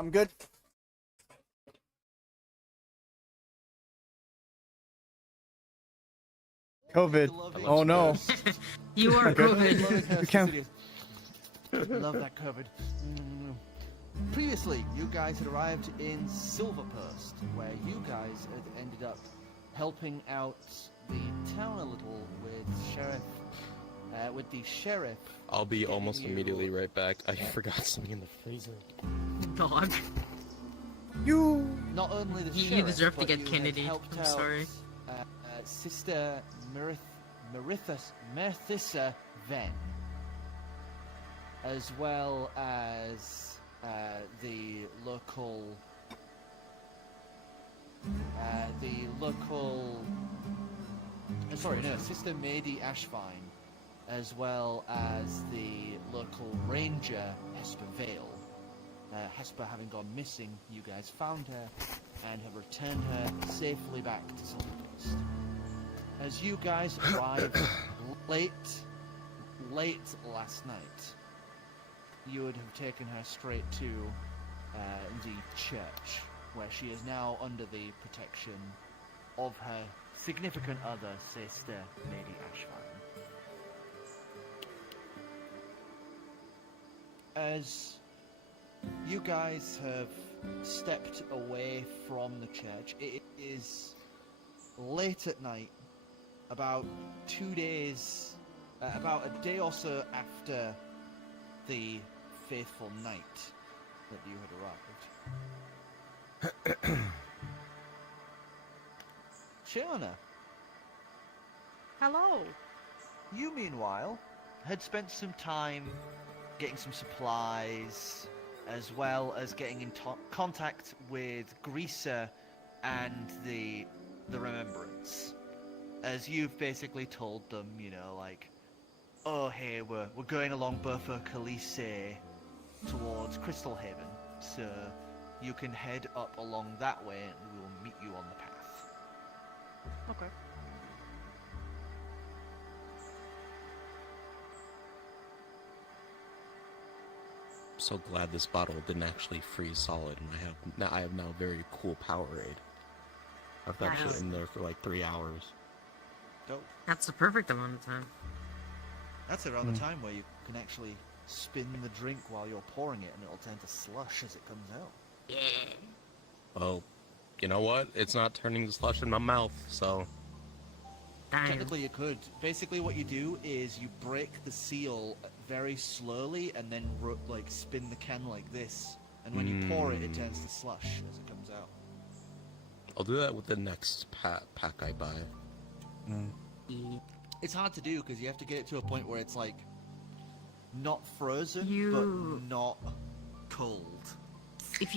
I'm good. COVID. Oh no. You are Good. COVID. You can't. Love that COVID. Previously, you guys had arrived in Silverpurst, where you guys had ended up helping out the town a little with the sheriff. I'll be almost immediately right back. I forgot something in the freezer. Dog. You. Not only the You sheriff, deserve to but get you had Kennedy. helped I'm out, sorry. Sister Merithissa Venn, as well as the local Sister Mady Ashvine, as well as the local ranger Hesper Vale. Hesper having gone missing, you guys found her and have returned her safely back to Silverpurst. As you guys arrived late last night, you would have taken her straight to the church, where she is now under the protection of her significant other, Sister Lady Ashvine. As you guys have stepped away from the church, it is late at night, about 2 days, about a day or so after the fateful night that you had arrived. Shiona, Hello. you meanwhile had spent some time getting some supplies, as well as getting in contact with Greaser and the Remembrance. As you've basically told them, you know, like, oh hey, we're going along boffo klse towards Crystal Haven, so you can head up along that way and we will meet you on the path. Okay. So glad this bottle didn't actually freeze solid, and I have now very cool Powerade. I've Yeah. actually in there for like 3 hours. Dope. That's the perfect amount of time. That's around the time where you can actually spin the drink while you're pouring it and it'll turn to slush as it comes out. Yeah. Well, you know what? It's not turning to slush in my mouth, so... Damn. Technically you could. Basically what you do is you break the seal very slowly and then like spin the can like this. And when you pour it, it turns to slush as it comes out. I'll do that with the next pack I buy. It's hard to do because you have to get it to a point where it's like not frozen You- but not cold. If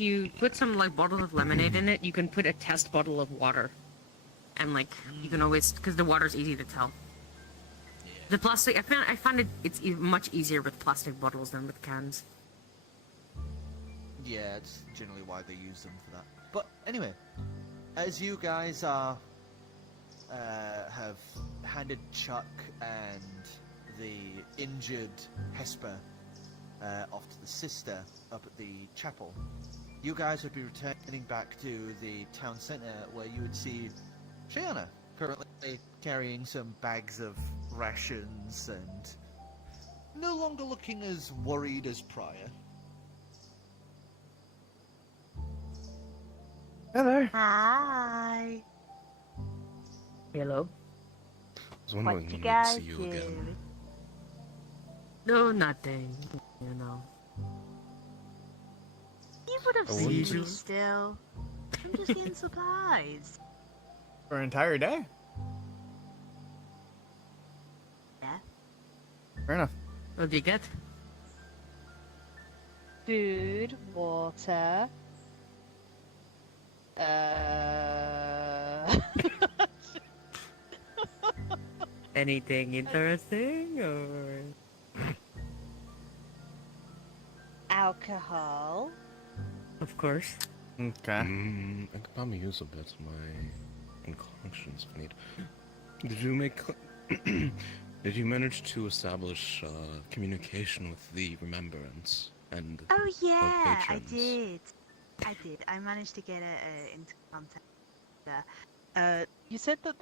you put some like bottles of lemonade in it, you can put a test bottle of water, and like you can always, because the water's easy to tell. Yeah. The plastic, I find it's much easier with plastic bottles than with cans. Yeah, it's generally why they use them for that. But anyway, as you guys are have handed Chuck and the injured Hesper off to the sister up at the chapel, you guys would be returning back to the town center, where you would see Shiona currently carrying some bags of rations and no longer looking as worried as prior. Hello. Hi. Hello. I was wondering What you when we'd guys see you do? again. No, nothing. You know. You would have I seen wouldn't- me still. I'm just getting surprised. For an entire day. Yeah. Fair enough. What do you get? Food, water. Anything interesting or? Alcohol. Of course. Okay. I could probably use a bit of my concoctions if I need. Did you make... Did you manage to establish communication with the Remembrance and Oh yeah, I patrons. did. I did. I managed to get into contact. You said that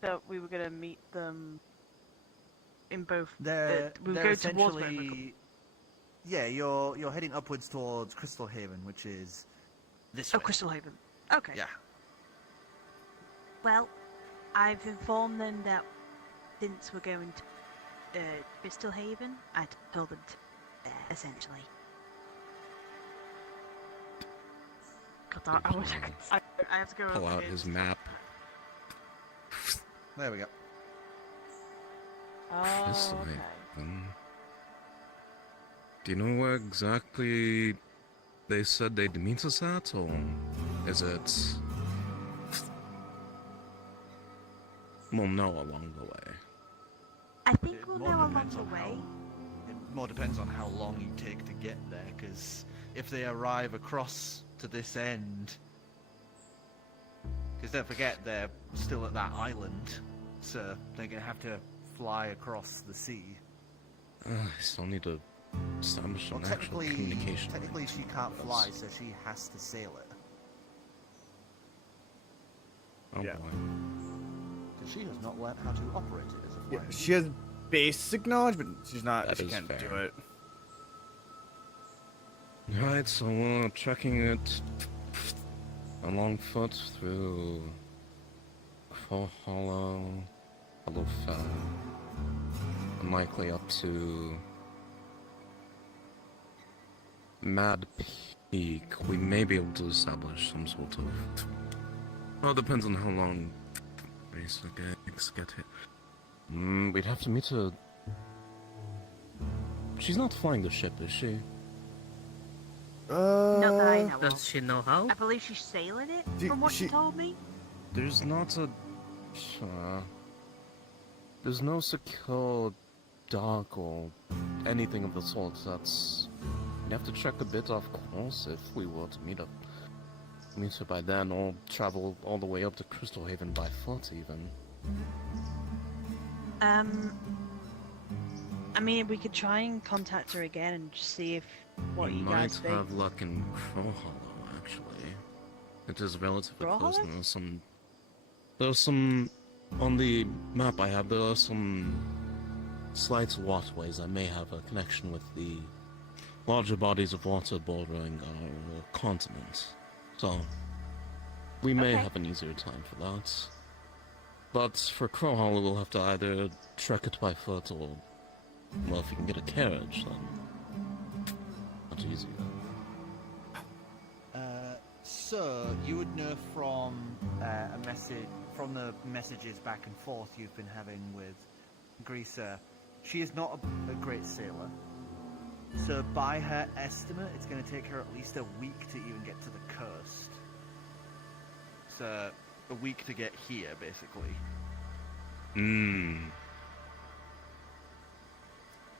that we were gonna meet them in both. They're we were they're going towards both. essentially, yeah. You're heading upwards towards Crystal Haven, which is this Oh, way. Crystal Haven. Okay. Yeah. Well, I've informed them that since we're going to Crystal Haven, I told them to there, essentially. God, I wish I have to go Pull over out here his to- map. There we go. This Oh, way. okay. Do you know where exactly they said they'd meet us at, or is it... We'll know along the way. I think It we'll more know along depends the on way. It more depends on how long you take to get there, because if they arrive across to this end, because don't forget they're still at that island, so they're gonna have to fly across the sea. I still need to establish Well, an actual communication. technically she can't with fly, us. so she has to sail it. Oh Yeah. boy. Because she has not learned how to operate it as a Yeah, flying. she has basic knowledge, but she's not. That she is can't do fair. it. Right, so we're trekking it along foot through Crow Hollow, Hollow Fell, and likely up to Mad Peak. We may be able to establish some sort of... Well, it depends on how long basic eggs get hit. We'd have to meet her... She's not flying the ship, is she? Not that I know Does of. she know how? I believe she's sailing it, She- from what she she- told me. There's not a... there's no secure dock or anything of the sort. That's... We'd have to check a bit off course if we were to meet her by then, or travel all the way up to Crystal Haven by foot, even. I mean, we could try and contact her again and just see if what We you might guys think. have luck in Crow Hollow, actually. It is relatively Crow close, Hollow? and there's some... On the map I have, there are some slight waterways that may have a connection with the larger bodies of water bordering our continent. So, we may Okay. have an easier time for that. But for Crow Hollow, we'll have to either trek it by foot or... Well, if you can get a carriage, then... Much easier. So you would know from a message, from the messages back and forth you've been having with Greaser, she is not a great sailor. So by her estimate, it's going to take her at least a week to even get to the coast. So a week to get here, basically.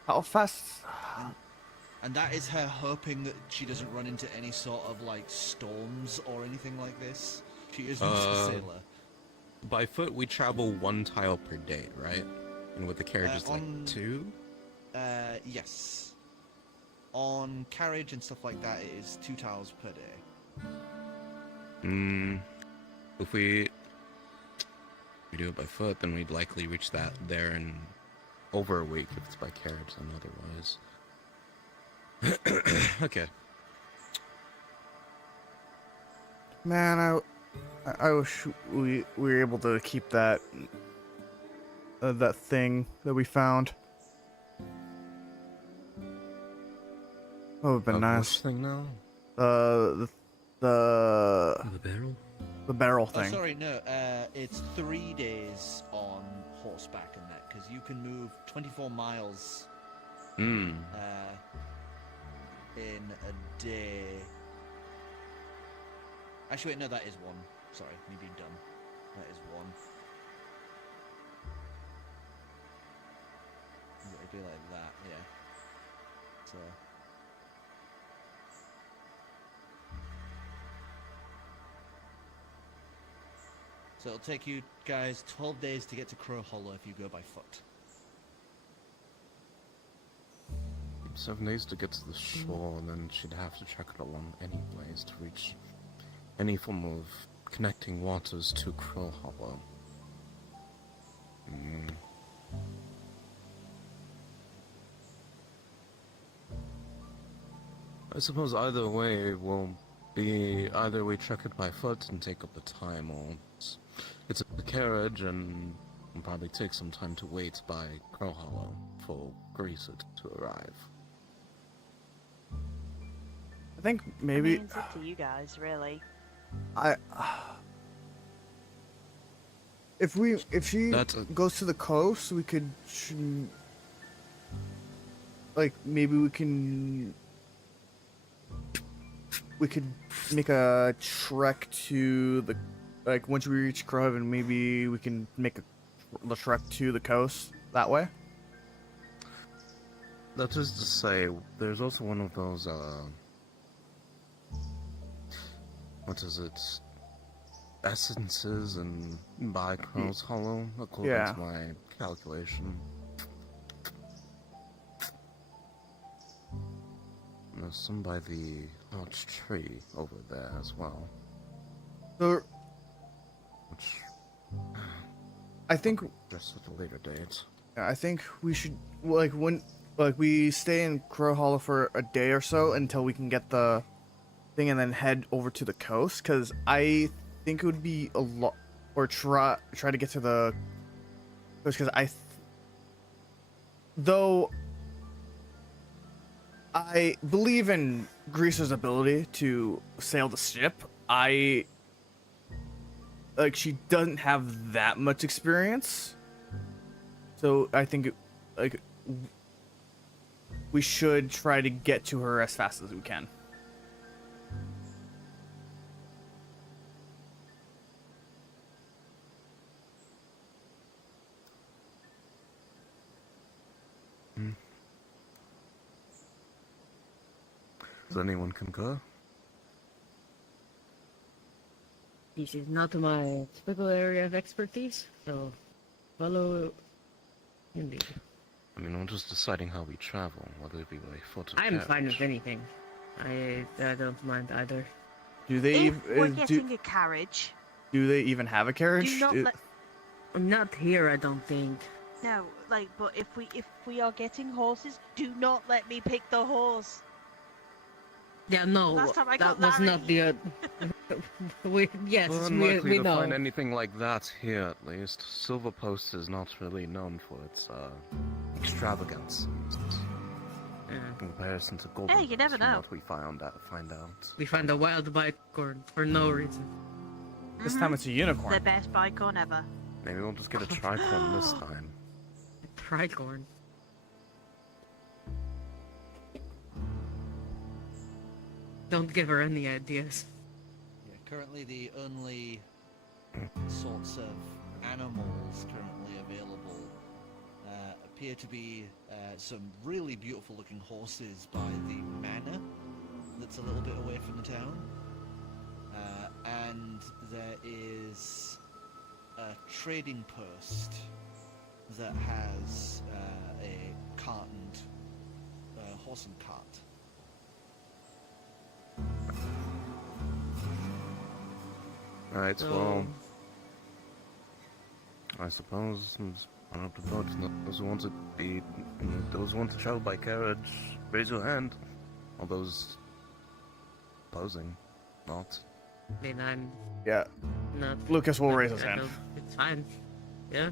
How fast? And that is her hoping that she doesn't run into any sort of like storms or anything like this. She is not a sailor. By foot, we travel 1 tile per day, right? And with the carriage, it's like on- 2? Yes. On carriage and stuff like that, it is 2 tiles per day. If we do it by foot, then we'd likely reach that there in over a week if it's by carriage and otherwise. Okay. Man, I wish we were able to keep that that thing that we found. That would have been Which nice. thing now? The The barrel? the barrel Oh, thing. sorry, no. It's 3 days on horseback and that, because you can move 24 miles in a day. Actually, wait, no, that is 1. Sorry, me being dumb. That is 1. It'd be like that, yeah. So. So it'll take you guys 12 days to get to Crow Hollow if you go by foot. 7 days to get to the shore, and then she'd have to trek it along anyways to reach any form of connecting waters to Crow Hollow. I suppose either way will be either we trek it by foot and take up the time, or it's a carriage and will probably take some time to wait by Crow Hollow for Grease to arrive. I think I maybe mean, it's up to you guys, really. if she That's goes to the coast, we could like maybe we could make a trek to the like once we reach Crowhaven, maybe we can make the trek to the coast that way. That is to say, there's also one of those, what is it? Essences and by Crow's Hollow, according Yeah. to my calculation. And there's some by the arch tree over there as well, So which I think just at a later date. we should when we stay in Crow Hollow for a day or so until we can get the thing and then head over to the coast, because I think it would be a lot, or try to get to the coast, because though I believe in Greaser's ability to sail the ship, she doesn't have that much experience, so I think we should try to get to her as fast as we can. Does anyone concur? This is not my typical area of expertise, so follow indeed. I mean, we're just deciding how we travel, whether it be by foot or I'm fine carriage. with anything. I don't mind either. Do they If we're do, getting a carriage, do they even have a carriage? do not let. Not here, I don't think. No, but if we are getting horses, do not let me pick the horse. Yeah, no, Last time I that got was not the. Yes, We're we unlikely to know. find anything like that here, at least. Silver Post is not really known for its extravagance Yeah. in comparison to Golden Hey, you Post, never from know. what we find out. We find a wild bicorn for no reason. This time it's a The unicorn. best bicorn ever. Maybe we'll just get a tricorn this time. A tricorn. Don't give her any ideas. Yeah, currently the only sorts of animals currently available appear to be some really beautiful looking horses by the manor that's a little bit away from the town. And there is a trading post that has a cart and horse and cart. Alright, So, well, I suppose I have to vote. Those who want to travel by carriage, raise your hand. All those opposing, not. I mean, I'm Yeah, not. Lucas will raise his I hand don't- It's fine. Yeah,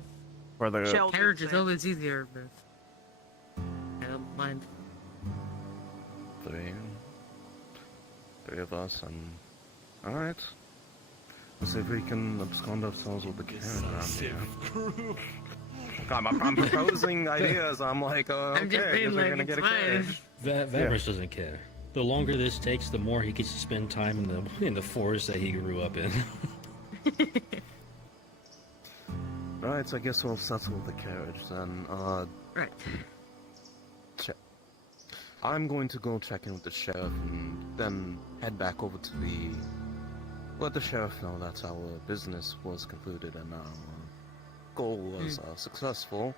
for the. Sheldon's carriage is hand. always easier, but I don't mind. Three of us, and alright. Let's see if we can abscond ourselves with the carriage around here. I'm proposing ideas. I'm like, I'm just okay, I being guess we're like, gonna it's get a fine. carriage. Varys doesn't care. The longer this takes, the more he gets to spend time in the forest that he grew up in. Right, so I guess we'll settle with the carriage then. Right. I'm going to go check in with the sheriff and then head back over to let the sheriff know that our business was concluded and our goal was successful.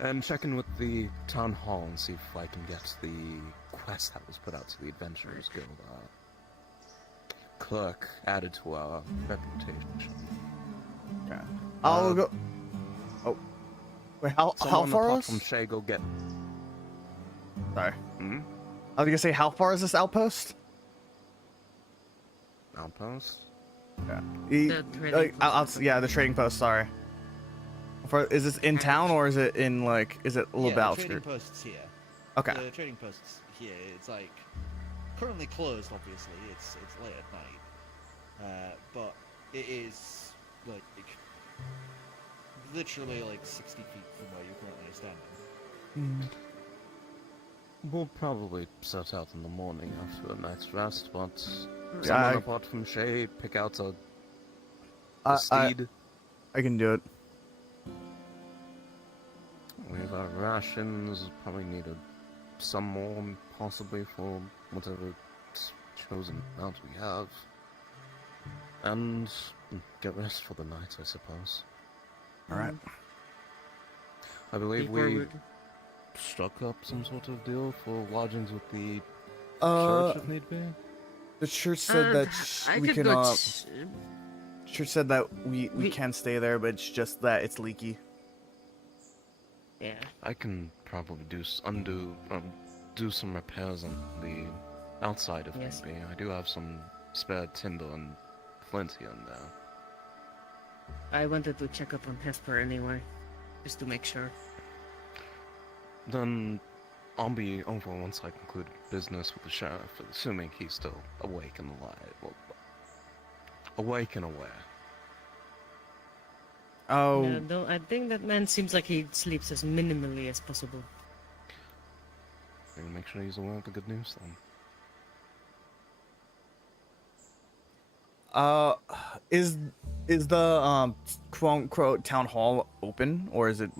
And check in with the town hall and see if I can get the quest that was put out to the Adventurers Guild clerk added to our reputation. Yeah. I'll Uh, go. Oh, wait. How Someone far apart is? from Shay, go get. Sorry. Hmm? I was gonna say, how far is this outpost? Outpost? Yeah. The trading post. Yeah, the trading post. Sorry. Is this in town or is it in is it a little bit Yeah, the trading outskirts? post's here. Okay. The trading post's here. It's like currently closed. Obviously, it's late at night, but it is like literally like 60 feet from where you're currently standing. We'll probably set out in the morning after a night's rest, but Yeah, someone apart from Shay, pick out a I steed. I can do it. We have our rations, probably needed some more, possibly for whatever chosen amount we have. And get rest for the night, I suppose. All right. I believe Before we struck up some sort of deal for lodgings with the Uh, church if need be. the church said that I we could can. go. Church said that we We- can stay there, but it's just that it's leaky. Yeah. I can probably do some repairs on the outside if Yes. need be. I do have some spare timber and plenty in there. I wanted to check up on Hesper anyway, just to make sure. Then I'll be over once I conclude business with the sheriff, assuming he's still awake and alive. Well, awake and aware. Oh, Yeah, though I think that man seems like he sleeps as minimally as possible. Maybe make sure he's aware of the good news then. is the quote unquote town hall open, or is it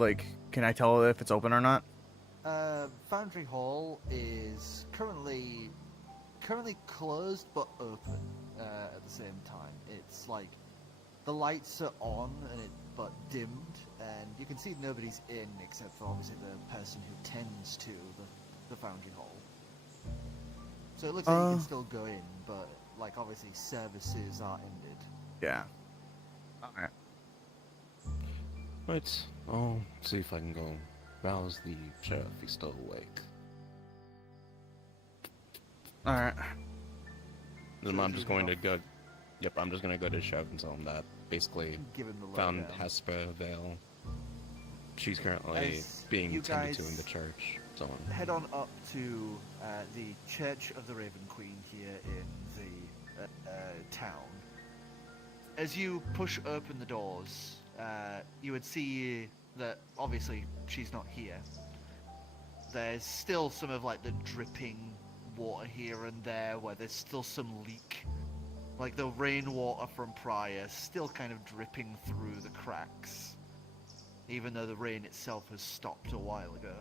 can I tell if it's open or not? Foundry Hall is currently closed but open at the same time. It's like the lights are on but dimmed, and you can see nobody's in except for obviously the person who tends to the Foundry Hall. So it looks like you can still go in, but obviously services are ended. Yeah. Alright. Right, I'll see if I can go rouse the sheriff if he's still awake. Alright. Then I'm just going to go. Yep, I'm just going to go to the sheriff and tell him that basically Give him the found lowdown. Hesper Vale. She's currently As being you tended to guys in the church. So Head on up to the Church of the Raven Queen here in the town. As you push open the doors, you would see that obviously she's not here. There's still some of the dripping water here and there where there's still some leak. Like the rainwater from prior still kind of dripping through the cracks. Even though the rain itself has stopped a while ago.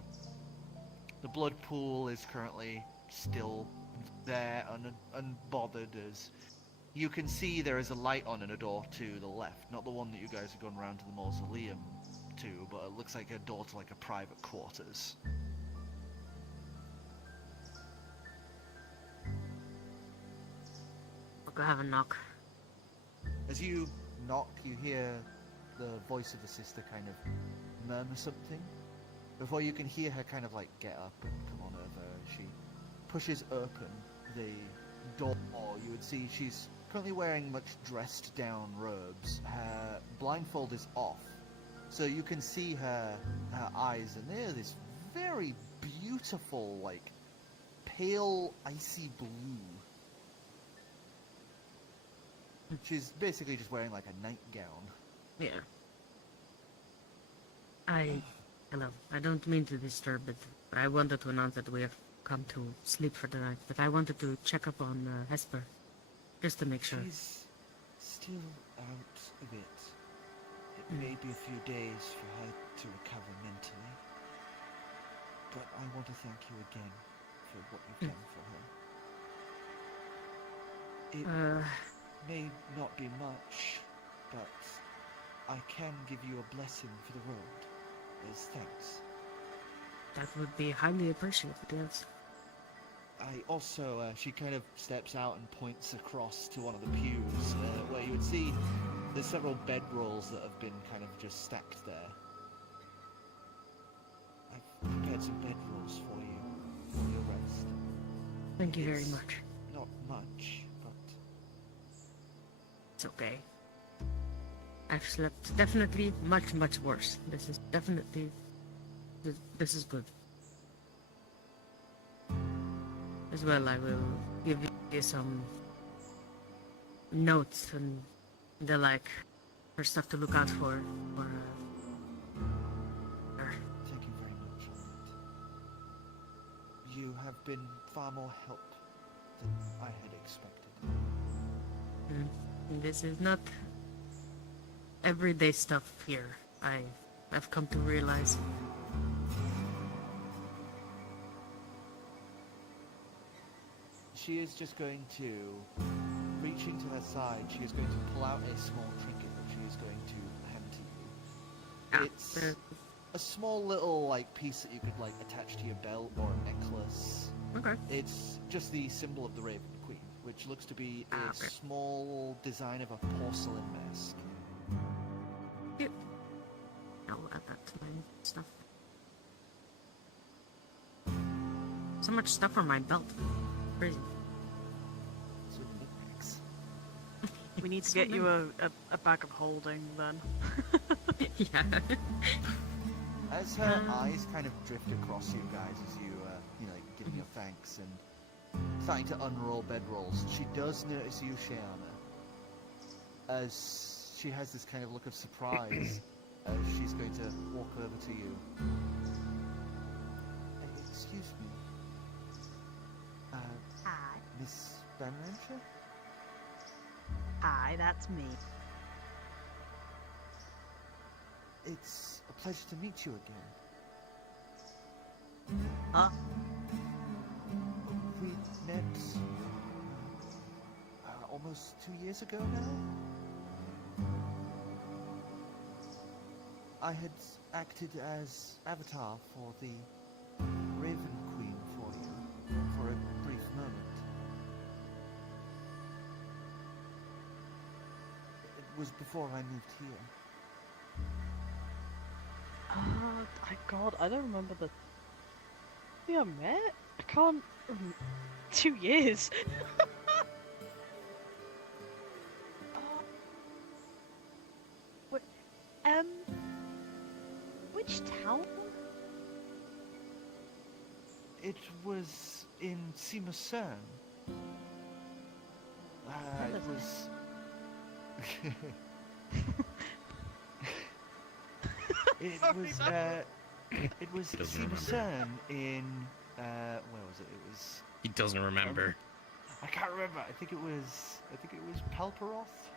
The blood pool is currently still there, unbothered, as you can see there is a light on and a door to the left. Not the one that you guys have gone around to the mausoleum to, but it looks like a door to a private quarters. I'll go have a knock. As you knock, you hear the voice of the sister kind of murmur something. Before you can hear her kind of get up and come on over, she pushes open the door. You would see she's currently wearing much dressed down robes. Her blindfold is off, so you can see her eyes, and they're this very beautiful, pale icy blue. She's basically just wearing a nightgown. Yeah. Hello. I don't mean to disturb it, but I wanted to announce that we have come to sleep for the night. But I wanted to check up on Hesper, just to make sure. She's still out of it. It may be a few days for her to recover mentally. But I want to thank you again for what you've done for her. It may not be much, but I can give you a blessing for the road as thanks. That would be highly appreciated, yes. I also, she kind of steps out and points across to one of the pews, where you would see there's several bedrolls that have been kind of just stacked there. I've prepared some bedrolls for you, for your rest. Thank you very It's much. Not much, but It's okay. I've slept definitely much, much worse. This is definitely... This is good. As well, I will give you some notes and the like for stuff to look out for thank you very much on that. You have been far more help than I had expected. This is not everyday stuff here. I've come to realize. She is just going to, reaching to her side, she is going to pull out a small trinket that she is going to hand to you. Ah, It's a small little, like, piece that you could, like, attach to your belt or a necklace. Okay. It's just the symbol of the Raven Queen, which looks to be a Okay. small design of a porcelain mask. Yep. I'll add that to my stuff. So much stuff on my belt. Crazy. So knickknacks. We need to So get you many. a bag of holding then. Yeah. As her eyes kind of drift across you guys as you, like, giving your thanks and starting to unroll bedrolls, she does notice you, Shiana, as she has this kind of look of surprise as she's going to walk over to you. Excuse me. Hi. Miss Vrdnd? Hi, that's me. It's a pleasure to meet you again. Huh? We met almost 2 years ago now. I had acted as avatar for the Raven Queen for you for a brief moment. It was before I moved here. God, I don't remember the... We are met? I can't... 2 years? What? Which town? It was in Simasern. It doesn't was... It was He doesn't remember. Simasern in where was it? It was He doesn't remember. I can't remember. I think it was Pelparoth.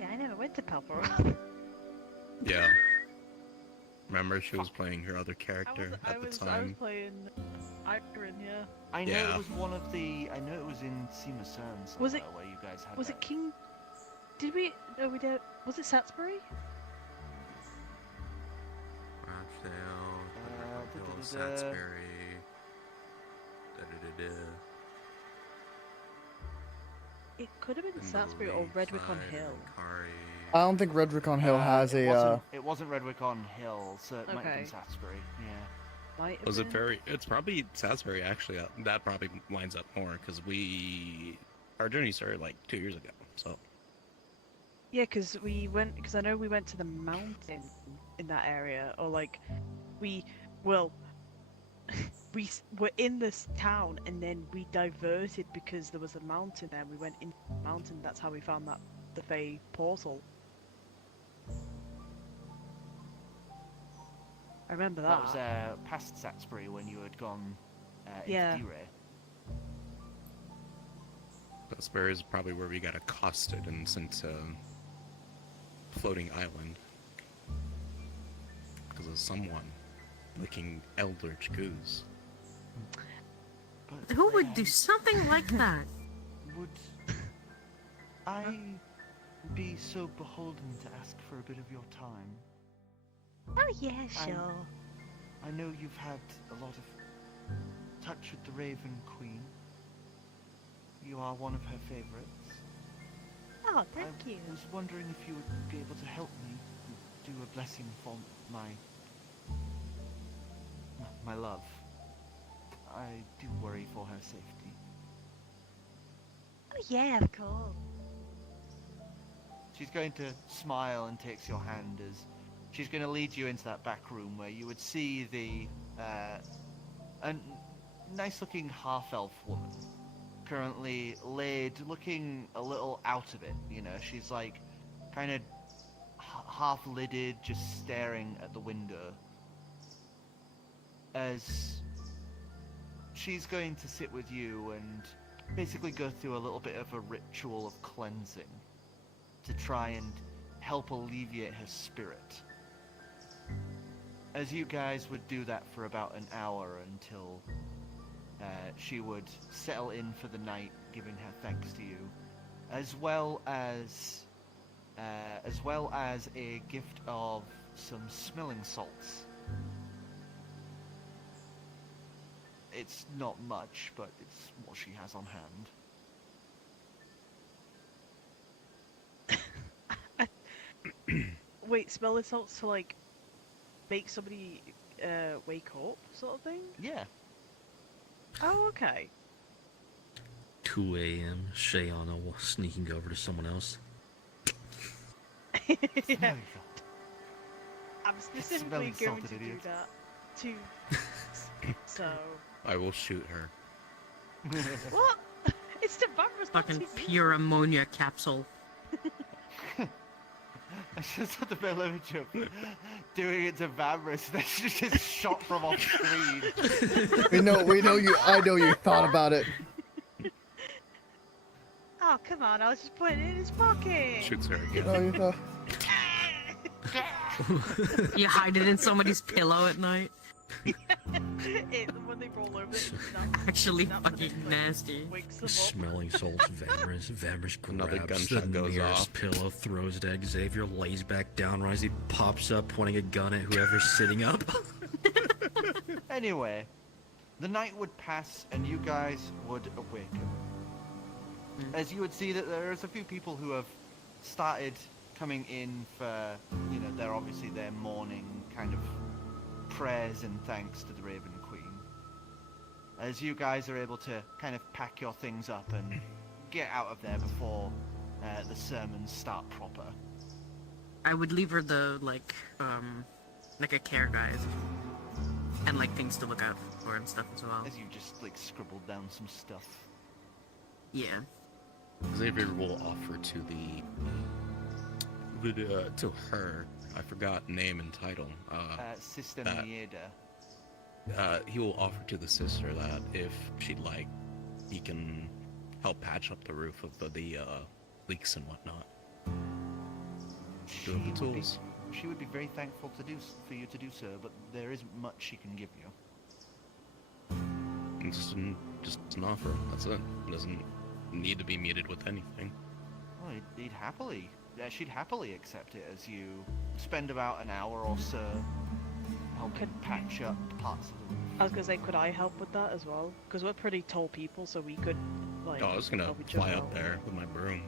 Yeah, I never went to Pelparoth. Yeah. Remember, she was playing her other character at the I was time. playing Iron, yeah. I know Yeah. it was one of the. I know it was in Simasern somewhere Was it- where you guys had. Was that. it King... Did we... No, we did... Was it Satsbury? da-da-da-da. Salisbury. It could have been Satsbury or Redwick on Hill. I don't think Redrick on Hill has it a. Wasn't, it wasn't Redwick on Hill, so it might have been Okay. Salisbury. Yeah. Might have Was it been. very? It's probably Salisbury actually. That probably lines up more because our journey started like 2 years ago. So Yeah, because we went... Because I know we went to the mountain in that area. Or like... Well... were in this town and then we diverted because there was a mountain there. We went into the mountain. That's how we found the Fey portal. I remember that. That was past Satsbury when you had gone into Yeah. D-Ray. Salisbury is probably where we got accosted and sent to floating island because of someone licking eldritch goose. Who would do something like that? Would I so beholden to ask for a bit of your time? Oh yeah, sure. I know you've had a lot of touch with the Raven Queen. You are one of her favorites. Oh, thank you. I was wondering if you would be able to help me do a blessing for my love. I do worry for her safety. Oh yeah, of course. She's going to smile and takes your hand as she's going to lead you into that back room where you would see a nice-looking half-elf woman currently laid, looking a little out of it. You know, she's like kind of half-lidded, just staring at the window. As she's going to sit with you and basically go through a little bit of a ritual of cleansing to try and help alleviate her spirit. As you guys would do that for about an hour until she would settle in for the night, giving her thanks to you, as well as a gift of some smelling salts. It's not much, but it's what she has on hand. Wait, smelling salts to like make somebody wake up, sort of thing? Yeah. Oh, okay. 2 a.m. Shayana sneaking over to someone else. Yeah. Smelling I'm specifically smelling going to salted do idiot. that too. So I will shoot her. salt. what? It's the virus. not Fucking TV. pure ammonia capsule. I just had the mental image of doing it to Vamrus, then she just shot from off screen. We know you. I know you thought about it. Oh, come on, I was just putting it in his pocket. Shoots her You again. know you thought. You hide it in somebody's pillow at night. When they roll over, it snaps. Actually snaps and fucking it, like, nasty. wakes them up. Smelling salts, Vamrus. Vamrus Another grabs the gunshot goes nearest off. pillow, throws it at Xavier, lays back down, Risey pops up, pointing a gun at whoever's sitting up. Anyway, the night would pass and you guys would awaken. As you would see that there's a few people who have started coming in for, you know, they're obviously their morning kind of prayers and thanks to the Raven Queen. As you guys are able to kind of pack your things up and get out of there before the sermons start proper. I would leave her the like a care guide and like things to look out for and stuff as well. As you just like scribbled down some stuff. Yeah. Xavier will offer to to her. I forgot name and title. Sister that- Nieda. He will offer to the sister that if she'd like, he can help patch up the roof of the leaks and whatnot. She Do have the would be- tools. She would be very thankful for you to do so, but there isn't much she can give you. And just an offer. That's it. It doesn't need to be meted with anything. Well, she'd happily accept it as you spend about an hour or so helping patch up parts of the roof. I was gonna say, could I help with that as well? Because we're pretty tall people, so we could like. Oh, I was gonna help each fly other up out. there with my broom.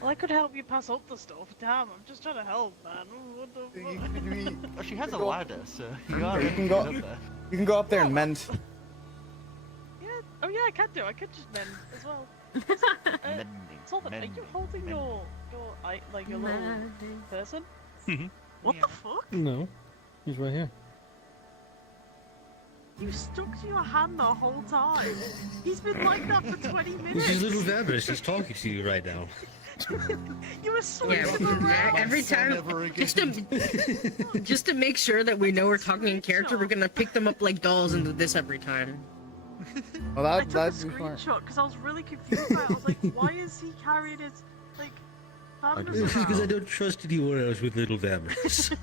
Well, I could help you pass up the stuff. Damn, I'm just trying to help, man. What the You, fuck? Oh, she has a Go- ladder, so you are You able can to go- get up there. you can go up there and mend. Yeah. Oh yeah, I can do. I could just mend as well. Mending. Solvin, are you mending, holding mending. your little person? Mhm. What the fuck? No, he's right here. You stuck to your hand the whole time. He's been like that for 20 minutes. This is little Vamrus. He's talking to you right now. You were swinging Yeah, him around. every time, Never again. just to make sure that we know we're talking in character, we're gonna pick them up like dolls and do this every time. Well, I took a that'd be fine. screenshot because I was really confused by it. I was like, why is he carrying his, like, hand This is Because I around? don't trust anyone else with little Vamrus.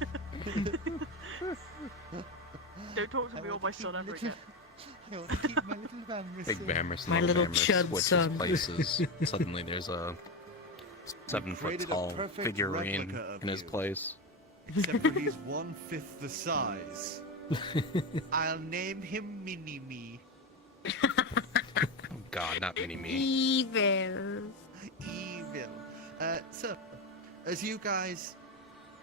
Don't talk to me or my son ever again. I want to keep my little Vamrus Big safe. Vammers, My little little Vammers chud switches son. places. Suddenly there's a 7 foot created a tall perfect figurine replica of in his you. place. Except for he's 1/5 the size. I'll name him Mini-Me. Oh god, not mini me. Evil. Evil. So, as you guys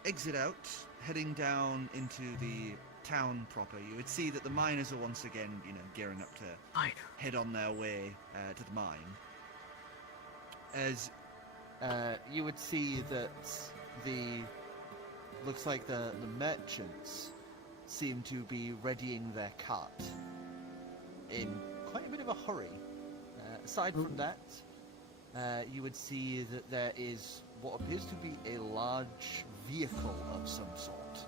exit out, heading down into the town proper, you would see that the miners are once again, gearing up to Fine. head on their way to the mine. As you would see that looks like the merchants seem to be readying their cart in quite a bit of a hurry. Aside from that, you would see that there is what appears to be a large vehicle of some sort,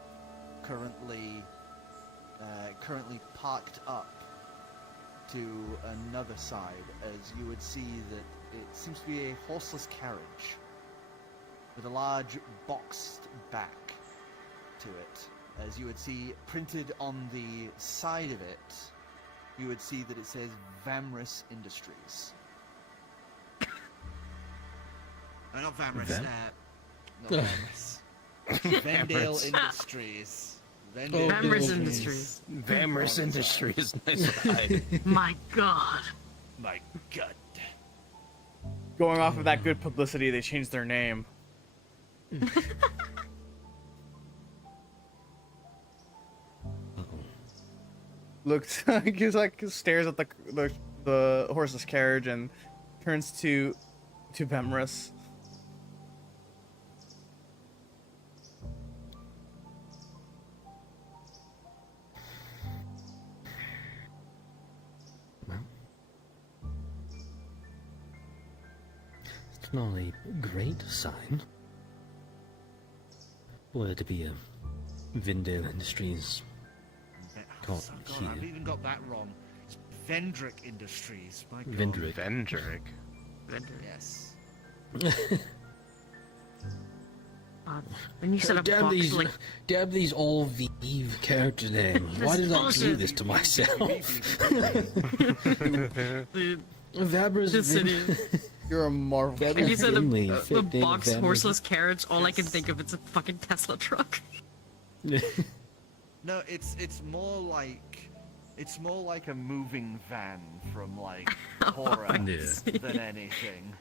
currently parked up to another side, as you would see that it seems to be a horseless carriage with a large boxed back to it. As you would see printed on the side of it, you would see that it says Vamris Industries. Not Vamris, not Vamris. Vendale Industries. Vamris Industries. Vamris Industries, nice ride. My god. My god. Going off of that good publicity, they changed their name. Looks he's like stares at the horse's carriage and turns to Vemris. It's not a great sign. Were it to be a Vindale Industries caught God, here. I've even got that wrong. It's Vendrick Industries. My God. Vendrick. Vendrick. Yes. When you said a Damn box, these, like, damn these all Vive character names. Why did I do this to myself? Vabras. the city. You're a marvel. When you said Finley, the fit in box Vabras. horseless carriage, all I can think of is a fucking Tesla truck. No, it's more like a moving van from like horror Yeah. than anything.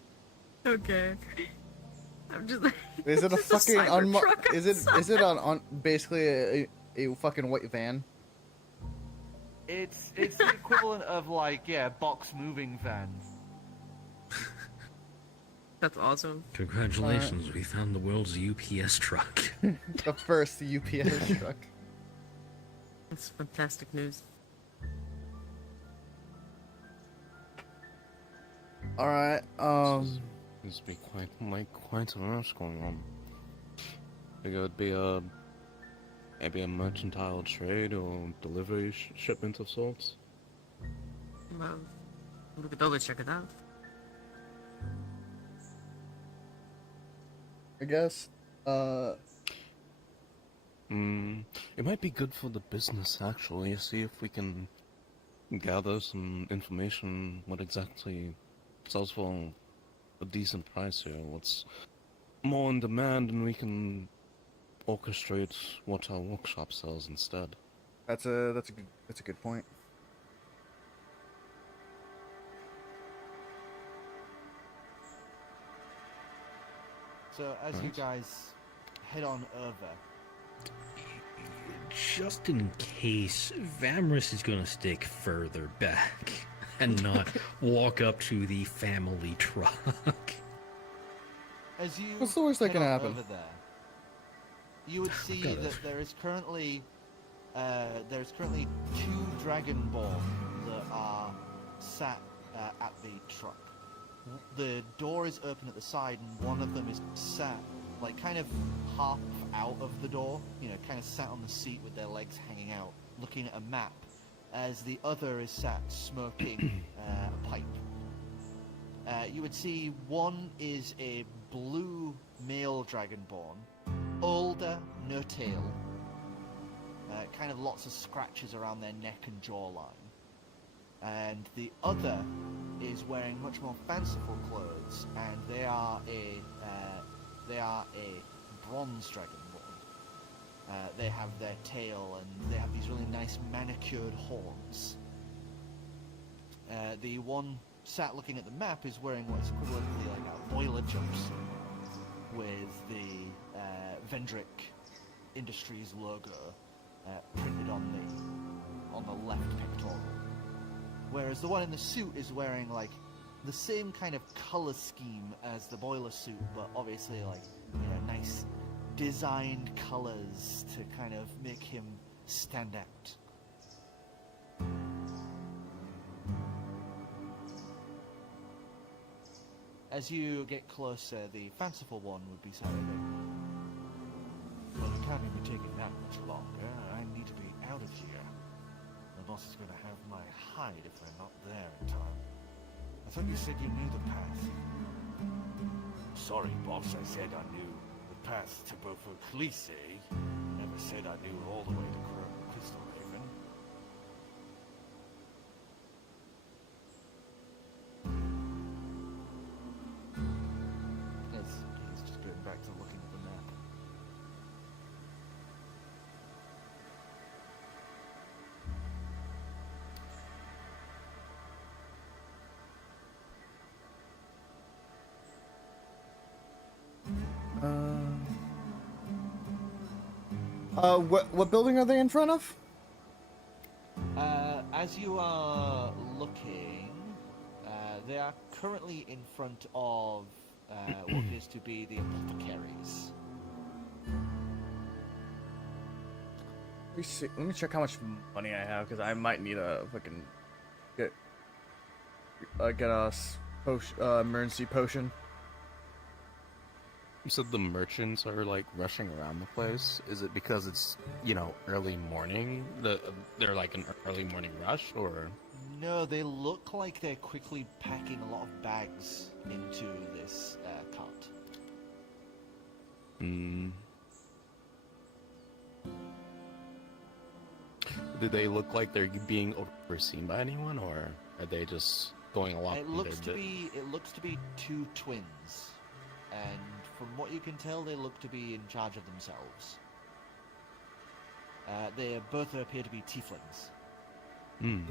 Okay. I'm just. Is it a It's just fucking Cybertruck is it on basically a fucking white van? It's the equivalent of like box moving van. That's awesome. Congratulations, we found the world's UPS truck. The first UPS truck. That's fantastic news. All right. Seems to be quite a rush going on. Think it would be maybe a mercantile trade or delivery shipment of sorts. Well, we could always check it out. I guess. It might be good for the business actually. See if we can gather some information. What exactly sells for a decent price here? What's more in demand, and we can orchestrate what our workshop sells instead. That's a good point. So as you guys head on over, Just in case, Vamris is gonna stick further back and not walk up to the family truck. as you What's the worst that head can on happen? over there, you would see God. that there is currently two dragonborn that are sat at the truck. The door is open at the side, and one of them is sat like kind of half out of the door, kind of sat on the seat with their legs hanging out, looking at a map, as the other is sat smoking a pipe. You would see one is a blue male dragonborn, older, no tail, kind of lots of scratches around their neck and jawline. And the other is wearing much more fanciful clothes, and they are a bronze dragonborn. They have their tail, and they have these really nice manicured horns. The one sat looking at the map is wearing what's equivalently like a boiler jumpsuit with the Vrdnd Industries logo printed on the left pectoral. Whereas the one in the suit is wearing like the same kind of color scheme as the boiler suit, but obviously like, you know, nice designed colors to kind of make him stand out. As you get closer, the fanciful one would be saying, well, it can't be taking that much longer. I need to be out of here. The boss is going to have my hide if we're not there in time. I thought you said you knew the path. Sorry, boss, I said I knew the path to boffo klse. Never said I knew all the way to Crystal Haven. He's just going back to looking at the map. What building are they in front of? As you are looking, they are currently in front of what appears to be the apothecaries. Let me check how much money I have, because I might need a fucking get a emergency potion. You said the merchants are like rushing around the place. Is it because it's, you know, early morning? They're like an early morning rush, or? No, they look like they're quickly packing a lot of bags into this cart. Hmm. Do they look like they're being overseen by anyone, or are they just going along? It looks to be two twins, and from what you can tell, they look to be in charge of themselves. They both appear to be tieflings. Hmm.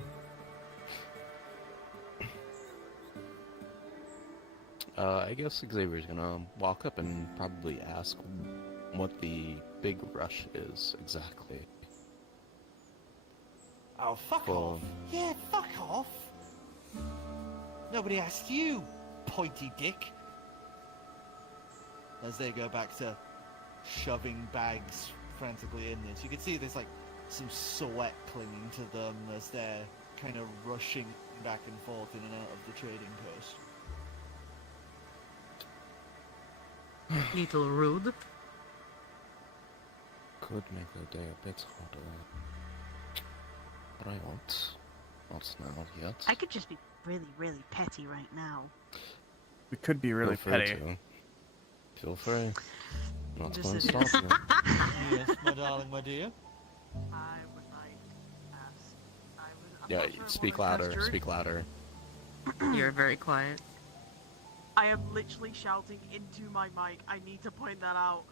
I guess Xavier's gonna walk up and probably ask what the big rush is exactly. Oh, fuck off! Yeah, fuck off! Nobody asked you, pointy dick! As they go back to shoving bags frantically in this. You can see there's like some sweat clinging to them as they're kind of rushing back and forth in and out of the trading post. Little rude. Could make the day a bit harder. But I won't. Not now yet. I could just be really, really petty right now. We could be really Feel free petty. to. Feel free. Not Just going to a- stop you. Yes, my darling, my dear. I would like to ask. I'm Yeah, not sure speak what louder. gesture. Speak louder. You're very quiet. I am literally shouting into my mic. I need to point that out.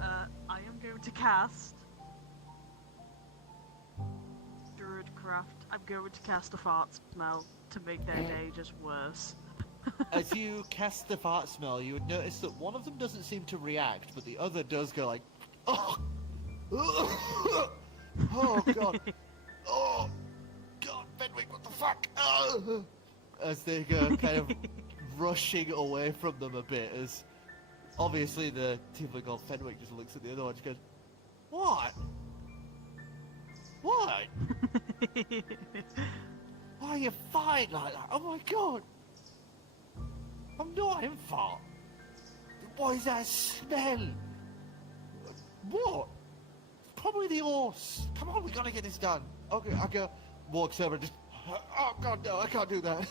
I am going to cast Druidcraft. I'm going to cast a fart smell to make their day just worse. As you cast the fart smell, you would notice that one of them doesn't seem to react, but the other does go like, oh, oh god, oh god, Fenwick, what the fuck? Oh. As they go kind of rushing away from them a bit, as obviously the tiefling called Fenwick just looks at the other one and goes, what? What? Why are you fine like that? Oh my god! I'm not in fault. What is that smell? What? Probably the horse. Come on, we gotta get this done. Okay, I go, walks over and just, oh god, no, I can't do that.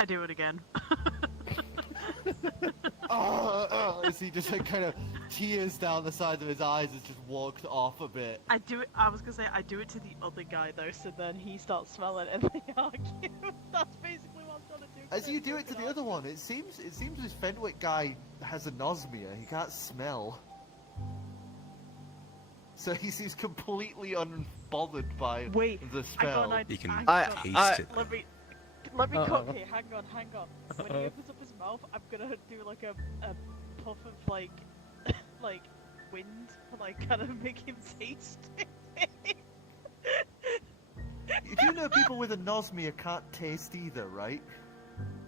I do it again. notice he just like kind of tears down the sides of his eyes and just walked off a bit. I do it. I was gonna say I do it to the other guy though, so then he starts smelling and they argue. That's basically what I'm trying to do. As you do it to the other one, it seems this Fenwick guy has anosmia. He can't smell. So he seems completely unbothered by the I got smell. an idea. You can Hang taste on. it. Let me cook here. Hang on. When he opens up his mouth, I'm gonna do like a puff of like wind to like kind of make him taste it. You do know people with anosmia can't taste either, right?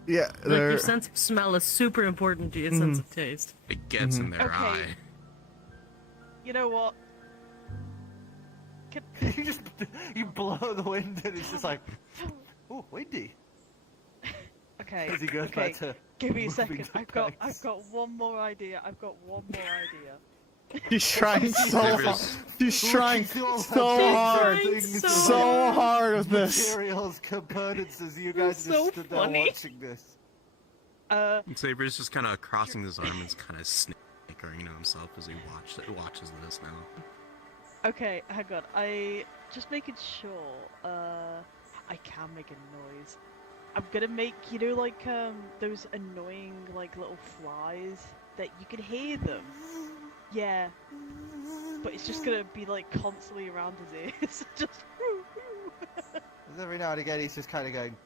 Yeah, Like your sense of smell is super important to your sense of taste. It gets in their Okay. eye. You know what? You blow the wind and it's just like, oh, windy. Okay. As he goes okay. back to Give me a moving second. the I've got dice. one more idea. He's trying so Sabers. hard. He's trying Looking so hard. trying so So hard with this. Materials, components, as you guys It's just so stood there funny. watching this. Saber's just kind of crossing his arms and kind of snickering to himself as he watches this now. Okay, hang on. I just making sure. I can make a noise. I'm gonna make like those annoying like little flies that you can hear them. Yeah, but it's just gonna be like constantly around his ears. Just. Every now and again, he's just kind of going.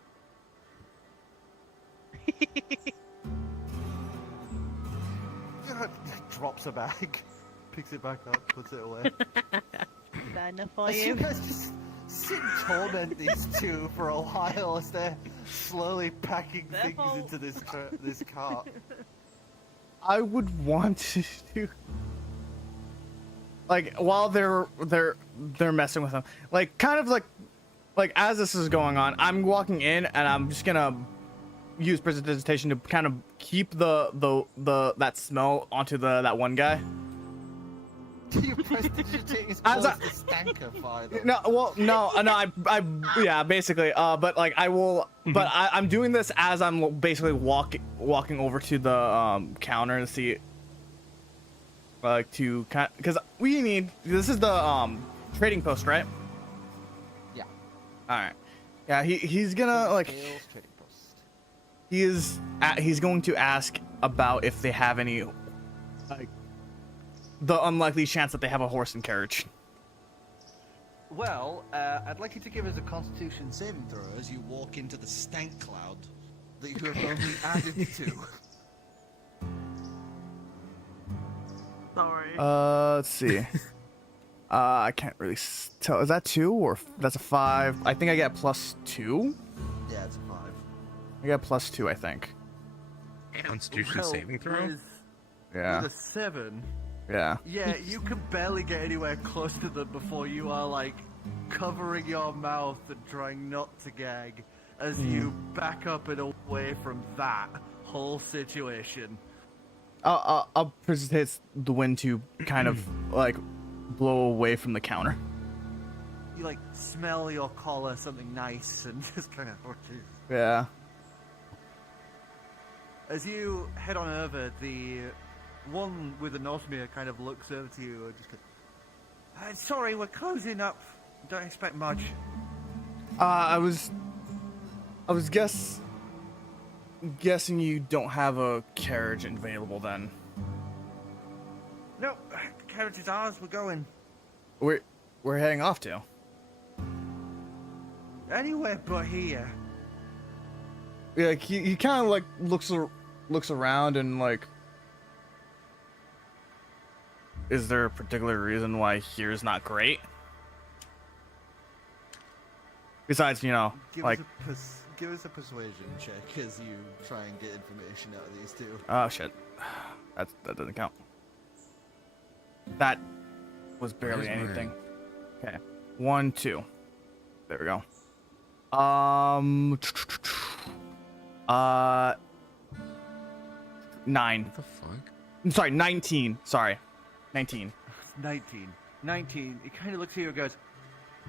Drops a bag, picks it back up, puts it away. Is that enough for As you you? guys just sit and torment these two for a while as they're slowly packing Their things fault. into this cart. I would want to, like, while they're messing with him, like, kind of like as this is going on, I'm walking in and I'm just gonna use precipitation to kind of keep that smell onto that one guy. You prestidigitating his As clothes to stanker them. No, well, no, I yeah, basically, but like I will, but I'm doing this as I'm basically walking over to the counter to see, like, to kind, because this is the trading post, right? Yeah. All right, yeah, he's gonna like Scales trading post. he's going to ask about if they have any, like, the unlikely chance that they have a horse and carriage. Well, I'd like you to give us a Constitution saving throw as you walk into the stank cloud that you have only added to. Sorry. Let's see. I can't really tell. Is that 2 or that's a 5? I think I get +2. Yeah, it's a 5. I get +2, I think. Constitution saving throw? Yeah. With a 7, Yeah. yeah, you can barely get anywhere close to them before you are like covering your mouth and trying not to gag as you back up and away from that whole situation. I'll precipitate the wind to kind of like blow away from the counter. You like smell your collar, something nice, and just kind of, oh jeez. Yeah. As you head on over, the one with the anosmia kind of looks over to you and just goes, sorry, we're closing up. Don't expect much. I was guessing you don't have a carriage available then. No, the carriage is ours, we're going. We're heading off to. Anywhere but here. Yeah, like he kind of like looks around and like, is there a particular reason why here's not great? Besides, Give like, give us a persuasion check as you try and get information out of these two. oh shit, that doesn't count. That was barely Where's mine? anything. Okay, 1, 2. There we go. 9. What the fuck? I'm sorry, 19. Sorry, 19. 19. 19. He kind of looks at you and goes,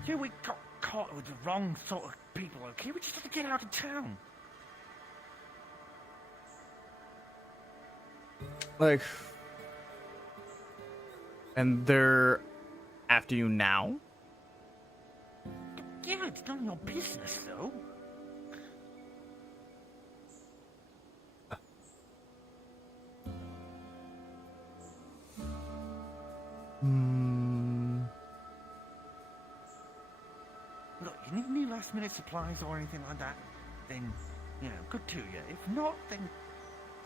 yeah, we got caught with the wrong sort of people, okay? We just have to get out of town. Like, And they're after you now? Yeah, it's none of your business, though. Hmm. Look, you need any last minute supplies or anything like that, then, good to you. If not, then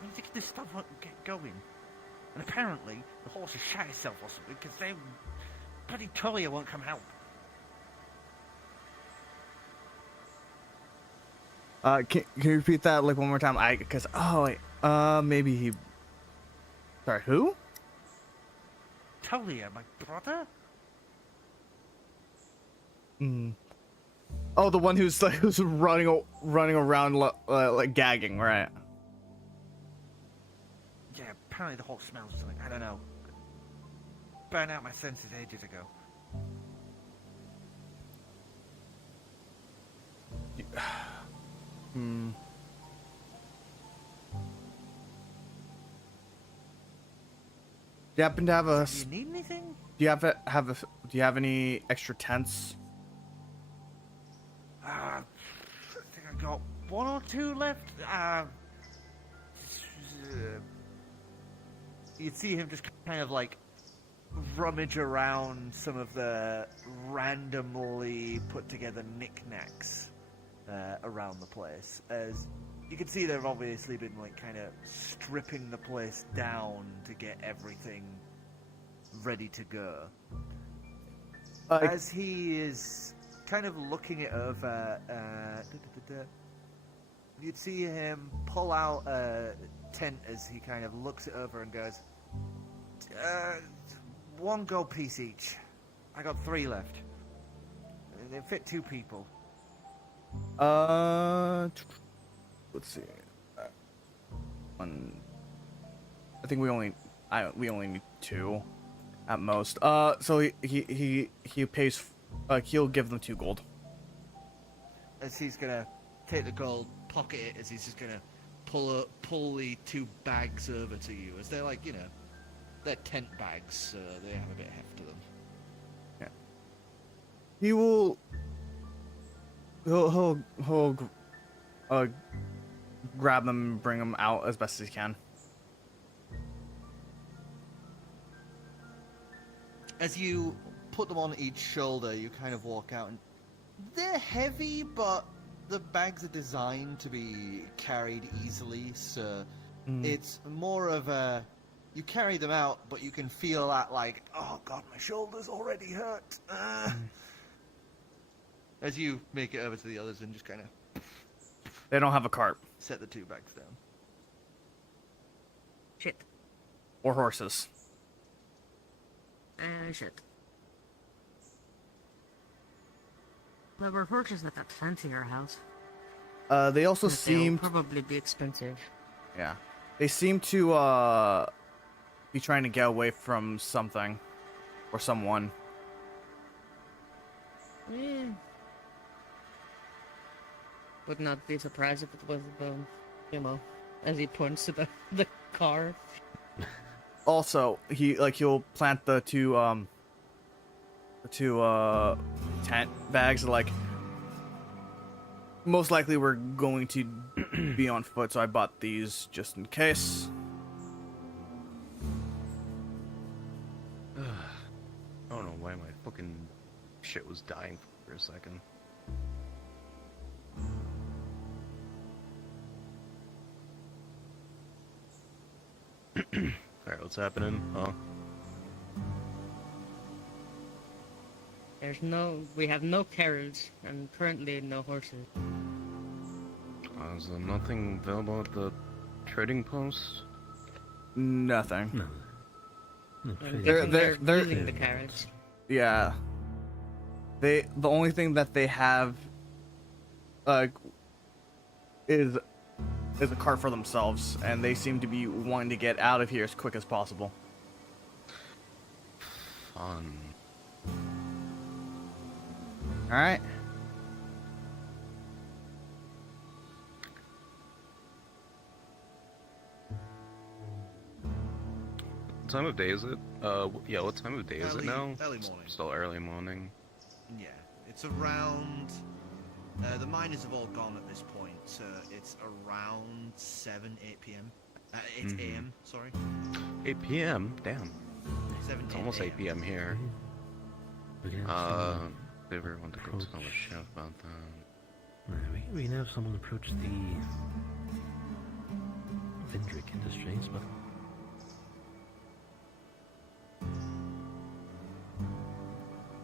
you need to get this stuff up and get going. And apparently, the horse has shot itself or something, because they bloody Tullia won't come help. Can you repeat that like one more time? Maybe he. Sorry, who? Tullia, my brother? Hmm. Oh, the one who's like who's running around like gagging, right? Yeah, apparently the horse smells something. I don't know. Burned out my senses ages ago. Hmm. Do you happen to have a? Do you need anything? Do you Do you have any extra tents? I think I got one or two left. You'd see him just kind of like rummage around some of the randomly put together knickknacks around the place. As you can see, they've obviously been like kind of stripping the place down to get everything ready to go. As he is kind of looking it over, you'd see him pull out a tent as he kind of looks it over and goes, one gold piece each. I got 3 left. They fit 2 people. Let's see. One. I think we only need 2, at most. So he pays. He'll give them 2 gold. As he's gonna take the gold, pocket it, as he's just gonna pull the 2 bags over to you, as they're like, they're tent bags, so they have a bit of heft to them. Yeah. He'll grab them and bring them out as best as he can. As you put them on each shoulder, you kind of walk out, and they're heavy, but the bags are designed to be carried easily, so it's more of a... You carry them out, but you can feel that, like, oh god, my shoulders already hurt. As you make it over to the others and just kind of... They don't have a cart. Set the 2 bags down. Shit. Or horses. Shit. There were horses at that fancier house. They also But they'll seem... probably be expensive. Yeah. They seem to, be trying to get away from something. Or someone. Yeah. Would not be surprised if it was, as he points to the car. Also, he'll plant the 2 tent bags, like, most likely we're going to be on foot, so I bought these just in case. I don't know why my fucking shit was dying for a second. Alright, what's happening? We have no carriage, and currently no horses. Is there nothing available at the trading post? Nothing. No. I'm They're- guessing they're- they're- using the carriage. Yeah. The only thing that they have, is a cart for themselves, and they seem to be wanting to get out of here as quick as possible. Fun. Alright. time of day is it? Yeah, what time of day is it now? Early It's morning. still early morning. Yeah, it's around. The miners have all gone at this point, so it's around 8 p.m. 8 a.m. Sorry. 8 p.m. Damn. 7 It's almost 8 p.m. here. We can have They ever want to go tell the chef about that? we can have someone approach the Vindrick Industries, but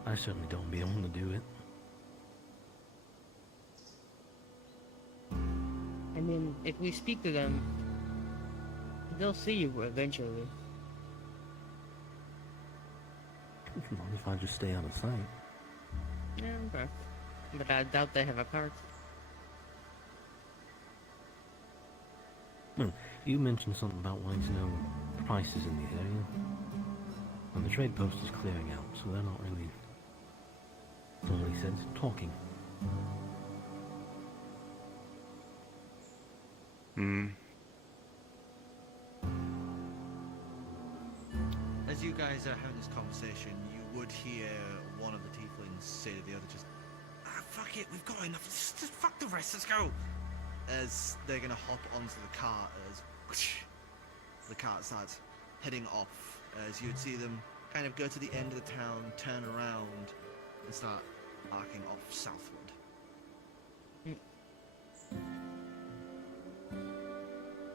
I certainly don't be able to do it. I mean, if we speak to them, they'll see you eventually. Not if I just stay out of sight. Yeah, okay. But I doubt they have a cart. Well, you mentioned something about wanting to know prices in the area. And the trade post is clearing out, so they're not really... It's only sense in talking. As you guys are having this conversation, you would hear one of the tieflings say to the other, just, fuck it, we've got enough, just fuck the rest, let's go! As they're gonna hop onto the cart as whoosh, the cart starts heading off, as you'd see them kind of go to the end of the town, turn around, and start arcing off southward.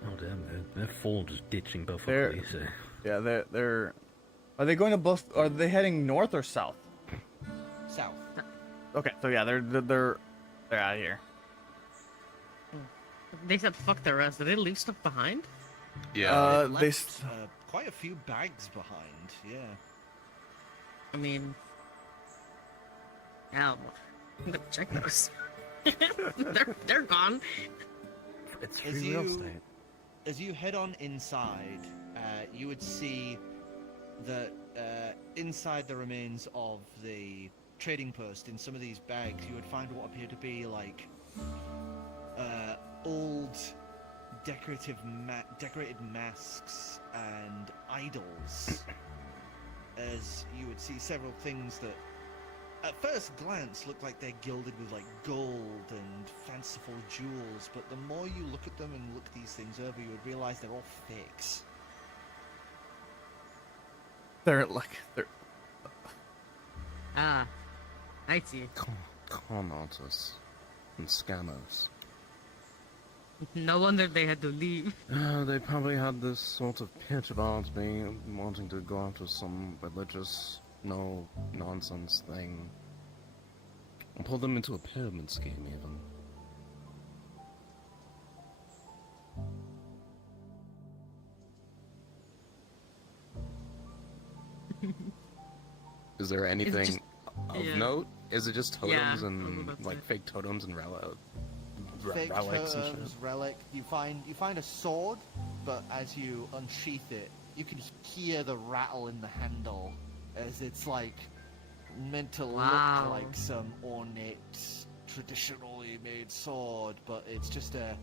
Oh damn, they're full just ditching both They're- of these. Yeah, they're. Are they going to both? Are they heading north or south? South. Okay, so yeah, they're out of here. They said fuck the rest. Did they leave stuff behind? Yeah. They've They. left, quite a few bags behind, yeah. I mean... Hell, I'm gonna check those. they're gone. It's As free real you- estate. As you head on inside, you would see that inside the remains of the trading post, in some of these bags, you would find what appear to be like old decorated masks and idols. As you would see several things that at first glance look like they're gilded with like gold and fanciful jewels, but the more you look at them and look these things over, you would realize they're all fakes. They're. Ah, I see. Con artists and scammers. No wonder they had to leave. They probably had this sort of pitch about me wanting to go after some religious, no nonsense thing. And pull them into a pyramid scheme, even. Is there anything just- of yeah. note? Is it just totems Yeah, I was and about to like say. fake totems and Fake relics and shit? totems, relic. You find a sword, but as you unsheath it, you can hear the rattle in the handle, as it's like meant to Wow. look like some ornate, traditionally made sword, but it's just a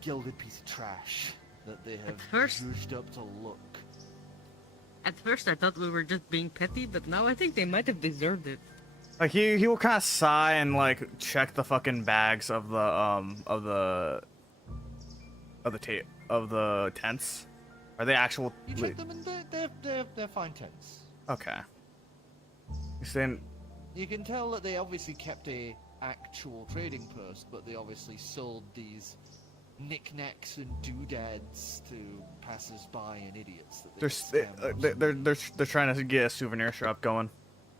gilded piece of trash that they have first- zhuzhed up to look. At first I thought we were just being petty, but now I think they might have deserved it. Like he will kind of sigh and like check the fucking bags of the tents. Are they actual? You check them and they're fine tents. Okay. You saying? You can tell that they obviously kept a actual trading post, but they obviously sold these knickknacks and doodads to passers-by and idiots. That They're they're trying to get a souvenir shop going.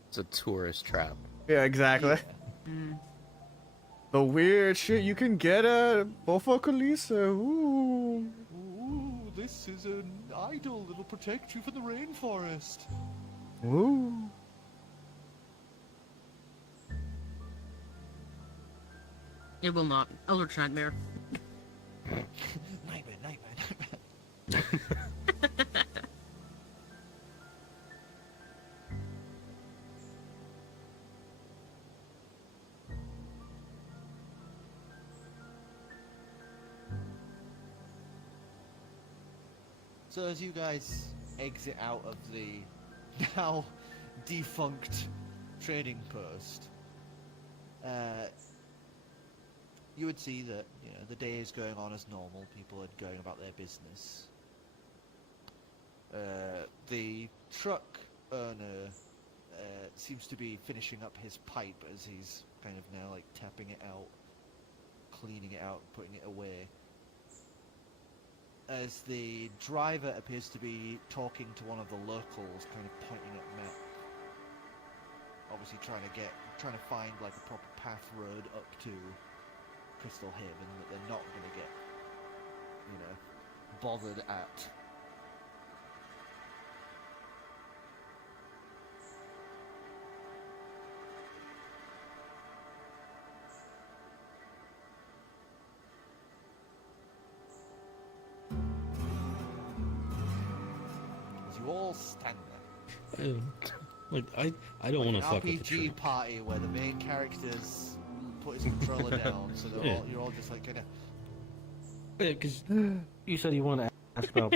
It's a tourist trap. Yeah, exactly. The weird shit you can get at boffo klse. Ooh. Ooh, this is an idol that'll protect you from the rainforest. Ooh. It will not. Eldritch Nightmare. Nightmare. So as you guys exit out of the now defunct trading post, you would see that the day is going on as normal. People are going about their business. The truck owner seems to be finishing up his pipe as he's kind of now like tapping it out, cleaning it out, putting it away. As the driver appears to be talking to one of the locals, kind of pointing at map. Obviously trying to find like a proper path road up to Crystal Haven that they're not going to get, bothered at. As you all stand there. Like, I don't want to fuck with the RPG truck. party where the main character's put his controller down, so you're all just like kind of. Yeah, because you said you want to ask about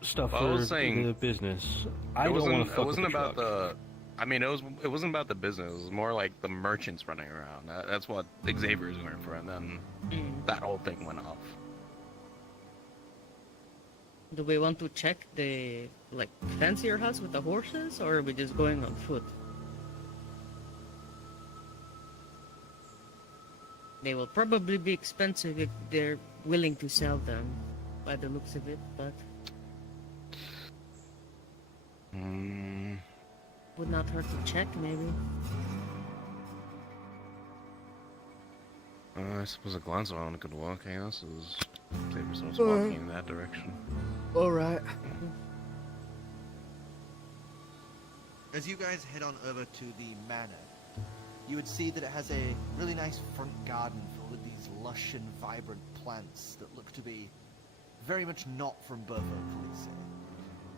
stuff Well, I for was saying, the business. I don't want to fuck It wasn't with the about truck. I mean, it wasn't about the business. It was more like the merchants running around. That's what Xavier's going for, and then that whole thing went off. Do we want to check the fancier house with the horses, or are we just going on foot? They will probably be expensive if they're willing to sell them, by the looks of it, but would not hurt to check, maybe. I suppose a glance around could work, I guess, as Xavier starts walking in that direction. Alright. As you guys head on over to the manor, you would see that it has a really nice front garden filled with these lush and vibrant plants that look to be very much not from boffo, klse.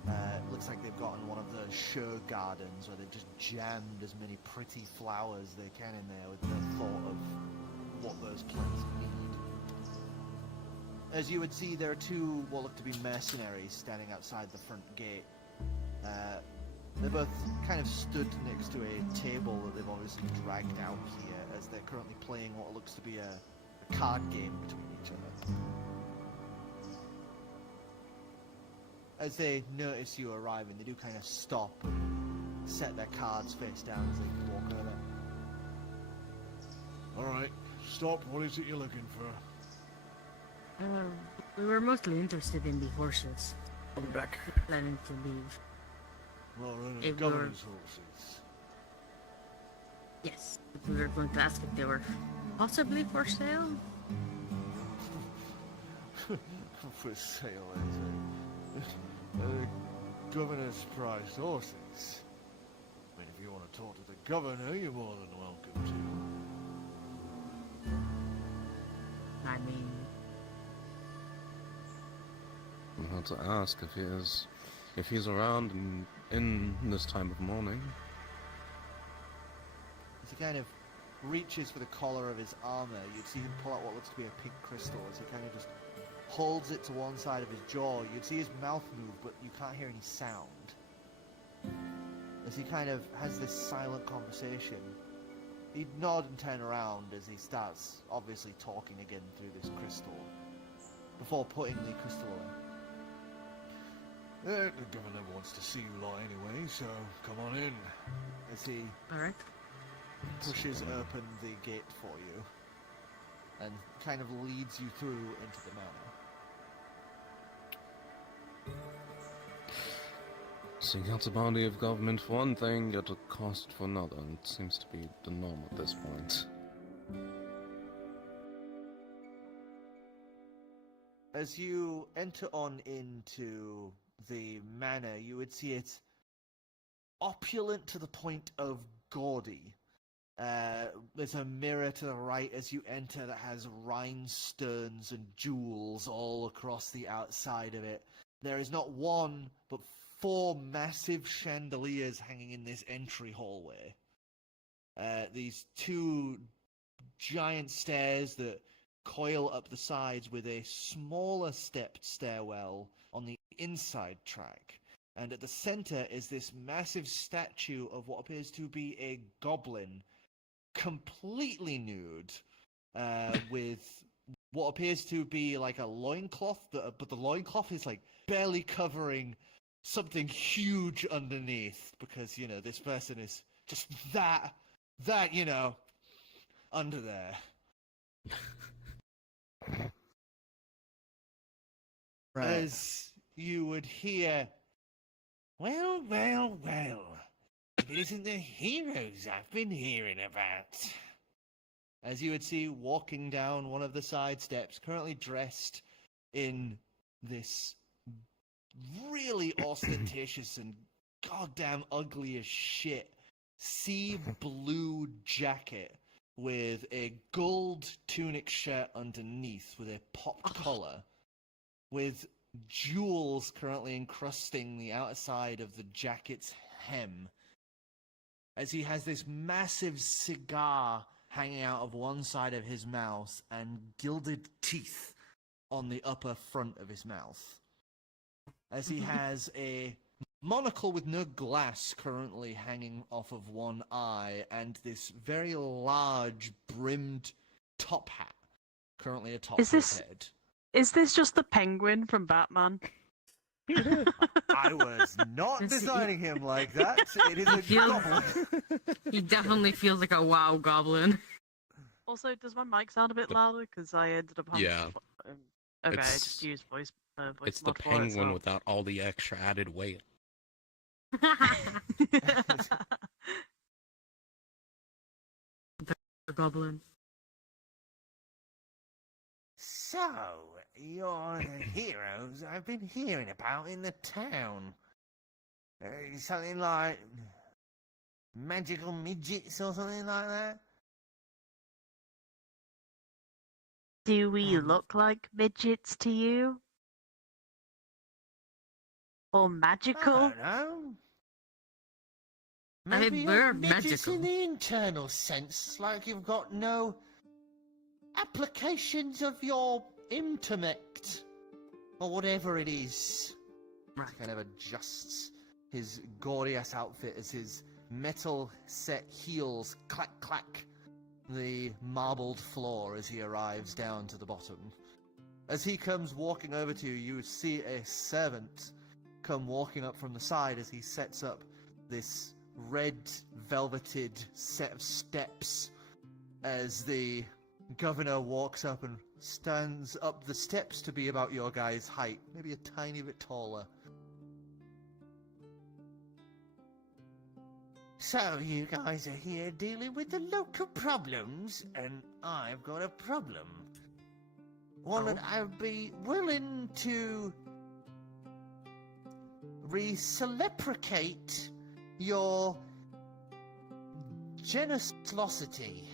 It looks like they've gotten one of the show gardens where they've just jammed as many pretty flowers as they can in there with no thought of what those plants need. As you would see, there are two what look to be mercenaries standing outside the front gate. They're both kind of stood next to a table that they've obviously dragged out here, as they're currently playing what looks to be a card game between each other. As they notice you arriving, they do kind of stop and set their cards face down as they walk over. Alright, stop. What is it you're looking for? We were mostly interested in the horses. I'll be back. Planning to leave. Well, running If the we're- governor's horses. Yes, but we were going to ask if they were possibly for sale. For sale, is it? Governor's prize horses. I mean, if you want to talk to the governor, you're more than welcome to. I mean, I'll have to ask if he's around in this time of morning. As he kind of reaches for the collar of his armor, you'd see him pull out what looks to be a pink crystal as he kind of just holds it to one side of his jaw. You'd see his mouth move, but you can't hear any sound. As he kind of has this silent conversation, he'd nod and turn around as he starts obviously talking again through this crystal, before putting the crystal away. The governor wants to see you lot anyway, so come on in. As he alright. pushes open the gate for you, and kind of leads you through into the manor. Seeking out the bounty of government for one thing, at a cost for another. It seems to be the norm at this point. As you enter on into the manor, you would see it opulent to the point of gaudy. There's a mirror to the right as you enter that has rhinestones and jewels all across the outside of it. There is not one, but 4 massive chandeliers hanging in this entry hallway. These 2 giant stairs that coil up the sides with a smaller stepped stairwell on the inside track. and at the center is this massive statue of what appears to be a goblin, completely nude, with what appears to be like a loincloth, but the loincloth is like barely covering something huge underneath, because, you know, this person is just that, you know, under there. Right. As you would hear, well, well, well, if it isn't the heroes I've been hearing about. As you would see walking down one of the side steps, currently dressed in this really ostentatious and goddamn ugly as shit sea blue jacket with a gold tunic shirt underneath with a popped collar, with jewels currently encrusting the outside of the jacket's hem, as he has this massive cigar hanging out of one side of his mouth and gilded teeth on the upper front of his mouth, as he has a monocle with no glass currently hanging off of one eye, and this very large brimmed top hat currently atop his head. Is this just the penguin from Batman? I was not designing him like that. It is a goblin. He definitely feels like a WoW goblin. Also, does my mic sound a bit louder? Because I ended up having Yeah. okay, I It's- just used voice It's the mod for it, penguin so- without all the extra added weight. The goblin. So, you're the heroes I've been hearing about in the town. Something like magical midgets or something like that? Do we look like midgets to you? Or I magical? don't know. I mean, Maybe you're we're midgets magical. in the internal sense, like you've got no applications of your intellect, or whatever it is. Right. He kind of adjusts his gaudy-ass outfit as his metal-set heels clack the marbled floor as he arrives down to the bottom. As he comes walking over to you, you would see a servant come walking up from the side as he sets up this red velveted set of steps, as the governor walks up and stands up the steps to be about your guys' height, maybe a tiny bit taller. So you guys are here dealing with the local problems, and I've got a problem. One that I would be willing to reciprocate your generosity.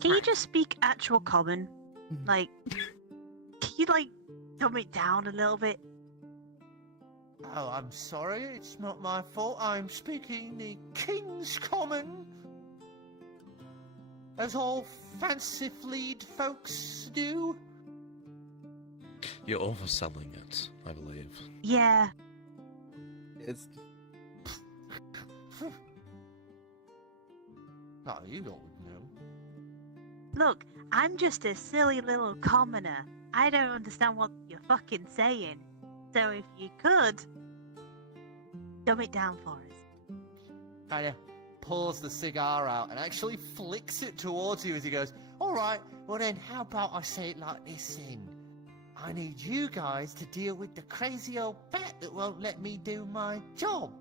Can you just speak actual common? Like, can you, like, dumb it down a little bit? Oh, I'm sorry, it's not my fault. I'm speaking the King's Common, as all fancy-fleed folks do. You're overselling it, I believe. Yeah. It's No, you don't know. Look, I'm just a silly little commoner. I don't understand what you're fucking saying. So if you could, dumb it down for us. Kind of pulls the cigar out and actually flicks it towards you as he goes, alright, well then how about I say it like this then? I need you guys to deal with the crazy old bat that won't let me do my job.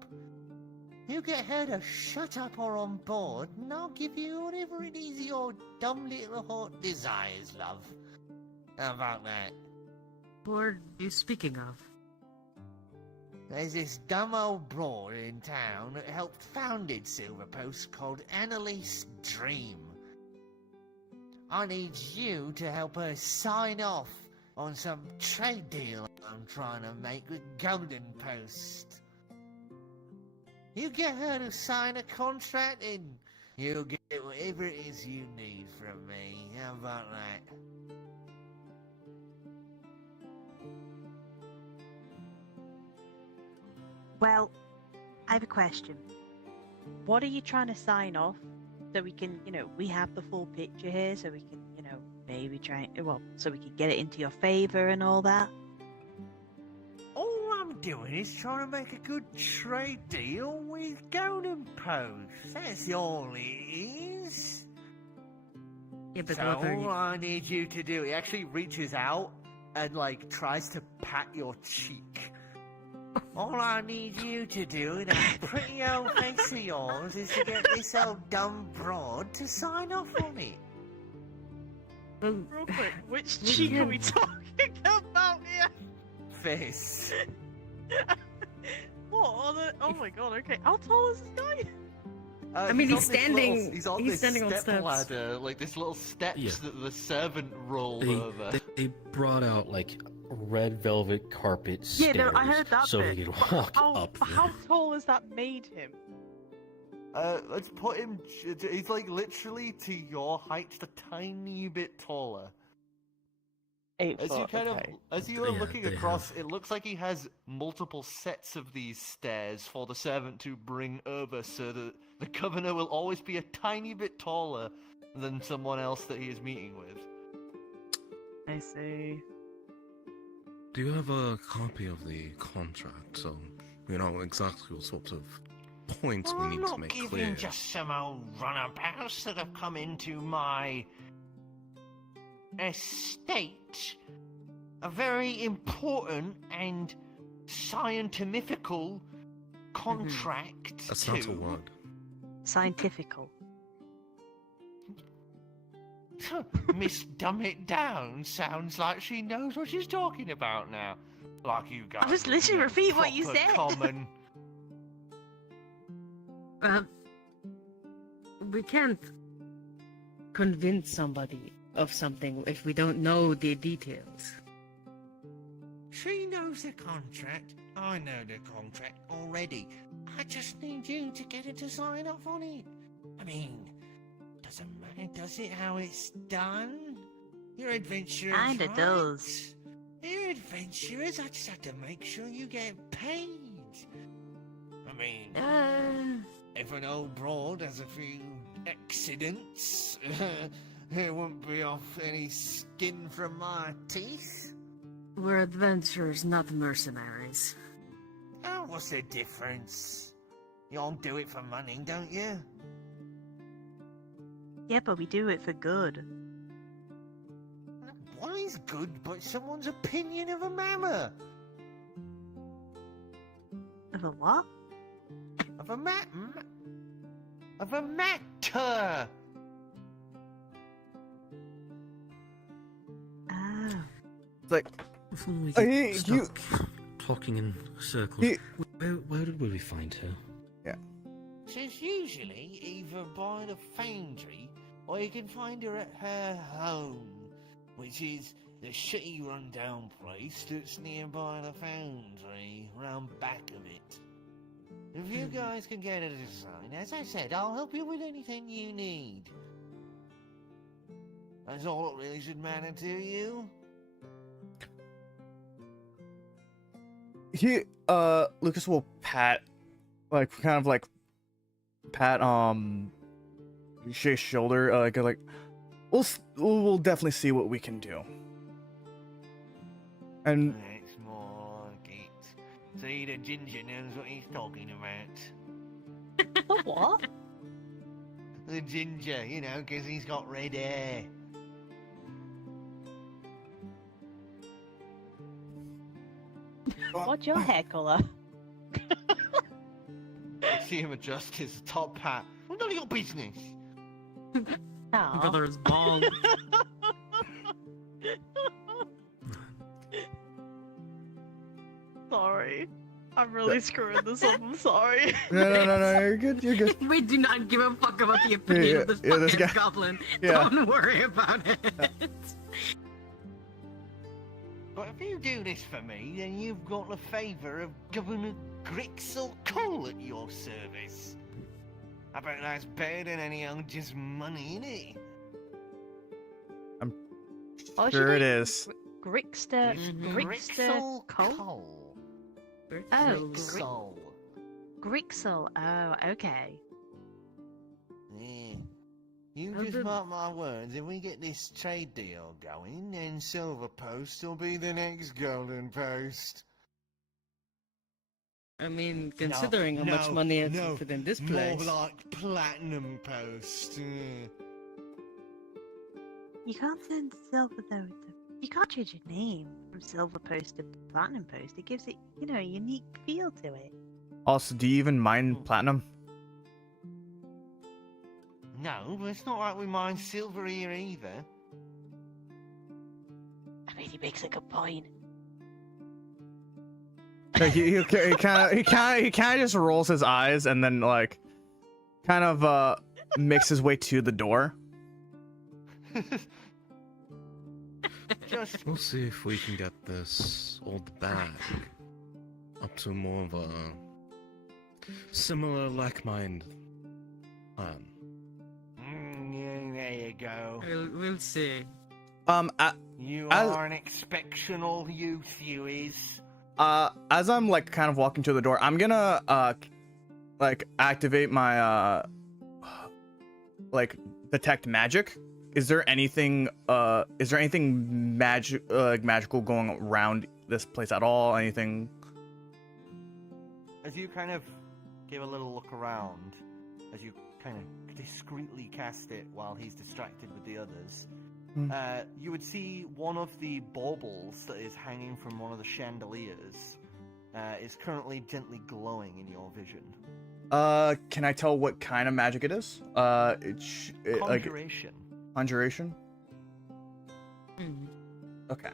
You get her to shut up or on board, and I'll give you whatever it is your dumb little heart desires, love. How about that? Who are you speaking of? There's this dumb old broad in town that helped founded Silverpost called Annalise Dream. I need you to help her sign off on some trade deal I'm trying to make with Golden Post. You get her to sign a contract and you'll get whatever it is you need from me. How about that? Well, I have a question. What are you trying to sign off? So we can, we have the full picture here, so we can, maybe so we can get it into your favor and all that. All I'm doing is trying to make a good trade deal with Golden Post. That's all it is. Yeah, but So what are all you... I need you to do, he actually reaches out and like tries to pat your cheek. All I need you to do in that pretty old face of yours is to get this old dumb broad to sign off on it. Well, Real quick, which We cheek are can- we talking about here? Face. What? Oh my god, okay. How tall is this guy? I mean, he's on this standing- he's on he's this standing on step steps. ladder, like this little steps Yeah. that the servant rolled They, over. they brought out like red velvet carpet Yeah, stairs no, I heard that so bit. he could walk up them. How tall has that made him? Let's put him. He's like literally to your height, just a tiny bit taller. 8 As you as you are Yeah, looking they across, have. it looks like he has multiple sets of these stairs for the servant to bring over, so that the governor will always be a tiny bit taller than someone else that he is meeting with. I see. Do you have a copy of the contract, so we know exactly what sorts of points we need to make clear? just some old runabouts that have come into my estate. A very important and scientifical contract. That's not a word. Scientifical. Miss Dumb It Down sounds like she knows what she's talking about now. Like you guys. I was literally repeating what you proper said. Common. We can't convince somebody of something if we don't know the details. She knows the contract. I know the contract already. I just need you to get her to sign off on it. I mean, doesn't matter, does it, how it's done? You're adventurers, Kinda right? does. You're adventurers. I just have to make sure you get paid. I mean, if an old broad has a few accidents, it won't be off any skin from my teeth. We're adventurers, not mercenaries. Oh, what's the difference? You all do it for money, don't you? Yeah, but we do it for good. What is good but someone's opinion of a mammoth? Of a what? Of a of a matter? Ah. It's like, Before we Oh, get you- stuck talking in circles, You- where did we find her? She's usually either by the foundry or you can find her at her home, which is the shitty rundown place that's nearby the foundry, round back of it. If you guys can get her to sign, as I said, I'll help you with anything you need. That's all that really should matter to you. Lucas will pat, pat, Shay's shoulder, like, we'll definitely see what we can do. And It's more like it. See, the ginger knows what he's talking about. What? The ginger, you know, 'cause he's got red hair. What's your hair colour? I see him adjust his top hat. Well, none of your business. Aw. Brother is bald. Sorry. I'm really screwing this up, I'm sorry. no, you're good, you're good. We do not give a fuck about the opinion Yeah, of this yeah, this fucking guy- goblin. yeah. Don't worry about it. But if you do this for me, then you've got the favour of Governor Grixel Cole at your service. I bet that's better than any old just money, innit? What's Sure your it name? is. Grixter. Mhm. Grixter Cole? Cole. Oh. Grixel. Grixel. Oh, okay. Yeah. You Oh, just good. mark my words, if we get this trade deal going, then Silver Post will be the next Golden Post. I mean, considering how much no, money has no, put in this more place. like Platinum Post. You can't turn silver though. You can't change your name from Silver Post to Platinum Post. It gives it, a unique feel to it. Also, do you even mind platinum? No, but it's not like we mind silver here either. I mean, he makes a good point. Like, he kind of just rolls his eyes and then like, kind of makes his way to the door. Just We'll see if we can get this old bag up to more of a similar like-mind plan. yeah, there you go. We'll see. You As- are an exceptional youth, you is. As I'm like kind of walking to the door, I'm gonna like activate my like detect magic. Is there anything magical going around this place at all? Anything? As you kind of give a little look around, as you kind of discreetly cast it while he's distracted with the others, you would see one of the baubles that is hanging from one of the chandeliers is currently gently glowing in your vision. Can I tell what kind of magic it is? Like Conjuration. conjuration. Mhm. Okay.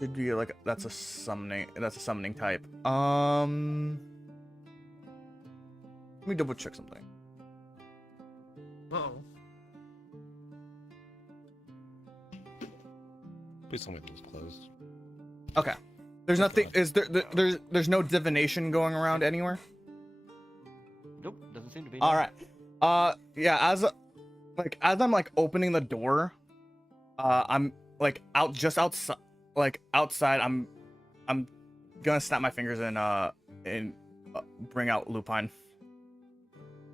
Could be like that's a summoning type. Let me double check something. Whoa. Please tell me it was closed. Okay. There's nothing. Is there's no divination going around anywhere? Nope, doesn't seem to be. All right. Yeah. As I'm like opening the door, I'm like outside. Like outside, I'm gonna snap my fingers and bring out Lupine,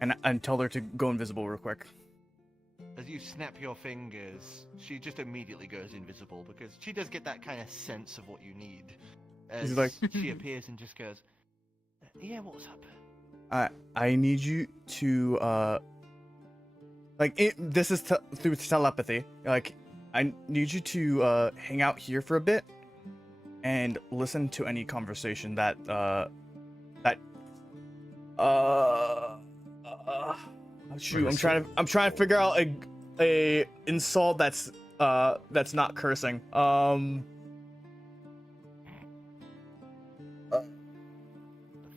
and tell her to go invisible real quick. As you snap your fingers, she just immediately goes invisible because she does get that kind of sense of what you need. As He's like- she appears and just goes, "Yeah, what's up?" I need you to this is through telepathy. Like, I need you to hang out here for a bit and listen to any conversation that shoot, I'm trying to figure out a insult that's not cursing.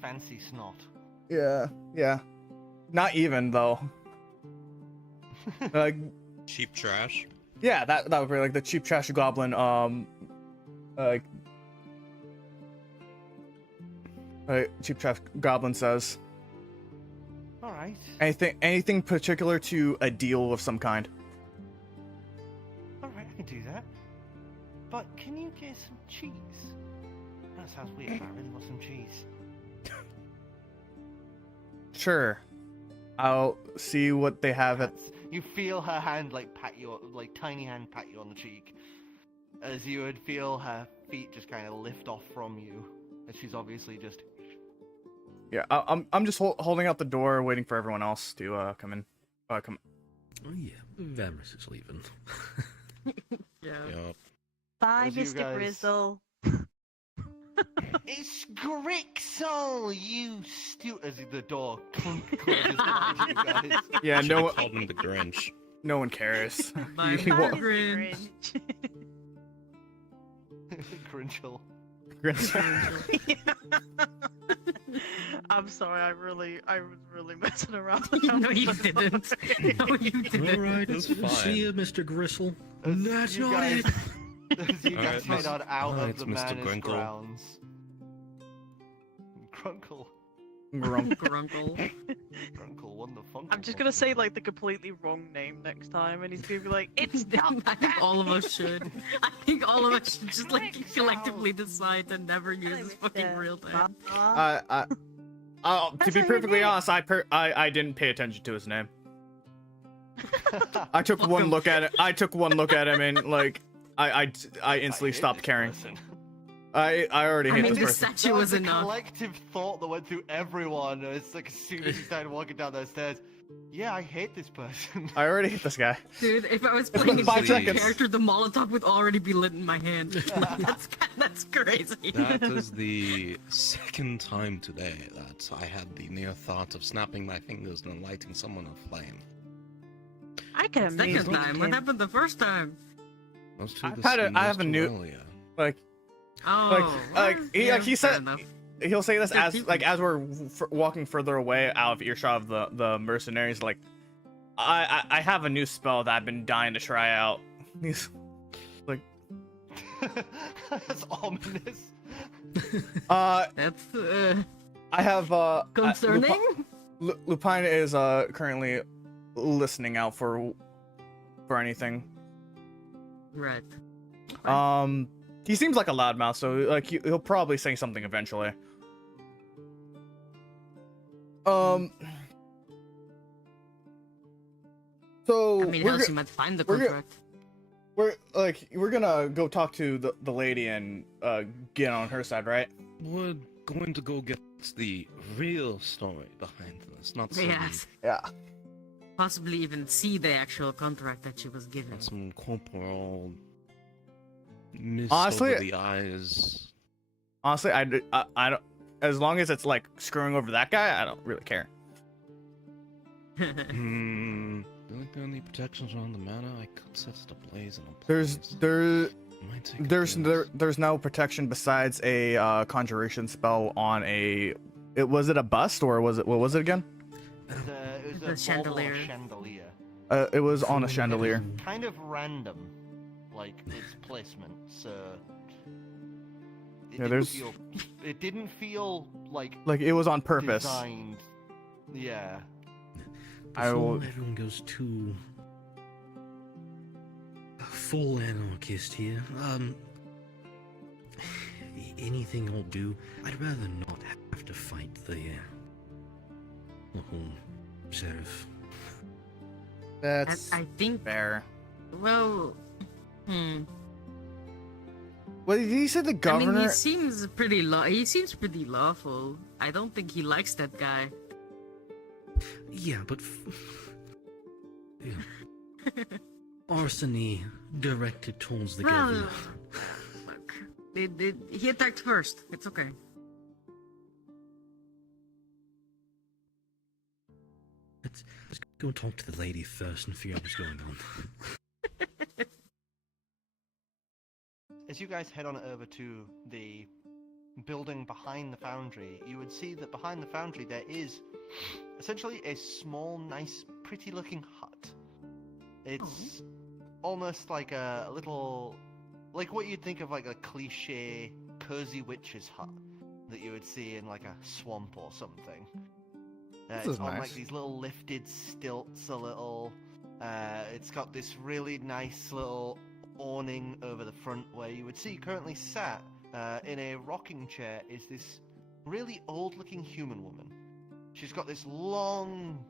Fancy snot. Yeah. Not even though. Cheap trash. Yeah, that would be like the cheap trash goblin. Cheap trash goblin says. All right. Anything particular to a deal of some kind. All right, I can do that. But can you get some cheese? That sounds weird. But I really want some cheese. Sure. I'll see what they have at. You feel her hand tiny hand pat you on the cheek, as you would feel her feet just kind of lift off from you, and she's obviously just. Yeah, I'm just holding out the door, waiting for everyone else to come in. Come. Oh yeah, Vamris is leaving. Yeah. Yup. Bye, As you Mr. guys- Grizzle. It's Grixel, you as the door closes behind you guys. Yeah, Should've no called him the Grinch. one cares. Bye, You bye, won't- Grinch. Grinchel. I'm sorry, I was really messing around. No, you didn't. No, you didn't. Alright, It's fine. see you, Mr. Gristle. As That's you not guys, it! as you guys Alright, head on out alright, of the Mr. manor Grunkle. grounds. Grunkle. Grump. Grunkle. Grunkle won the funk. I'm just gonna say like the completely wrong name next time, and he's gonna be like, "It's not I think that." all of us should. I think all of us should just like collectively decide to never use his fucking real name. I To That's be what you perfectly did. honest, I didn't pay attention to his name. I took one look at it. I took one look at him and like I instantly hate stopped this caring. person. I already I hate mean, this the person. statue That was the enough. collective thought that went through everyone. It's like as soon as he started walking down those stairs. Yeah, I hate this person. I already hate this guy. Dude, if I was been playing a 5 different seconds. character, the Molotov would already be lit in my hand. That's crazy. That is the second time today that I had the near thought of snapping my fingers and lighting someone aflame. I can Second amazingly time. What happened the first time? Those two I have a new- earlier. Like Oh, he fair said enough. he'll say this Yeah, as people- like as we're walking further away out of earshot of the mercenaries. Like I have a new spell that I've been dying to try out. He's like That's ominous. That's I have concerning. Lupine is currently listening out for anything. Right. He seems like a loudmouth, so like he'll probably say something eventually. So I mean, we're, how go- she might find the we're go- contract. we're gonna go talk to the lady and get on her side, right? We're going to go get the real story behind this, not some, Yes. Yeah. Possibly even see the actual contract that she was given. not some corporal mist Honestly- over the eyes. Honestly, I don't. As long as it's like screwing over that guy, I don't really care. Do you think there are any protections around the manor? I could set it ablaze in a place. Might take a guess. There's no protection besides a conjuration spell on a. Was it a bust or was it what was it again? It was The a bauble chandelier. chandelier. It was on a chandelier. Kind of random, like its placement. So Yeah, there's- it didn't feel like Like it was on purpose. designed. Yeah. I will- Before everyone goes too full anarchist here, anything I'll do, I'd rather not have to fight the whole sheriff. That's I think. fair. Well, What did he say? The I mean, governor. he seems pretty he seems pretty lawful. I don't think he likes that guy. Yeah, but yeah. Arsony directed towards the Well, governor. look, he attacked first. It's okay. Let's go talk to the lady first and figure out what's going on. As you guys head on over to the building behind the foundry, you would see that behind the foundry there is essentially a small, nice, pretty-looking hut. It's almost like a little, like what you'd think of like a cliche cozy witch's hut that you would see in like a swamp or something. This It's is on like nice. these little lifted stilts a little. It's got this really nice little awning over the front where you would see currently sat in a rocking chair is this really old-looking human woman. She's got this long,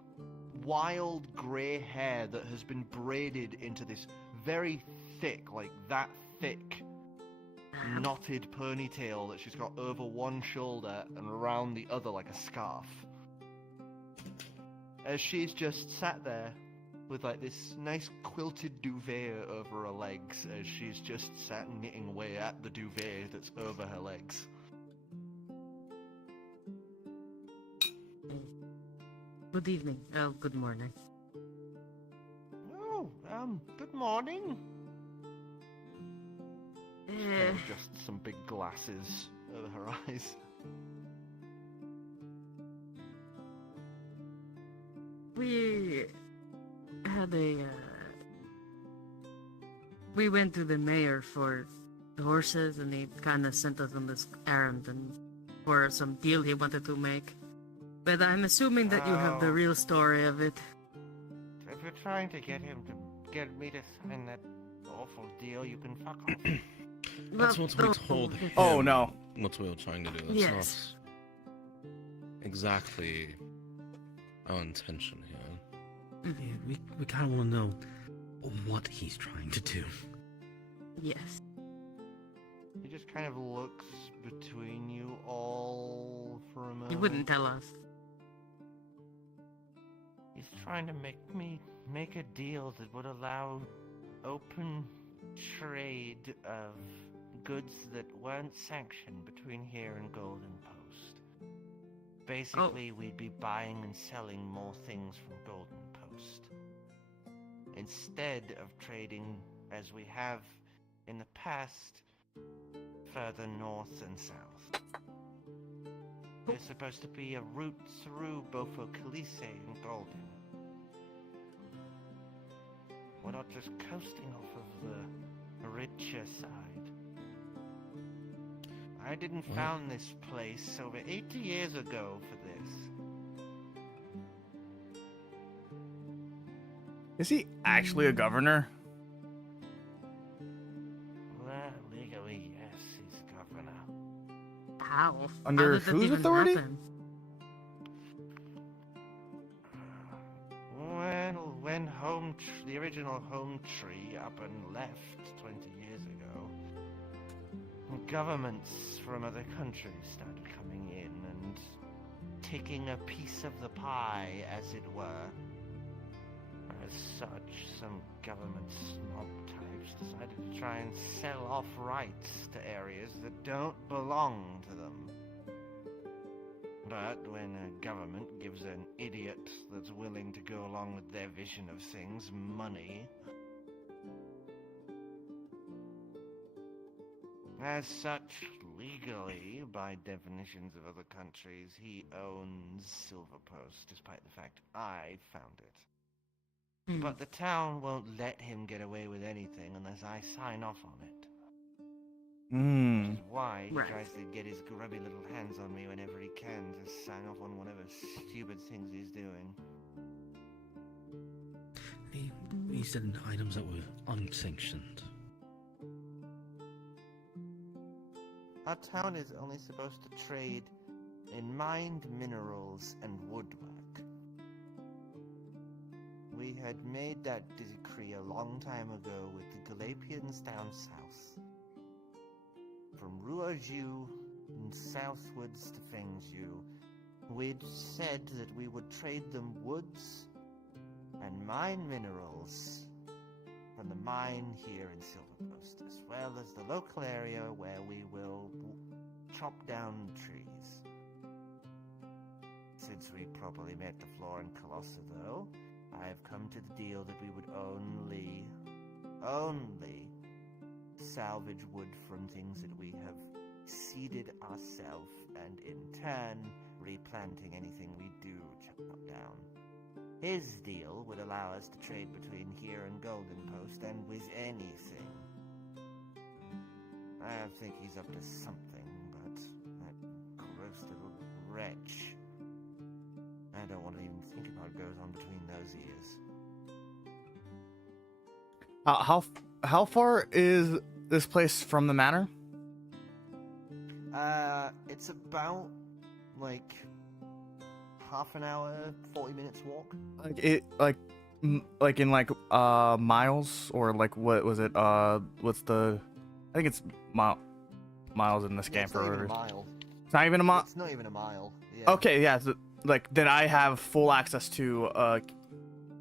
wild grey hair that has been braided into this very thick, like that thick, knotted ponytail that she's got over one shoulder and around the other like a scarf. As she's just sat there with like this nice quilted duvet over her legs as she's just sat knitting away at the duvet that's over her legs. Good evening. Oh, good morning. Oh, good morning. Just some big glasses over her eyes. We had we went to the mayor for the horses, and he kind of sent us on this errand and for some deal he wanted to make. But I'm assuming that you have the Oh. real story of it. If you're trying to get him to get me to sign that awful deal, you can fuck off. That's Well, what we no, told him. Oh no. What we were trying to do. It's Yes. not exactly our intention here. Yeah, we kind of want to know what he's trying to do. Yes. He just kind of looks between you all for a moment. He wouldn't tell us. He's trying to make a deal that would allow open trade of goods that weren't sanctioned between here and Golden Post. Basically, we'd be buying and selling more things from Golden Post, instead of trading as we have in the past, further north and south. There's supposed to be a route through boffo, klse, and Golden. We're not just coasting off of the richer side. I didn't found this place over 80 years ago for this. Is he actually a governor? Well, legally, yes, he's governor. How? Under How did that whose even authority? happen? When the original home tree up and left 20 years ago, governments from other countries started coming in and taking a piece of the pie, as it were. As such, some government snob types decided to try and sell off rights to areas that don't belong to them. But when a government gives an idiot that's willing to go along with their vision of things money, as such, legally, by definitions of other countries, he owns Silverpost, despite the fact I found it. But the town won't let him get away with anything unless I sign off on it. Which is why he tries to get his grubby little hands on me whenever he can to sign off on whatever stupid things he's doing. He said items that were unsanctioned. Our town is only supposed to trade in mined minerals and woodwork. We had made that decree a long time ago with the Galapians down south. From Ruoju and southwards to Fengzhou, we'd said that we would trade them woods and mine minerals from the mine here in Silverpost, as well as the local area where we will chop down trees. Since we properly met the floor in Klse, though, I have come to the deal that we would only salvage wood from things that we have seeded ourselves, and in turn, replanting anything we do chop down. His deal would allow us to trade between here and Golden Post and with anything. I think he's up to something, but that gross little wretch. I don't want to even think about what goes on between those ears. How far is this place from the manor? It's about like half an hour, 40 minutes walk. Like in miles, or like what was it? What's the? I think it's miles in this game It's not even for. a mile. It's not even a mile. It's not even a mile. Yeah. Okay, yeah. So, like then I have full access to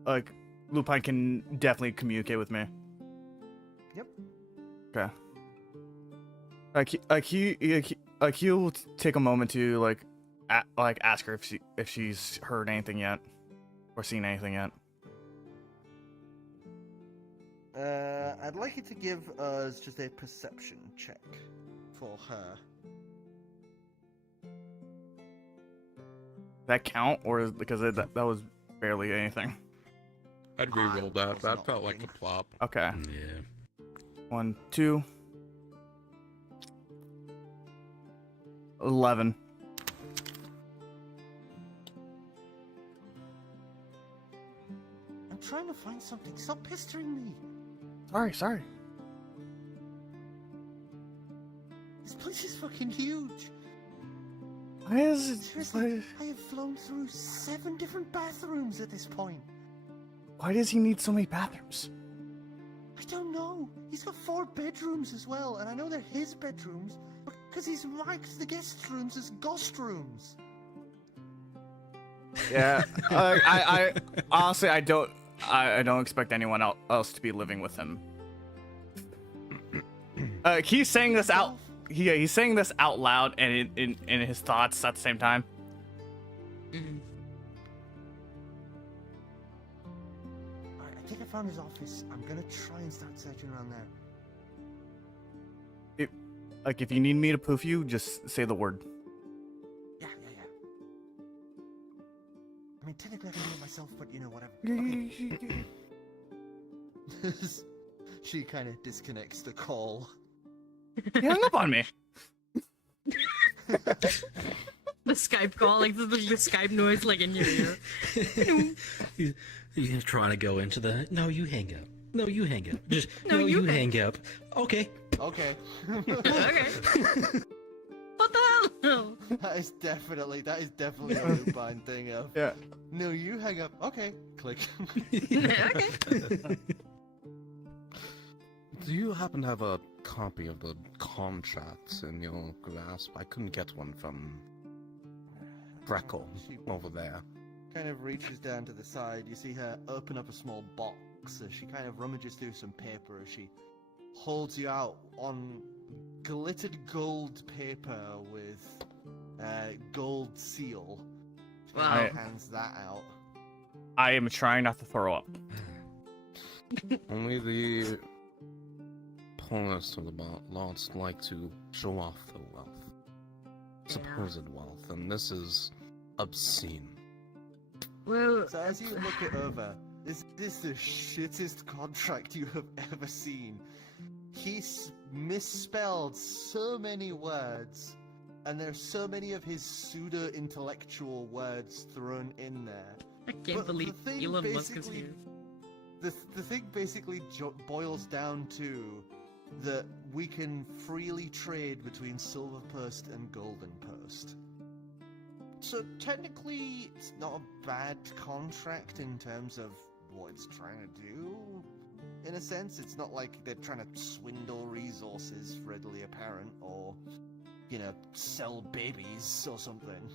like Lupine can definitely communicate with me. Yep. Okay. He'll take a moment to ask her if she's heard anything yet, or seen anything yet. I'd like you to give us just a perception check for her. That count, or is because that was barely anything. I'd reroll that. That felt like a plop. Okay. Yeah. 1, 2, 11. I'm trying to find something. Stop pestering me. Sorry. This place is fucking huge. Why is it? Seriously, I have flown through 7 different bathrooms at this point. Why does he need so many bathrooms? I don't know. He's got 4 bedrooms as well, and I know they're his bedrooms because he's marked the guest rooms as ghost rooms. Yeah, I honestly, I don't expect anyone else to be living with him. He's saying this out. Yeah, he's saying this out loud and in his thoughts at the same time. Mhm. Alright, I think I found his office. I'm gonna try and start searching around there. Like, if you need me to poof you, just say the word. Yeah. I mean, technically I can do it myself, but you know, whatever. Okay. She kind of disconnects the call. He hung up on me. The Skype call, like the Skype noise, like in your ear. You're trying to go into the. No, you hang up. No, you hang up. Just No, you hang up. Okay. Okay. Okay. What the hell? That is definitely a Lupine thing of. Yeah. No, you hang up. Okay. Click. Okay. Do you happen to have a copy of the contract in your grasp? I couldn't get one from Freckle over there. Kind of reaches down to the side. You see her open up a small box as she kind of rummages through some paper as she holds you out on glittered gold paper with gold seal. She kind of Wow. hands that out. I am trying not to throw up. Only the poorest of the lots like to show off their wealth. Supposed wealth, and this is obscene. Well, So as you look it over, is this the shittest contract you have ever seen? He's misspelled so many words, and there's so many of his pseudo-intellectual words thrown in there. I can't But believe the thing Elon Musk is basically- here. The thing basically boils down to that we can freely trade between Silver Post and Golden Post. So technically, it's not a bad contract in terms of what it's trying to do. In a sense, it's not like they're trying to swindle resources readily apparent, or, you know, sell babies or something.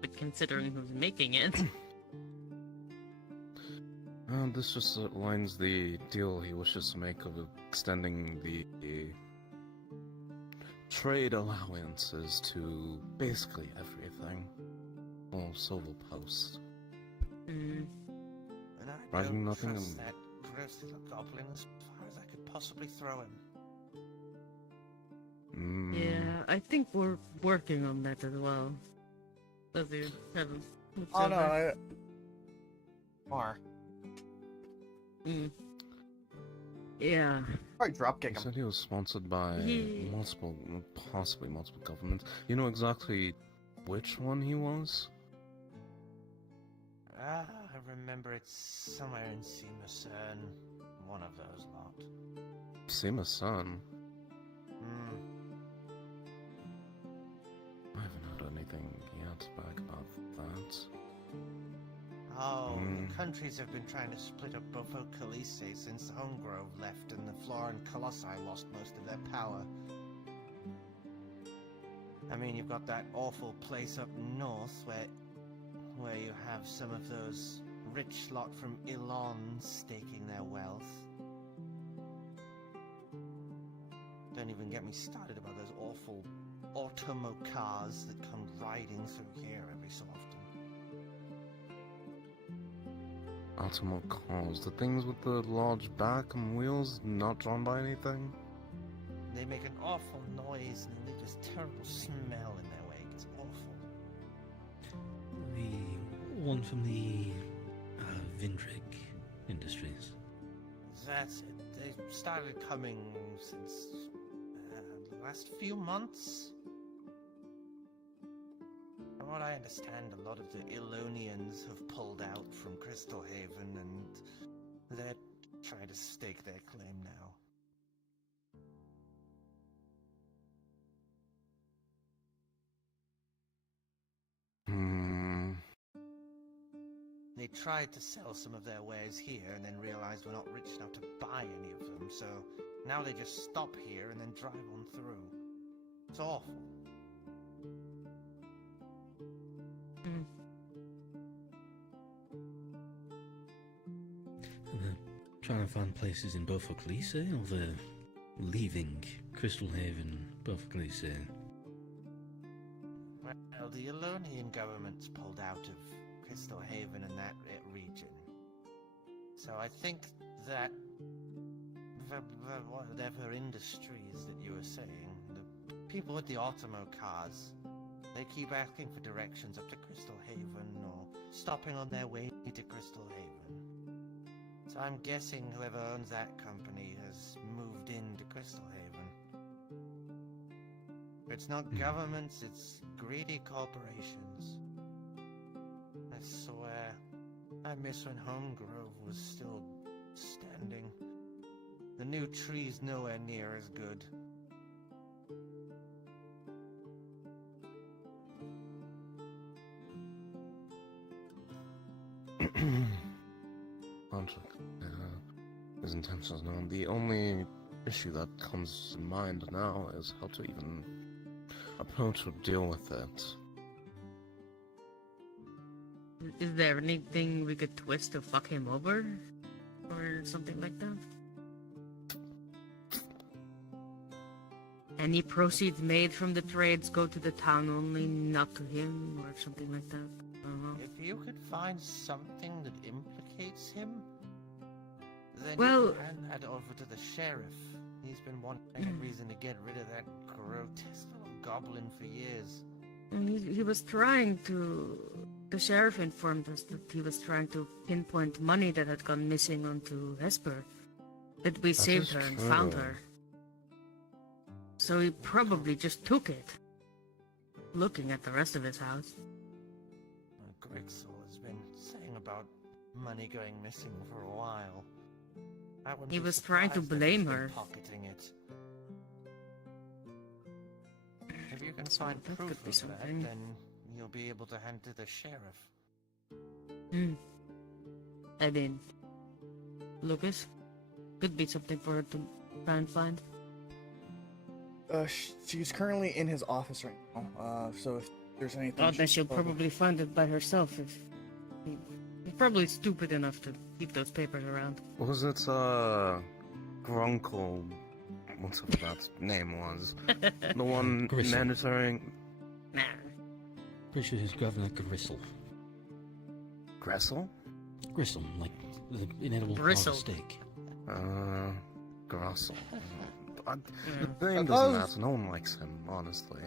But considering who's making it. This just outlines the deal he wishes to make of extending the trade allowances to basically everything. Well, Silver Post. Mm. And I Rising don't nothing trust and- that gross little goblin as far as I could possibly throw him. Yeah, I think we're working on that as well. Does he have a Oh no, Yeah. probably drop kick He him. said he was sponsored by Yeah. possibly multiple governments. You know exactly which one he was? I remember it's somewhere in Seamerson. One of those lot. Simasan. Hmm. I haven't heard anything yet back about that. Oh, Hmm. the countries have been trying to split up boffo klse since Homegrove left and the Floran Colossi lost most of their power. I mean, you've got that awful place up north where you have some of those rich lot from Elon staking their wealth. Don't even get me started about those awful automo cars that come riding through here every so often. Automo cars, the things with the large back and wheels not drawn by anything? They make an awful noise and they leave this terrible smell in their wake. It's awful. The one from the Vrdnd Industries. That's it. They started coming since the last few months. From what I understand, a lot of the Elonians have pulled out from Crystal Haven and they're trying to stake their claim now. tried to sell some of their wares here and then realized we're not rich enough to buy any of them, so now they just stop here and then drive on through. It's awful. Mm. And they're trying to find places in both klse, or they're leaving Crystal Haven, both klse. Well, the Elonian government's pulled out of Crystal Haven and that region. So I think that whatever industries that you were saying, the people with the Automo cars, they keep asking for directions up to Crystal Haven or stopping on their way to Crystal Haven. So I'm guessing whoever owns that company has moved into Crystal Haven. It's not governments, it's greedy corporations. I swear, I miss when Home Grove was still standing. The new tree's nowhere near as good. His intentions known. The only issue that comes in mind now is how to even approach or deal with it. Is there anything we could twist to fuck him over? Or something like that? Any proceeds made from the trades go to the town only, not to him, or something like that? I don't know. If you could find something that implicates him, then Well- you can hand that over to the sheriff. He's been wanting a reason to get rid of that grotesque little goblin for years. And he was trying to... The sheriff informed us that he was trying to pinpoint money that had gone missing onto Hesper. That we saved is her and found true. her. So he probably just took it. Looking at the rest of his house. Grixel has been saying about money going missing for a while. I wouldn't He be was trying to surprised if blame he's been her. Pocketing it. If you can So find that proof could be of something. that, then you'll be able to hand to the sheriff. I mean... Lucas? Could be something for her to try and find. She's currently in his office right now. So if there's anything, Oh, then she'll probably find it by herself if... He's probably stupid enough to keep those papers around. Was it, Grunkle, whatever that name was? The one Grissom. monitoring... Nah. Pretty sure his governor Gristle. Gressel? Grissom, like the inedible part Bristle. of steak. Grossel. Yeah. The name That doesn't was- matter, no one likes him, honestly.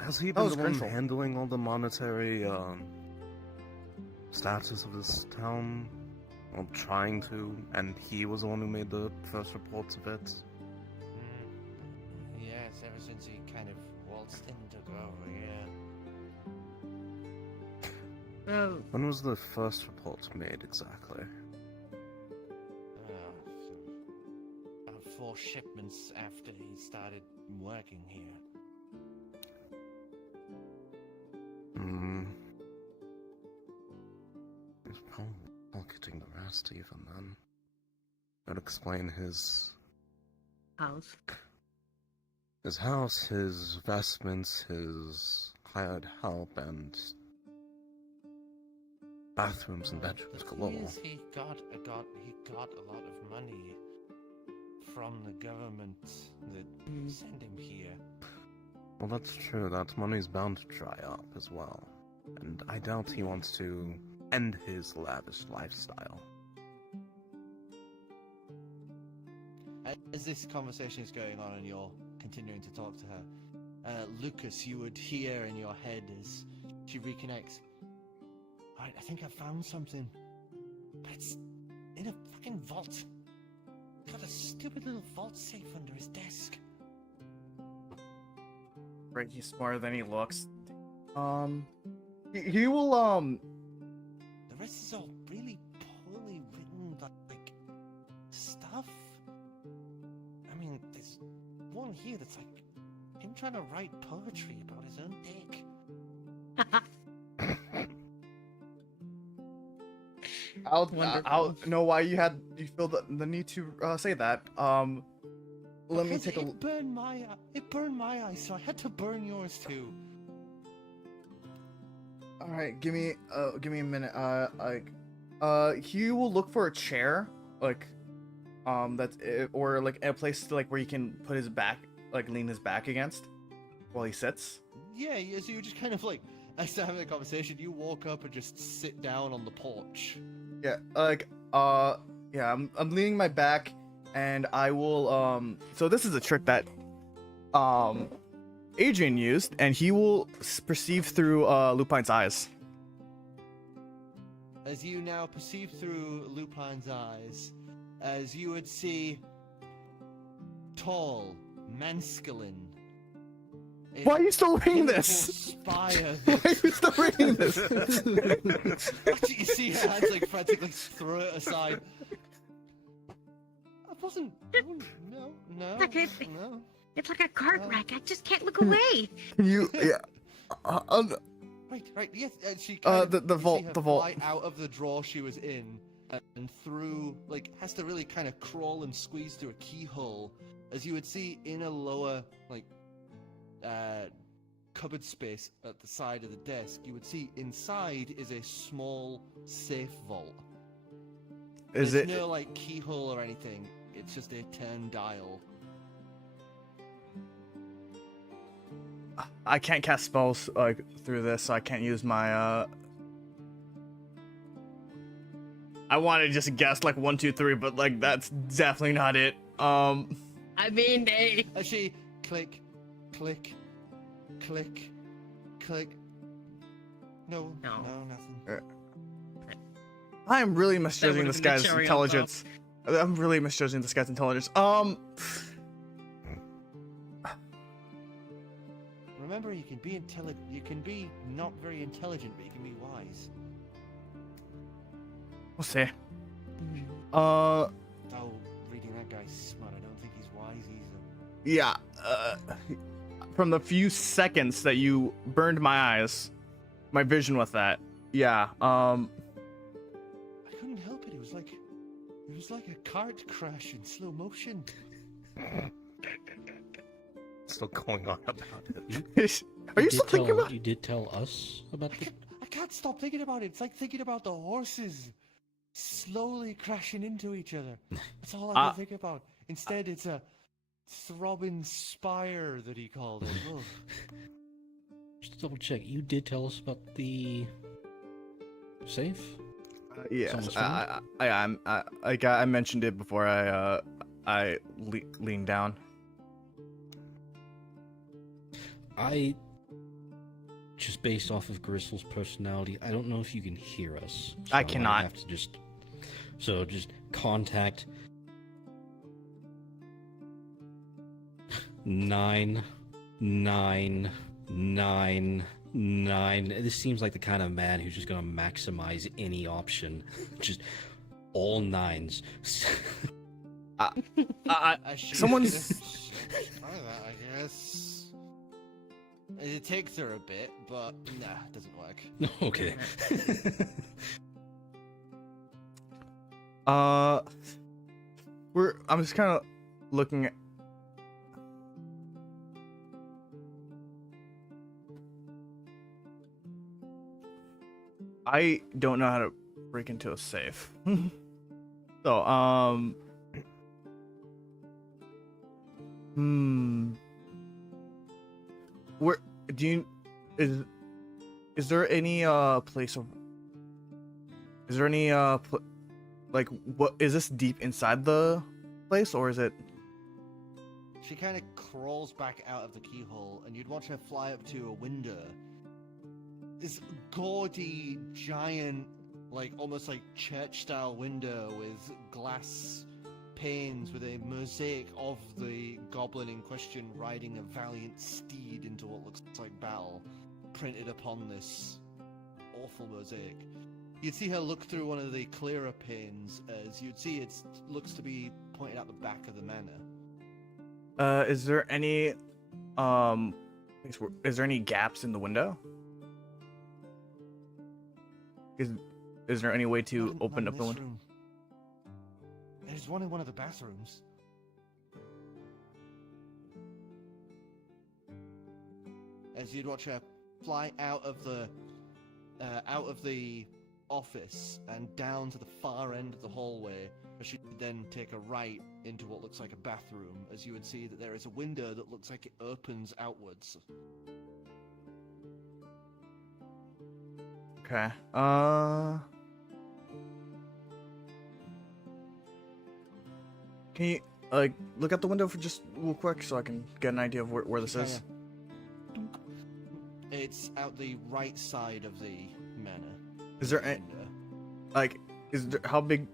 Has he That been was the one Grinsel. handling all the monetary, status of this town? Or trying to, and he was the one who made the first reports of it? Yes, ever since he kind of waltzed in and took over, yeah. Well, When was the first report made exactly? About 4 shipments after he started working here. He's probably pocketing the rest even then. That would explain his house. house, his vestments, his hired help, and bathrooms and bedrooms The galore. thing is, he got a lot of money from the government that sent him here. Well, that's true. That money's bound to dry up as well. And I doubt he wants to end his lavish lifestyle. As this conversation is going on and you're continuing to talk to her, Lucas, you would hear in your head as she reconnects. Alright, I think I found something. But it's in a fucking vault. Got a stupid little vault safe under his desk. Right, he's smarter than he looks. He will The rest is all really poorly written, like stuff. I mean, there's one here that's like him trying to write poetry about his own dick. I'll Wonderful. know why you feel the need to say that. Let me Because take a it burned my eyes, so I had to burn yours too. All right, give me a minute. He will look for a chair, like, that's or like a place to, like, where he can put his back, like, lean his back against, while he sits. Yeah, so you just kind of like, as they're having a conversation, you walk up and just sit down on the porch. Yeah, yeah, I'm leaning my back, and I will, so this is a trick that, Adrian used, and he will perceive through, Lupine's eyes. As you now perceive through Lupine's eyes, as you would see tall, masculine. Why are you still reading this? Spire. Why are you still reading this? You see her hands like frantically throw it aside. I wasn't. No. Okay. No. It's like a cart wreck. I just can't look away. Can you, yeah. Right. Yes. She the vault, see her the vault. fly out of the drawer she was in, and through, like, has to really kind of crawl and squeeze through a keyhole, as you would see in a lower, like, cupboard space at the side of the desk. You would see inside is a small safe vault. Is There's it? no, like, keyhole or anything. It's just a turn dial. I can't cast spells like through this, so I can't use my I want to just guess like 1, 2, 3, but like that's definitely not it. I mean, hey. As she click, click, click, click. No, nothing. I am really misjudging would've this been the guy's cherry on intelligence. I'm really misjudging this guy's intelligence. Remember, you can be intelligent. You can be not very intelligent, but you can be wise. We'll see. Oh, reading that guy's smart. I don't think he's wise either. Yeah. From the few seconds that you burned my eyes, my vision with that. Yeah. I couldn't help it. It was like a cart crash in slow motion. Still going on about it. Are you still thinking about? You did tell us about it. I can't stop thinking about it. It's like thinking about the horses slowly crashing into each other. That's all I can think about. Instead, it's a throbbing spire that he called it. Ugh. Just to double check, you did tell us about the safe? Yes. I mentioned it before I leaned down. I, just based off of Gristle's personality, I don't know if you can hear us. So I cannot. might have to just contact 99999. This seems like the kind of man who's just gonna maximize any option, just all nines. Someone's. Try that, I guess. It takes her a bit, but nah, it doesn't work. Okay. I'm just kind of looking at. I don't know how to break into a safe. So, where do you is there any place of is there any like what is this deep inside the place or is it? She kind of crawls back out of the keyhole, and you'd watch her fly up to a window. This gaudy, giant, like almost like church-style window with glass panes with a mosaic of the goblin in question riding a valiant steed into what looks like battle, printed upon this awful mosaic. You'd see her look through one of the clearer panes, as you'd see it looks to be pointed out the back of the manor. Is there any is there any gaps in the window? Is is there any way to Not open in up the this window? room. There's one in one of the bathrooms. As you'd watch her fly out of the office and down to the far end of the hallway, as she'd then take a right into what looks like a bathroom, as you would see that there is a window that looks like it opens outwards. Okay. Can you like look out the window for just real quick so I can get an idea of where this is? It's out the right side of the manor. Is there window. how big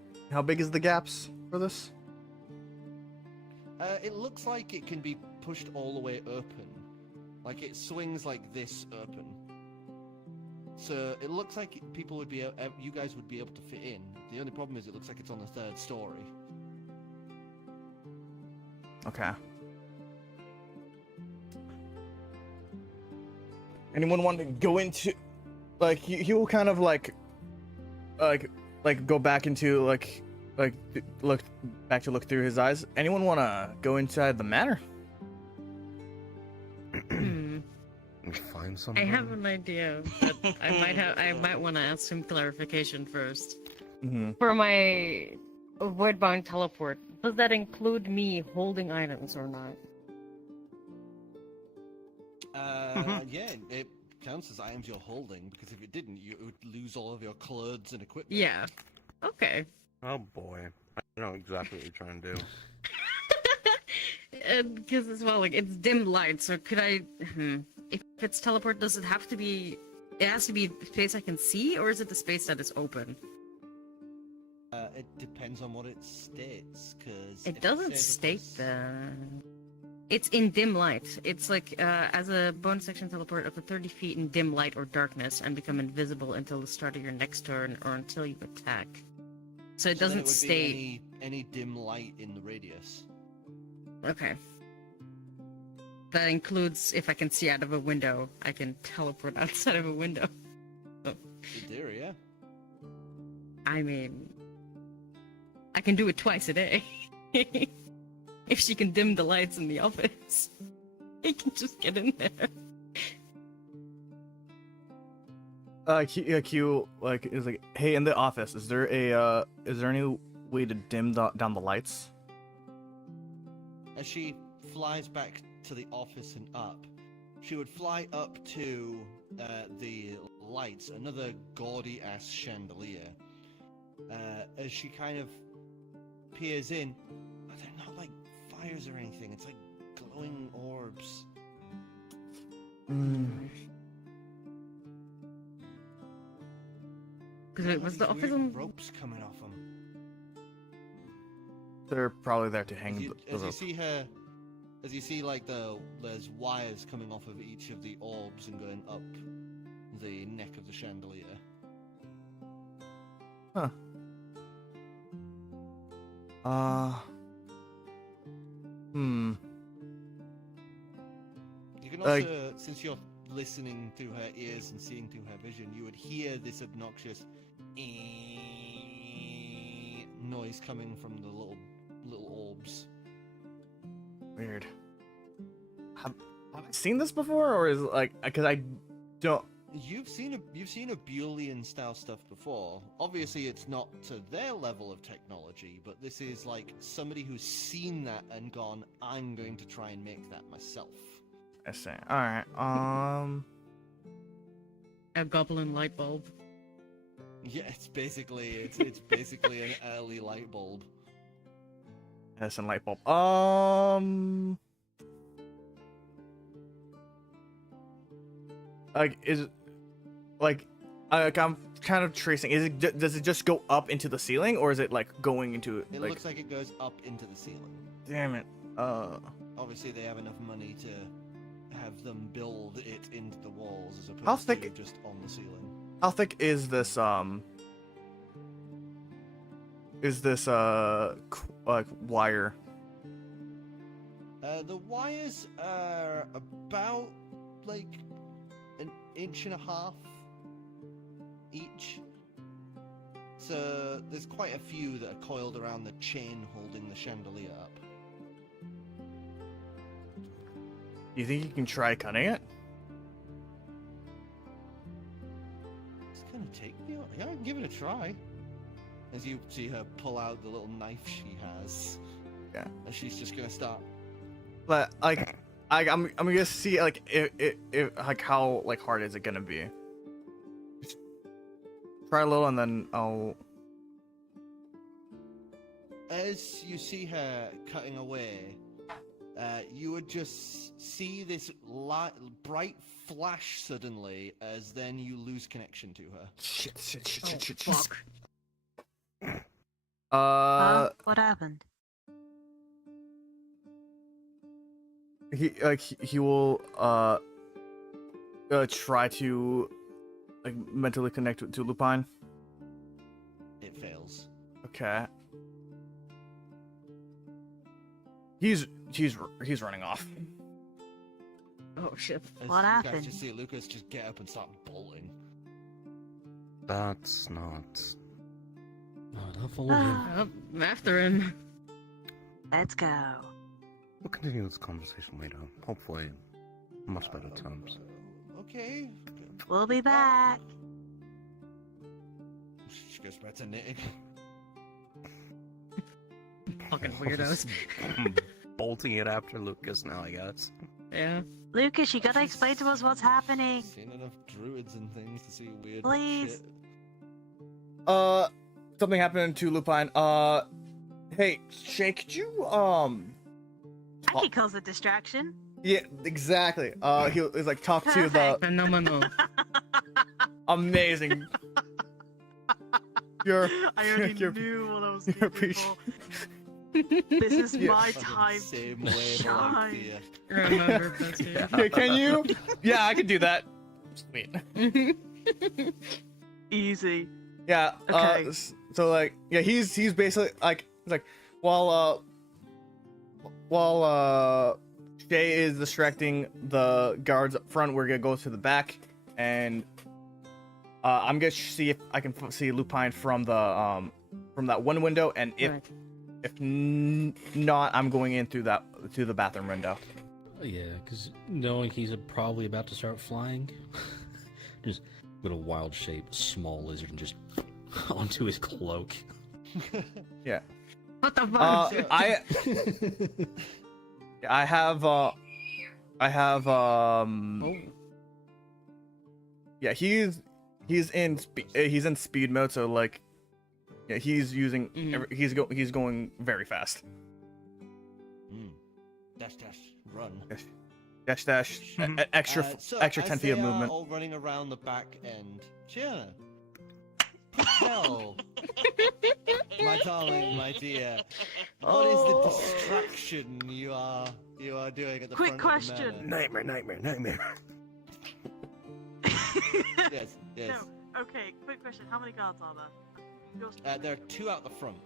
is the gaps for this? It looks like it can be pushed all the way open. Like it swings like this open. So it looks like people would be, you guys would be able to fit in. The only problem is it looks like it's on the 3rd story. Okay. Anyone want to go into, like, he will kind of like go back into look through his eyes. Anyone want to go inside the manor? Find something. I have an idea, but I might want to ask some clarification first. Mm-hmm. For my voidbound teleport, does that include me holding items or not? Yeah, it counts as items you're holding, because if it didn't, you would lose all of your clothes and equipment. Yeah. Okay. Oh boy, I know exactly what you're trying to do. Because as well, like it's dim light, so could I? If it's teleport, does it have to be? It has to be space I can see, or is it the space that is open? It depends on what it states, because It doesn't state that. It's in dim light. It's like as a bonus action teleport up to 30 feet in dim light or darkness and become invisible until the start of your next turn or until you attack. So it doesn't state any dim light in the radius. Okay. That includes if I can see out of a window, I can teleport outside of a window. In theory, yeah. I mean, I can do it twice a day. If she can dim the lights in the office, I can just get in there. Q is like, hey, in the office, is there any way to dim down the lights? As she flies back to the office and up, she would fly up to the lights, another gaudy ass chandelier. As she kind of peers in, they're not like fires or anything, it's like glowing orbs. Because it was the office weird on... ropes coming off them. They're probably there to hang As you see like there's wires coming off of each of the orbs and going up the neck of the chandelier. Huh. You can also, since you're listening through her ears and seeing through her vision, you would hear this obnoxious noise coming from the little orbs. Weird. Have I seen this before, or is it like, because I don't. You've seen Oblivion style stuff before. Obviously, it's not to their level of technology, but this is like somebody who's seen that and gone, "I'm going to try and make that myself." I see. All right. A goblin light bulb. Yeah, it's basically an early light bulb. Yes, and light bulb. Like, I'm kind of tracing. Does it just go up into the ceiling, or is it like going into? It looks like it goes up into the ceiling. Damn it. Obviously, they have enough money to have them build it into the walls as opposed How thick- to just on the ceiling. How thick is this? Like wire? The wires are about like an inch and a half each. there's quite a few that are coiled around the chain holding the chandelier up. You think you can try cutting it? It's gonna take me. Yeah, I can give it a try. As you see her pull out the little knife she has. Yeah. And she's just gonna start. But like, I'm gonna see like if like how like hard is it gonna be. Just try a little and then I'll. As you see her cutting away, you would just see this bright flash suddenly, as then you lose connection to her. Shit. Fuck. What happened? He will try to like mentally connect to Lupine. It fails. Okay. He's running off. Oh shit. As What you guys happened? just see Lucas just get up and start bolting. That's not. I'll follow him. Oh, I'm after him. Let's go. We'll continue this conversation later. Hopefully, much better terms. Okay. We'll be back. She goes back to knitting. Fucking weirdos. Bolting it after Lucas now, I guess. Yeah. Lucas, you gotta explain to us what's happening. Seen enough druids and things to see weird Please. shit. Something happened to Lupine. Hey, Shay, could you I could cause a distraction. Yeah, exactly. He's like talk to the Perfect. Phenomenal. amazing. You're. I already you're- knew what I was you're looking appreci- for. This is Yeah. my Fucking time same to way, but like, shine. dear. Remember this here. Yeah, can you? Yeah, I can do that. Sweet. Easy. Yeah. Okay. So like, yeah, he's basically like while Shay is distracting the guards up front, we're gonna go to the back, and I'm gonna see if I can see Lupine from that one window, and if not, I'm going in through the bathroom window. Yeah, because knowing he's probably about to start flying, just with a wild shape, small lizard, and just onto his cloak. Yeah. What the fuck? I have yeah, he's in speed mode, so like, yeah, he's using he's going very fast. Dash, run. Dash, extra So, 10 as feet of they are movement. all running around the back end. Gianna, Patel, my darling, my dear, what is the distraction you are doing at the Quick front of the question. manor? Nightmare. Yes. No. Okay, quick question. How many guards are there? Yours- There are two out the front.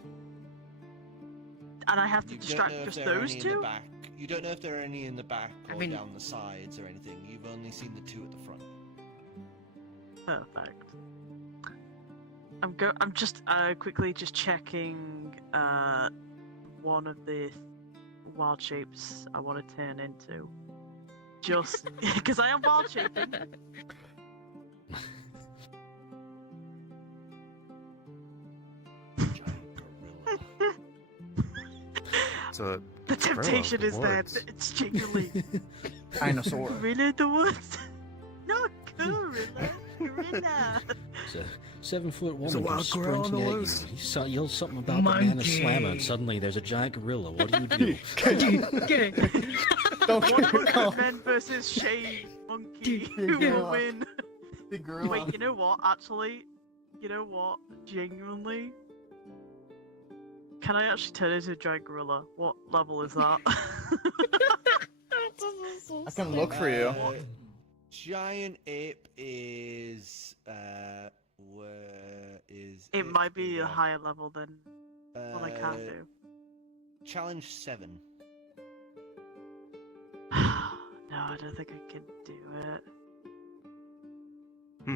and I have to You don't distract know if just there are those any in the two? back. You don't know if there are any in the back or I mean- down the sides or anything. You've only seen the two at the front. Perfect. I'm just quickly just checking one of the wild shapes I want to turn into. Just because I am wild shaping. Giant gorilla. So The temptation the is there. woods. It's genuinely Dinosaur. gorilla in the woods. Not gorilla. Gorilla. It's a 7-foot There's a woman wild comes gorilla on sprinting the at you. loose. You yell something about the man is slammer, and suddenly there's a giant gorilla. What do you do? Don't 100 men versus Shane Monkey. Who will win? Big gorilla. Wait, you know what? Actually, you know what? Genuinely, can I actually turn into a giant gorilla? What level is that? I can look for you. Giant ape is where is It might be a Yeah. higher level than what I can do. Challenge 7. No, I don't think I can do it.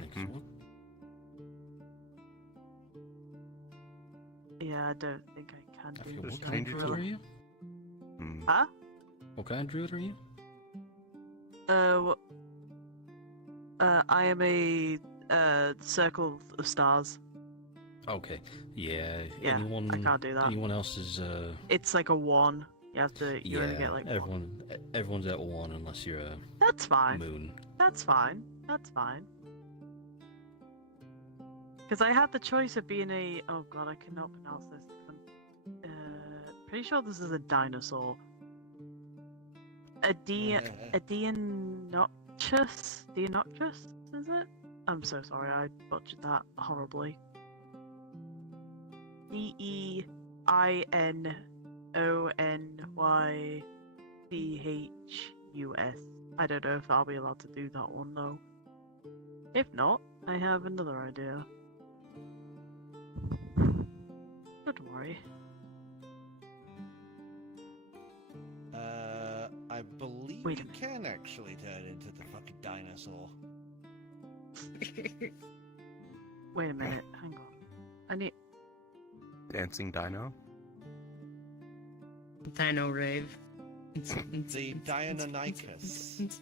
Excellent. Yeah, I don't think I can do What Just kind of change it druid to- are you? Hmm. Huh? What kind of druid are you? I am a circle of stars. Okay. Yeah. Yeah, anyone? I can't do that. Anyone else is It's like a 1. You have to. You only get like 1. everyone's at 1 unless you're a That's fine. moon. That's fine. That's fine. Because I had the choice of being a. Oh god, I cannot pronounce this. Pretty sure this is a dinosaur. A Deinochus? Deinochus, is it? I'm so sorry, I butchered that horribly. Deinonychus. I don't know if I'll be allowed to do that one though. If not, I have another idea. Don't worry. I believe Wait a you can actually turn into the fucking dinosaur. Wait a minute, hang on. I need. Dancing dino? Dino rave. The Deinonychus.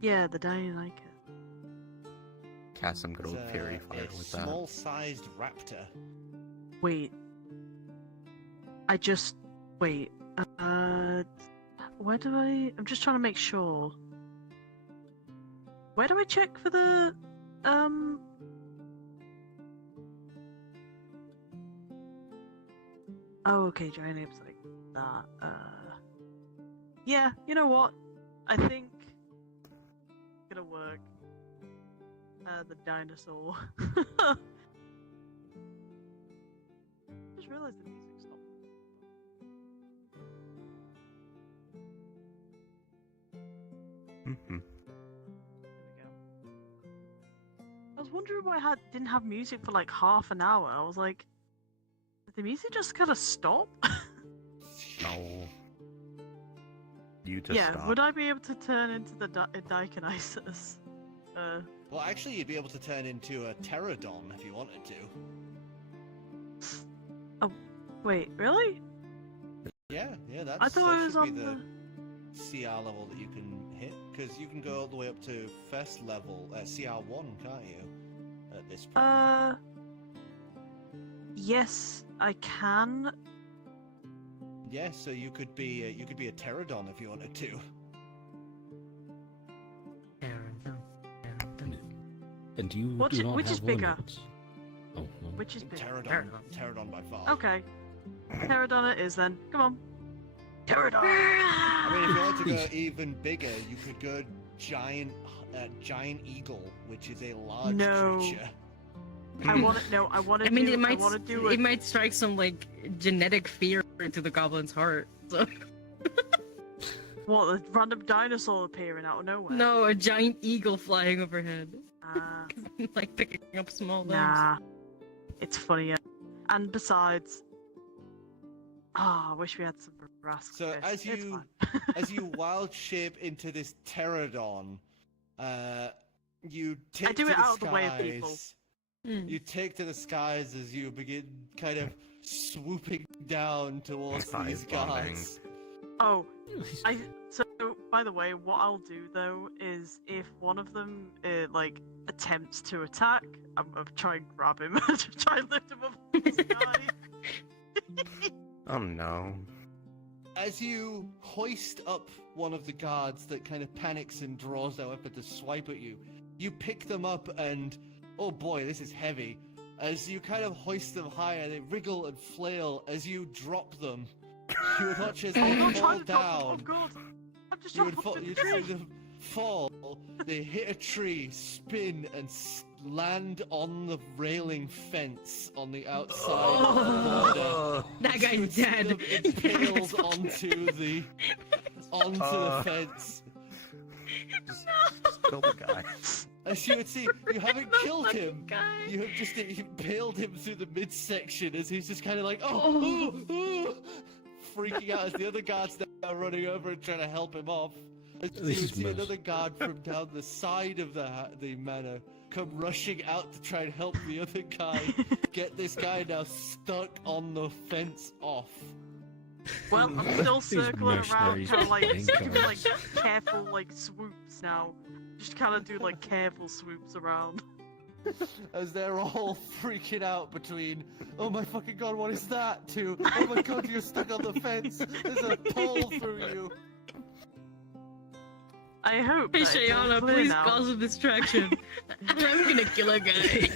Yeah, the Deinonychus. Cast some good old fairy fire a with that. small-sized raptor. Wait. Wait. Where do I? I'm just trying to make sure. Where do I check for the Oh, okay, giant apes like that. Yeah, you know what? I think it's gonna work. The dinosaur. Just realized the music stopped. Mm-hmm. There we go. I was wondering why I didn't have music for like half an hour. I was like, did the music just kind of stop? No. You just Yeah, stop. would I be able to turn into the Dionysus? Well, actually, you'd be able to turn into a pterodon if you wanted to. Oh, wait, really? Yeah, that's. I thought that it was should on be the. CR level that you can hit, because you can go all the way up to first level, CR1, can't you? At this point. Yes, I can. Yeah, so you could be a pterodon if you wanted to. And you Which- do not which have is bigger? limits. Oh, no. Which is big. Pterodon by far. Okay. Pterodon it is then. Come on. Pterodon! I mean, if you wanted to go even bigger, you could go giant eagle, which is a large No. creature. I want to. No, I want to. I mean, do, it might I want to do it might strike some like genetic fear into the goblin's heart. So What? A random dinosaur appearing out of nowhere? no, a giant eagle flying overhead, Nah. like picking up small legs. Nah. It's funnier. And besides, I wish we had some rascal. So fish. It's fine. as you wild shape into this pterodon, you take I do to it the out of the way of people. skies. Hmm. You take to the skies as you begin kind of swooping down towards these Hive bombing. guards. Oh, so by the way, what I'll do though is if one of them like attempts to attack, I'm try and grab him, try and lift him up in the sky. Oh no. As you hoist up one of the guards that kind of panics and draws their weapon to swipe at you, you pick them up and, oh boy, this is heavy. As you kind of hoist them higher, they wriggle and flail as you drop them. You would watch as I'm they not fall trying to drop them. Oh down. god, I'm just You trying would to you'd see them fall. They hit a tree, spin, and land on the railing fence on the outside of the border. That You guy's would see dead. them impaled That guy's onto the fence. Just kill the guy. As you would see, you haven't killed fucking him. guy. You have just impaled him through the midsection as he's just kind of like, oh, freaking out as the other guards are running over and trying to help him off. As you This would is see mess. another guard from down the side of the manor come rushing out to try and help the other guy get this guy now stuck on the fence off. Well, I'm still circling around, mercenaries kind of like playing doing cards. like careful like swoops now. Just kind of do like careful swoops around. As they're all freaking out between, oh my fucking god, what is that? To, oh my god, you're stuck on the fence. There's a pole through you. I hope. Hey, that it's all Shayana, clear please now. cause a distraction. I'm gonna kill a guy.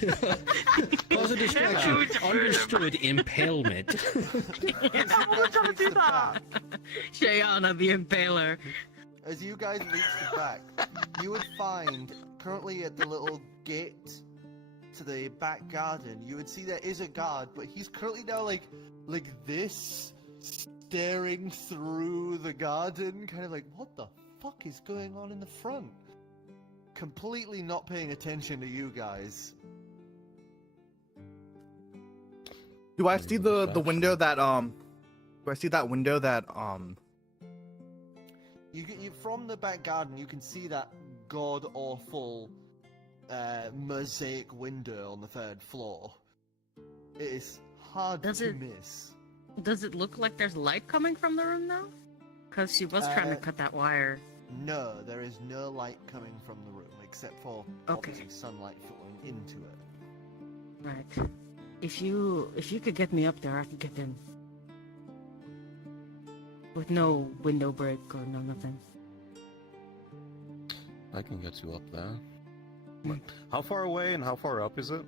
Cause a distraction. Don't shoot him. Understood. Impalement. I'm not trying to do that. Shayana, the Impaler. As you guys reach the back, you would find, currently at the little gate to the back garden, you would see there is a guard, but he's currently now like this, staring through the garden, kind of like, what the fuck is going on in the front? Completely not paying attention to you guys. Do I see the window that Do I see that window that You from the back garden, you can see that god awful mosaic window on the 3rd floor. It is hard to miss. Does it look like there's light coming from the room now? Because she was trying to cut that wire. No, there is no light coming from the room except for obviously sunlight falling into it. Right. If you could get me up there, I could get in. With no window break or no nothing. I can get you up there. How far away and how far up is it?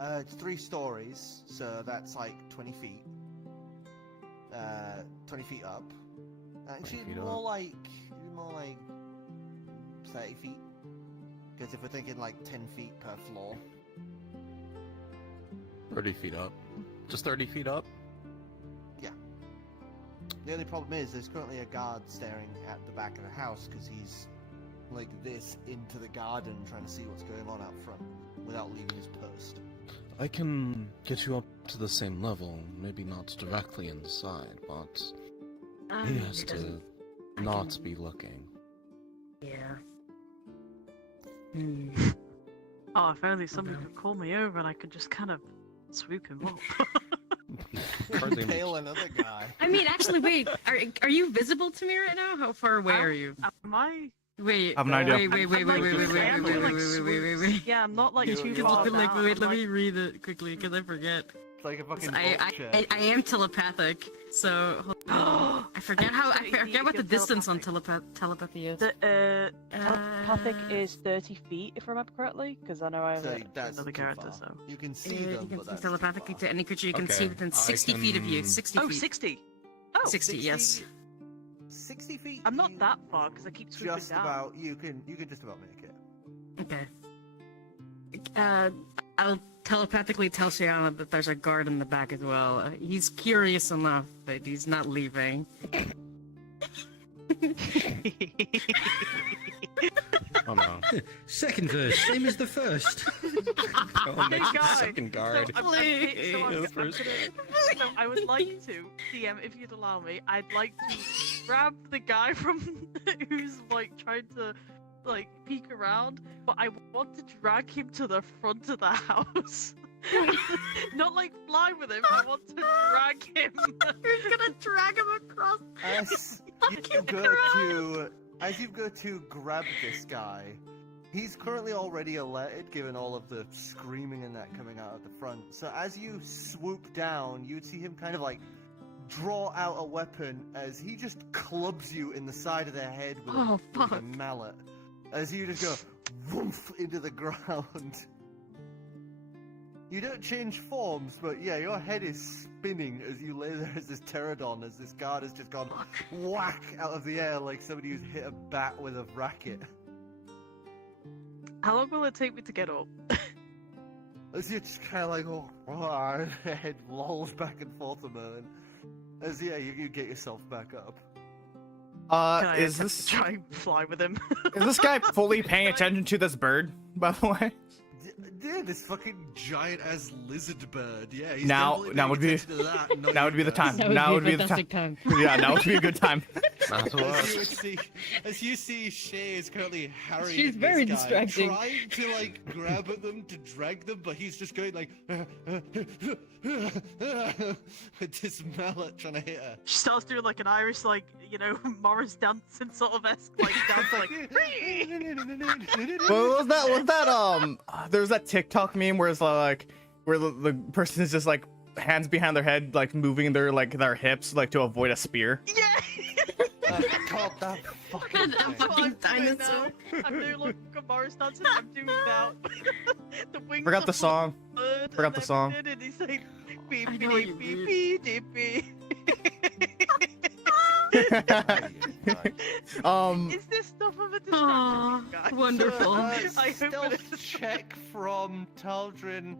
It's 3 stories, so that's like 20 feet. 20 feet up. Actually, 20 feet more up. like 30 feet. Because if we're thinking like 10 feet per floor. 30 feet up. Just 30 feet up? Yeah. The only problem is there's currently a guard staring at the back of the house because he's like this into the garden trying to see what's going on out front without leaving his post. I can get you up to the same level, maybe not directly inside, but he has to not be looking. Yeah. Oh, if only somebody could call me over and I could just kind of swoop him up. Impale another guy. I mean, actually, wait. Are you visible to me right now? How far away are you? Am I? Wait. I have no idea. Wait. Yeah, I'm not like You- too you far are down. Like, wait, I'm let me read it quickly because I forget. It's like a fucking I vulture. am telepathic, so hold on. I forget what the distance on telepathy is. Telepathic is 30 feet, if I remember correctly, because I know I have So that's another too character, far. so. You can see You them, can but see that's telepathically too to any creature you can Okay, see within I 60 feet of you. can- 60 Oh, feet. 60! Oh, 60, yes. 60 feet. I'm not you that far, because I keep swooping Just down. about. You can just about make it. Okay. I'll telepathically tell Shiana that there's a guard in the back as well. He's curious enough, but he's not leaving. Oh no. Second verse, same as the first. Oh, next guy. second guard. So Yeah, first. so I would like to, DM, if you'd allow me, I'd like to grab the guy from who's like trying to like peek around, but I want to drag him to the front of the house. Not like fly with him, I want to drag him. You're gonna drag him across. As you go to grab this guy, he's currently already alerted given all of the screaming and that coming out at the front. So as you swoop down, you'd see him kind of like draw out a weapon as he just clubs you in the side of the head with, with a mallet. As you just go woof into the ground. You don't change forms, but yeah, your head is spinning as you lay there as this pterodon, as this guard has just gone whack out of the air like somebody who's hit a bat with a racket. How long will it take me to get up? As you're just kind of like, oh, your head lolls back and forth a moment. As yeah, you get yourself back up. Can I Is attempt this to try and fly with him? is this guy fully paying attention to this bird? By the way, Yeah, this fucking giant ass lizard bird. Yeah, he's Now definitely now paying would be attention to that, not now would be the you time. guys. Now would be be a the fantastic time. time. Yeah, now would be a good time. That's As you see, Shay is currently harrying She's very this guy, distracting. trying to like grab at them to drag them, but he's just going like with this mallet trying to hit her. She starts doing like an Irish, like, you know, Morris dancing sort of esque, like dance, like. What was that? Was that there was that TikTok meme where it's like where the person is just like hands behind their head, like moving their hips like to avoid a spear. Yeah. God, that fucking That thing. fucking dinosaur. I'm doing like a Morris dancing. I'm doing that. The wings. Forgot of the song. bird Forgot and the song. everything, and he's like, beep, I beep, know what you beep, mean. beep, beep. Is this stuff of a distraction, Aw, you guys? wonderful. I hope it Stealth is. check from Taldrin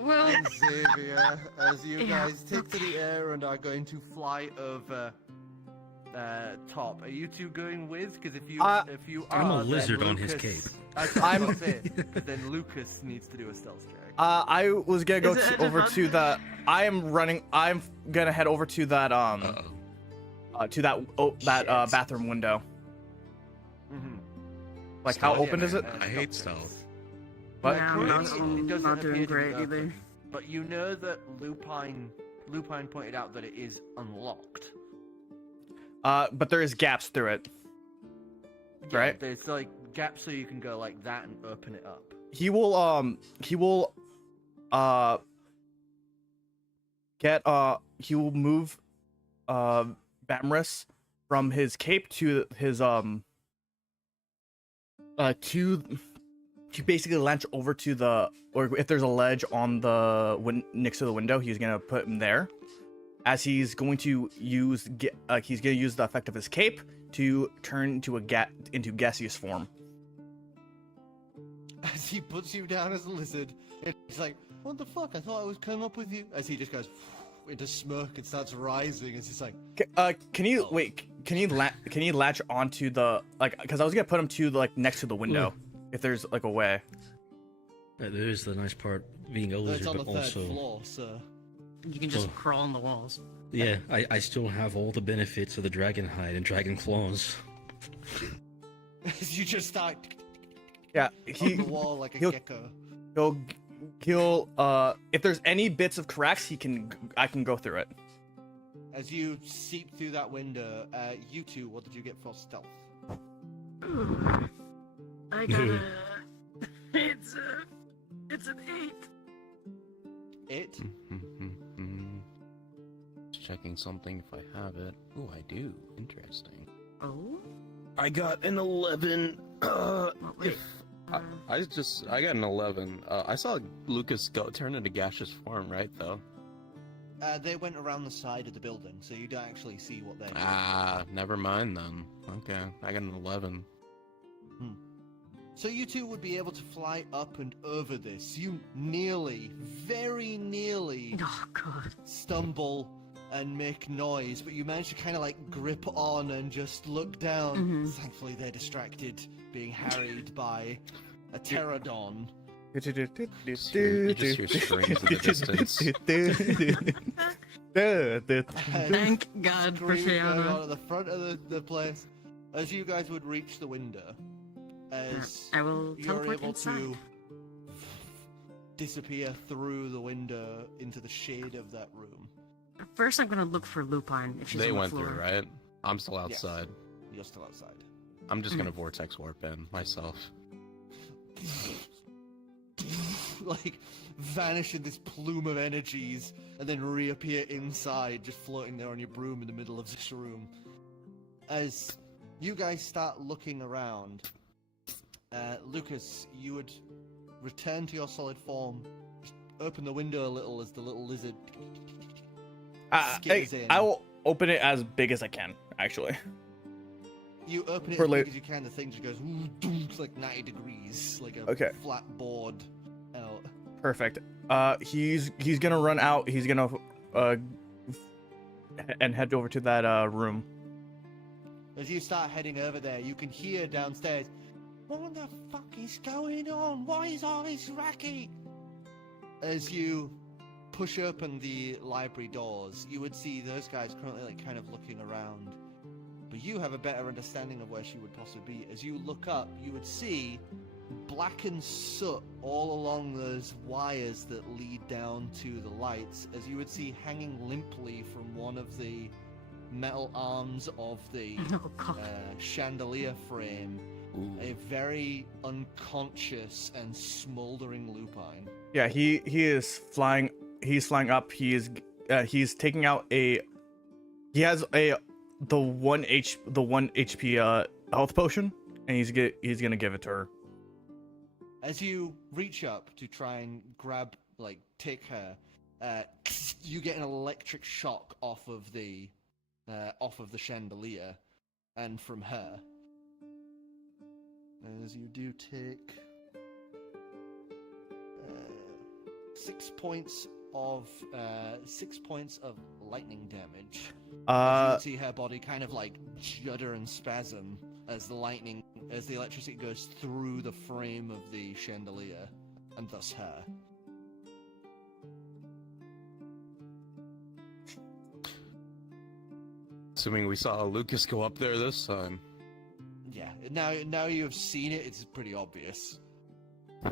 Well, and Xavier as you guys take to the air and are going to fly over top. Are you two going with? Because if you are, I'm a then lizard on his Lucas- cape. I'm then Lucas needs to do a stealth check. I was gonna go Is it over to the. I'm gonna head over to that to that bathroom window. Mm-hmm. Like, how Stealth? open is it? I hate stealth. What? yeah, I'm Currently, it doesn't not appear doing to be great open, either. But you know that Lupine pointed out that it is unlocked. But there is gaps through it. Yeah, Right. There's like gaps so you can go like that and open it up. He will move Bamrus from his cape to his to basically launch over to the, or if there's a ledge on the next to the window, he's gonna put him there, as he's going to use he's gonna use the effect of his cape to turn into gaseous form. As he puts you down as a lizard, it's like, what the fuck? I thought I was coming up with you. As he just goes into smirk and starts rising. It's just like, Can you wait? Can you latch onto the, like? Because I was gonna put him to like next to the window, if there's like a way. There is the nice part being a it's lizard, on the but third also floor, so. You can just Oh. crawl on the walls. yeah, I still have all the benefits of the dragon hide and dragon claws. As you just start Yeah, on the wall like a he'll- gecko. he'll if there's any bits of cracks, I can go through it. As you seep through that window, you two, what did you get for stealth? I got a. It's an 8. It? Just checking something if I have it. Oh, I do. Interesting. Oh. I got an 11. Well, wait. I got an 11. I saw Lucas turn into gaseous form, right? Though. They went around the side of the building, so you don't actually see what they're doing. Ah, never mind then. Okay, I got an 11. So you two would be able to fly up and over this. You nearly, very nearly, Oh god. stumble and make noise, but you manage to kind of like grip on and just look down. Mhm. Thankfully, they're distracted, being harried by a pterodon. You just hear screams in the distance. Thank God for Screams going on Fiona. at the front of the place. As you guys would reach the window, as I will you're teleport able inside. to disappear through the window into the shade of that room. First, I'm gonna look for Lupine if she's They on the went floor. through, right? I'm still outside. You're still outside. I'm just gonna vortex warp in myself. Like, vanish in this plume of energies, and then reappear inside, just floating there on your broom in the middle of this room. As you guys start looking around, Lucas, you would return to your solid form, just open the window a little as the little lizard skids in. I will open it as big as I can, actually. You open it For as late- big as you can, the thing just goes it's like 90 degrees, like a Okay. flat board out. Perfect. He's gonna run out. He's gonna and head over to that room. As you start heading over there, you can hear downstairs, what the fuck is going on? What is all this racket? as you push open the library doors, you would see those guys currently like kind of looking around. But you have a better understanding of where she would possibly be. As you look up, you would see blackened soot all along those wires that lead down to the lights, as you would see hanging limply from one of the metal arms of the chandelier frame, a very unconscious and smoldering lupine. Yeah, he is flying. He's flying up. He's taking out a. He has the one HP health potion, and he's gonna give it to her. As you reach up to try and take her, you get an electric shock off of the chandelier, and from her. As you do take 6 points of lightning damage. As you see her body kind of like shudder and spasm as the electricity goes through the frame of the chandelier, and thus her. Assuming we saw Lucas go up there this time. Yeah, now you have seen it, it's pretty obvious.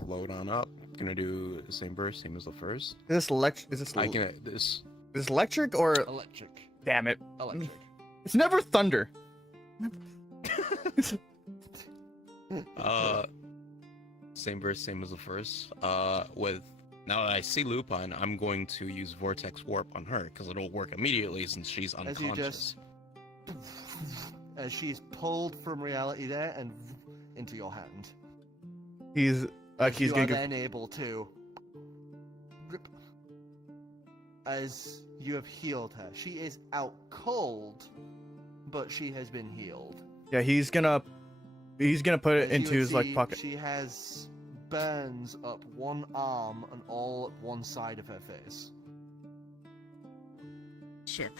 Load on up. Gonna do the same burst, same as the first. Is this electric? Is this electric or? Electric. Damn it! Electric. It's never thunder. Same burst, same as the first. With now that I see Lupine, I'm going to use Vortex Warp on her because it'll work immediately since she's unconscious. As she's pulled from reality there and into your hand. He's you are then able to rip. As you have healed her, she is out cold, but she has been healed. Yeah, he's gonna put it into his pocket. She has burns up one arm and all up one side of her face. Shit.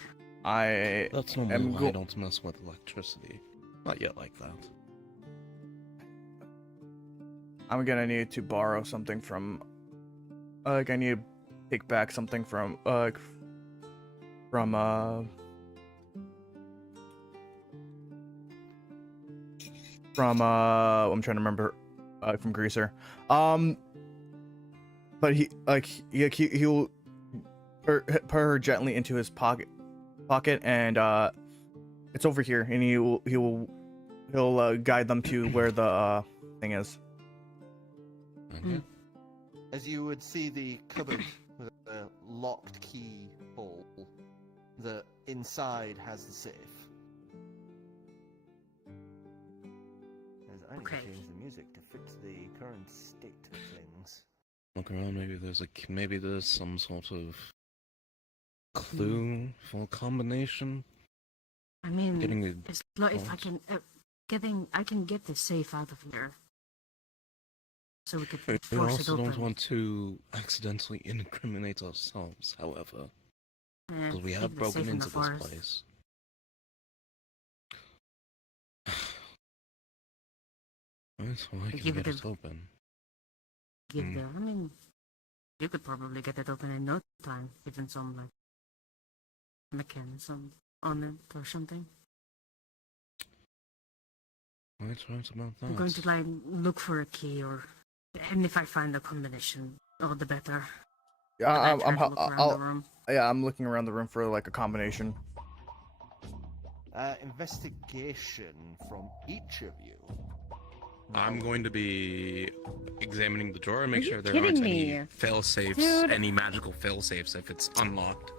That's normally why I don't mess with electricity. Not yet like that. I'm gonna need to borrow something from. I need to take back something from. I'm trying to remember. From Greaser. But he'll put her gently into his pocket, and it's over here, and he'll guide them to where the thing is. As you would see the cupboard with a locked key hole, the inside has the safe. As I need to change the music to fit the current state of things. Look around. Maybe there's some sort of clue for a combination. I mean, it's like if I can I can get the safe out of here. So we could force it open. We also don't want to accidentally incriminate ourselves, however. Because we have broken into this place. That's why I can get it open. I mean, you could probably get it open in no time, given some, mechanism on it or something. That's right about that. I'm going to, look for a key and if I find a combination, all the better. Yeah, I'm looking around the room for a combination. Investigation from each of you. I'm going to be examining the drawer and make sure there kidding aren't me? any fail-safes, Dude. any magical fail-safes if it's unlocked.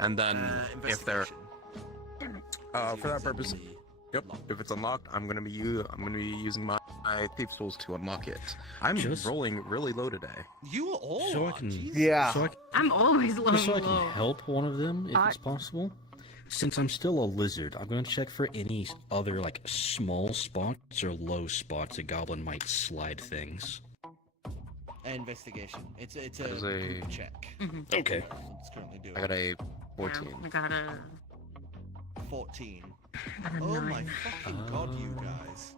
And then if there, for that purpose, yep. If it's unlocked, I'm gonna be using my thief tools to unlock it. I'm rolling really low today. You are all. So I can. Yeah. I'm always low. So I can help one of them if it's possible. Since I'm still a lizard, I'm gonna check for any other small spots or low spots a goblin might slide things. Investigation. It's a group check. Okay. It's currently doing. I got a 14. Yeah, I got a 14. I got a Oh 9. my fucking god, you guys.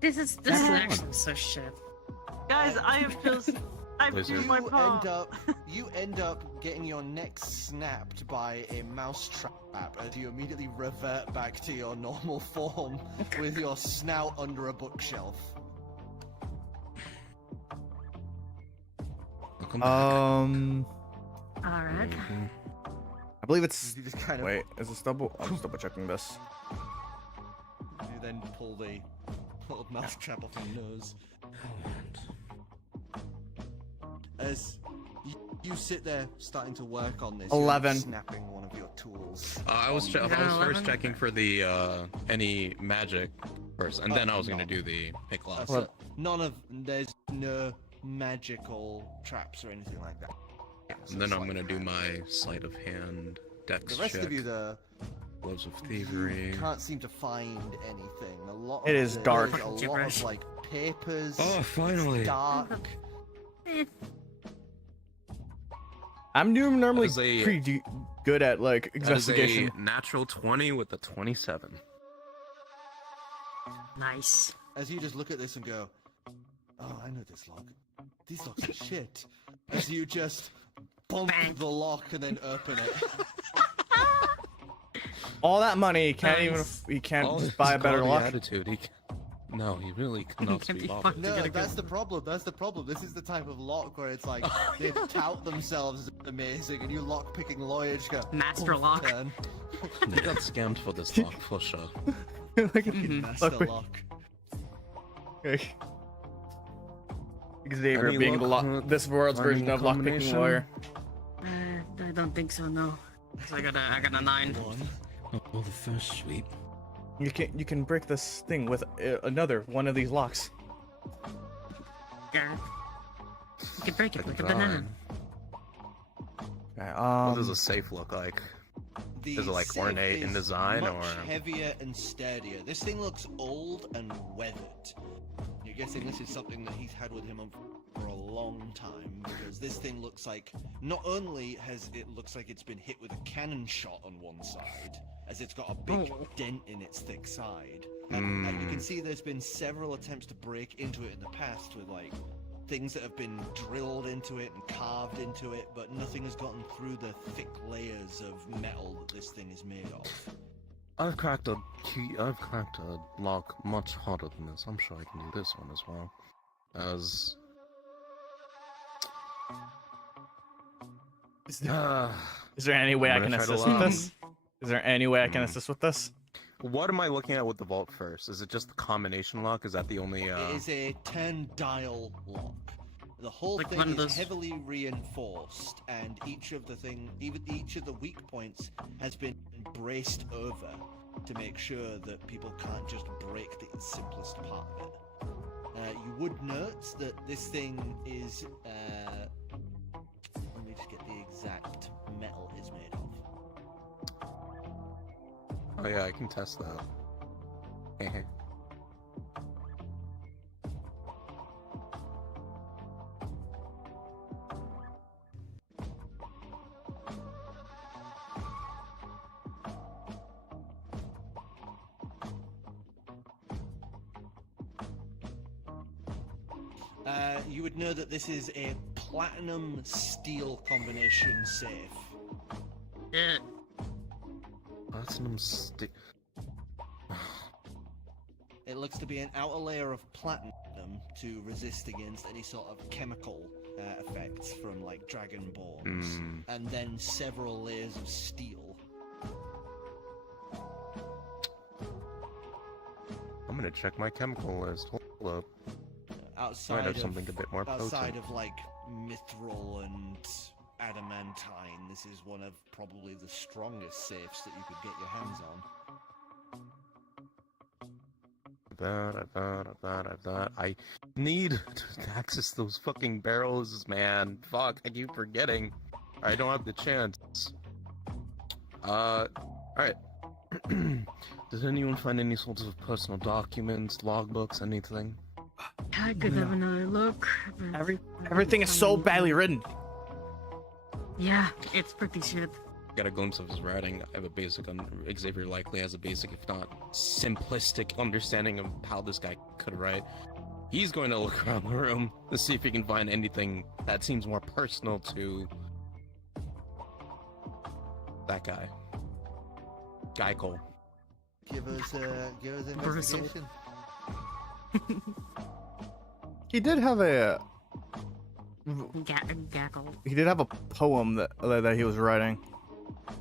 This is actually so shit. Guys, I I've Lizard. used my paw. You end up getting your neck snapped by a mouse trap as you immediately revert back to your normal form with your snout under a bookshelf. Welcome back. Alright. I believe it's. You just kind of Wait, is this double? I'm just double checking this. you then pull the little mouse trap off your nose. As you sit there starting to work on this, 11. you're snapping one of your tools. I was got an first 11? checking for the any magic first, and then I was gonna do the pick loss. So there's no magical traps or anything like that. So And then it's I'm like gonna do my sleight of hand dex the rest check. of you, Gloves of thievery. you can't seem to find anything. A lot. It of is dark. There's a lot Gibberish. of like papers. Oh, finally. It's dark. I'm normally That is a- pretty good at like That is investigation. a natural 20 with a 27. Nice. As you just look at this and go, "Oh, I know this lock. These locks are shit." As you just bump Bang. the lock and then open it. All that money, he can't even. Nice. He can't All just his buy a better gaudy lock. Attitude. No, he really cannot Can be be bothered. fucked. No, gotta that's go. the problem. That's the problem. This is the type of lock where it's like they tout themselves as amazing, and you lock picking lawyers go Master "Oh, lock." turn." He got scammed for this lock, for sure. Like, Master look, lock. okay. Xavier Any being luck this world's finding version a of lockpicking combination? lawyer. I don't think so. No. 'Cause I got a 9. One. Oh, the first sweep. You can break this thing with another one of these locks. Yeah. You can break it I like a can banana. Okay, What does a safe look like? The Is it, like, safe ornate in is design, much or- heavier and sturdier? This thing looks old and weathered. You're guessing this is something that he's had with him for a long time, because this thing looks like not only has it looks like it's been hit with a cannon shot on one side, as it's got a big Oh. dent in its thick side. Mm. And you can see there's been several attempts to break into it in the past with like things that have been drilled into it and carved into it, but nothing has gotten through the thick layers of metal that this thing is made of. I've cracked a lock much harder than this. I'm sure I can do this one as well. As Is there any way I I'm can gonna try to assist with lock. this? Is there any way I can Hmm. assist with this? what am I looking at with the vault first? Is it just the combination lock? Is that the only? It is a turn dial lock. The whole Like thing one of is those- heavily reinforced, and each of the weak points has been braced over to make sure that people can't just break the simplest part of it. You would note that this thing is. Let me just get the exact metal it's made of. Oh yeah, I can test that. Heh. You would know that this is a platinum steel combination safe. Yeah. Platinum stick. It looks to be an outer layer of platinum to resist against any sort of chemical effects from like dragonborns, Hmm. and then several layers of steel. I'm gonna check my chemical list. Hold up. Outside Might have of something a bit more outside potent. of like mithril and adamantine, this is one of probably the strongest safes that you could get your hands on. I need to access those fucking barrels, man. Fuck, I keep forgetting. I don't have the chance. Alright. Did anyone find any sorts of personal documents, logbooks, anything? I could have another look. but Everything is so badly written. Yeah, it's pretty shit. Got a glimpse of his writing. I have a basic, Xavier likely has a basic, if not simplistic, understanding of how this guy could write. He's going to look around the room to see if he can find anything that seems more personal to that guy. Guy Cole. Give us Bristle. investigation. He did have a Gaggle. he did have a poem that he was writing.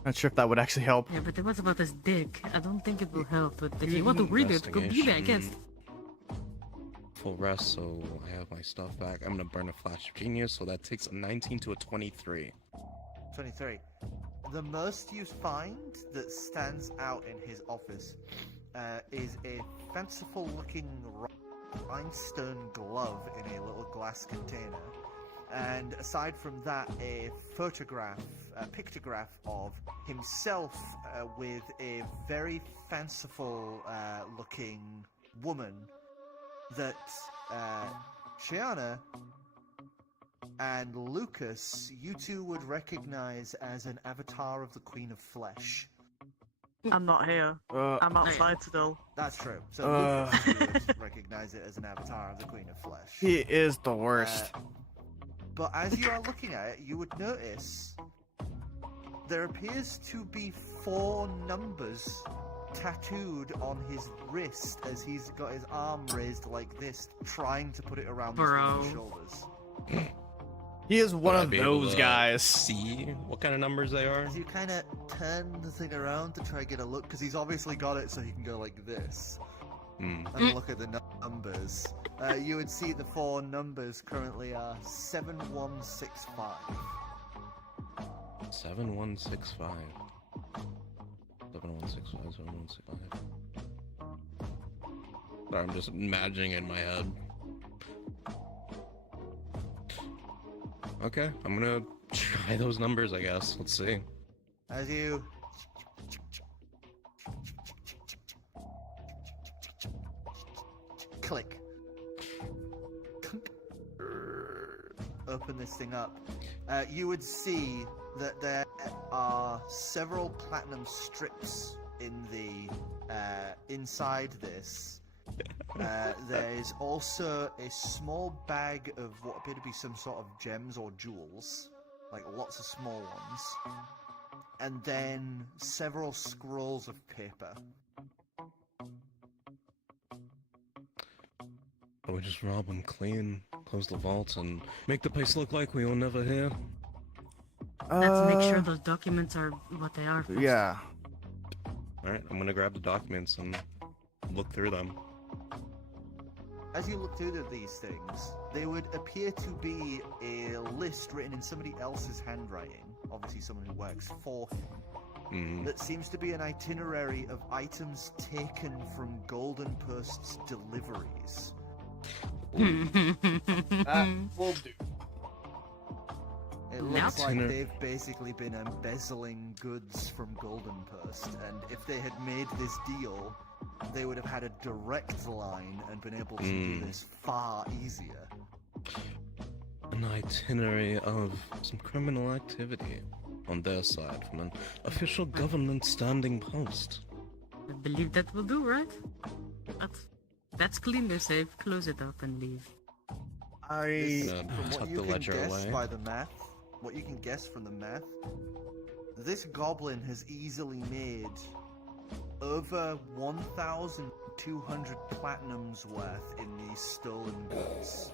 Not sure if that would actually help. Yeah, but it was about his dick. I don't think it will help. But if you want to read it, go be there, I guess. Full rest, so I have my stuff back. I'm gonna burn a flash of genius, so that takes a 19 to a 23. 23. The most you find that stands out in his office is a fanciful-looking rhinestone glove in a little glass container. And aside from that, a pictograph of himself with a very fanciful looking woman that Shiana and Lucas, you two would recognize as an avatar of the Queen of Flesh. I'm not here. I'm outside still. That's true. So Lucas, you would recognize it as an avatar of the Queen of Flesh. He is the worst. But as you are looking at it, you would notice there appears to be 4 numbers tattooed on his wrist as he's got his arm raised like this, trying to put it around his shoulders. He is one Would I of be able those to guys. See what kind of numbers they are? As you kind of turn the thing around to try and get a look, because he's obviously got it so he can go like this. And look at the numbers. You would see the 4 numbers currently are 7165. 7165. 7165, 7165. Sorry, I'm just imagining it in my head. Okay, I'm gonna try those numbers, I guess. Let's see. As you click, open this thing up, you would see that there are several platinum strips in the inside this. There's also a small bag of what appear to be some sort of gems or jewels, like lots of small ones, and then several scrolls of paper. We just rob them clean, close the vault, and make the place look like we were never here. Let's make sure those documents are what they are first. Yeah. Alright, I'm gonna grab the documents and look through them. As you look through these things, they would appear to be a list written in somebody else's handwriting, obviously someone who works for him, that seems to be an itinerary of items taken from Golden Post's deliveries. That will do. It looks like they've basically been embezzling goods from Golden Post, and if they had made this deal, they would have had a direct line and been able to do this far easier. An itinerary of some criminal activity on their side from an official government standing post. I believe that will do, right? That's clean, they're safe. Close it up and leave. From what tuck you the can ledger guess away. by the math, what you can guess from the math, this goblin has easily made over 1,200 platinums worth in these stolen goods.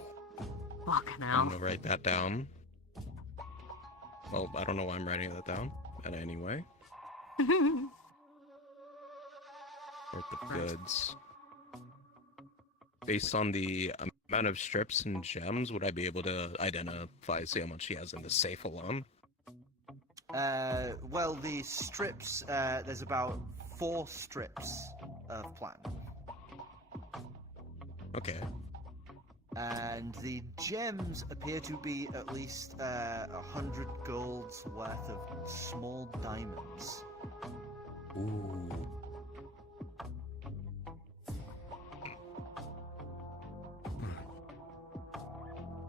Fucking I'm hell. gonna write that down. Well, I don't know why I'm writing that down, but anyway. Worth of goods. Based on the amount of strips and gems, would I be able to identify, see how much he has in the safe alone? Well, the strips, there's about 4 strips of platinum. Okay. And the gems appear to be at least 100 golds worth of small diamonds. Ooh.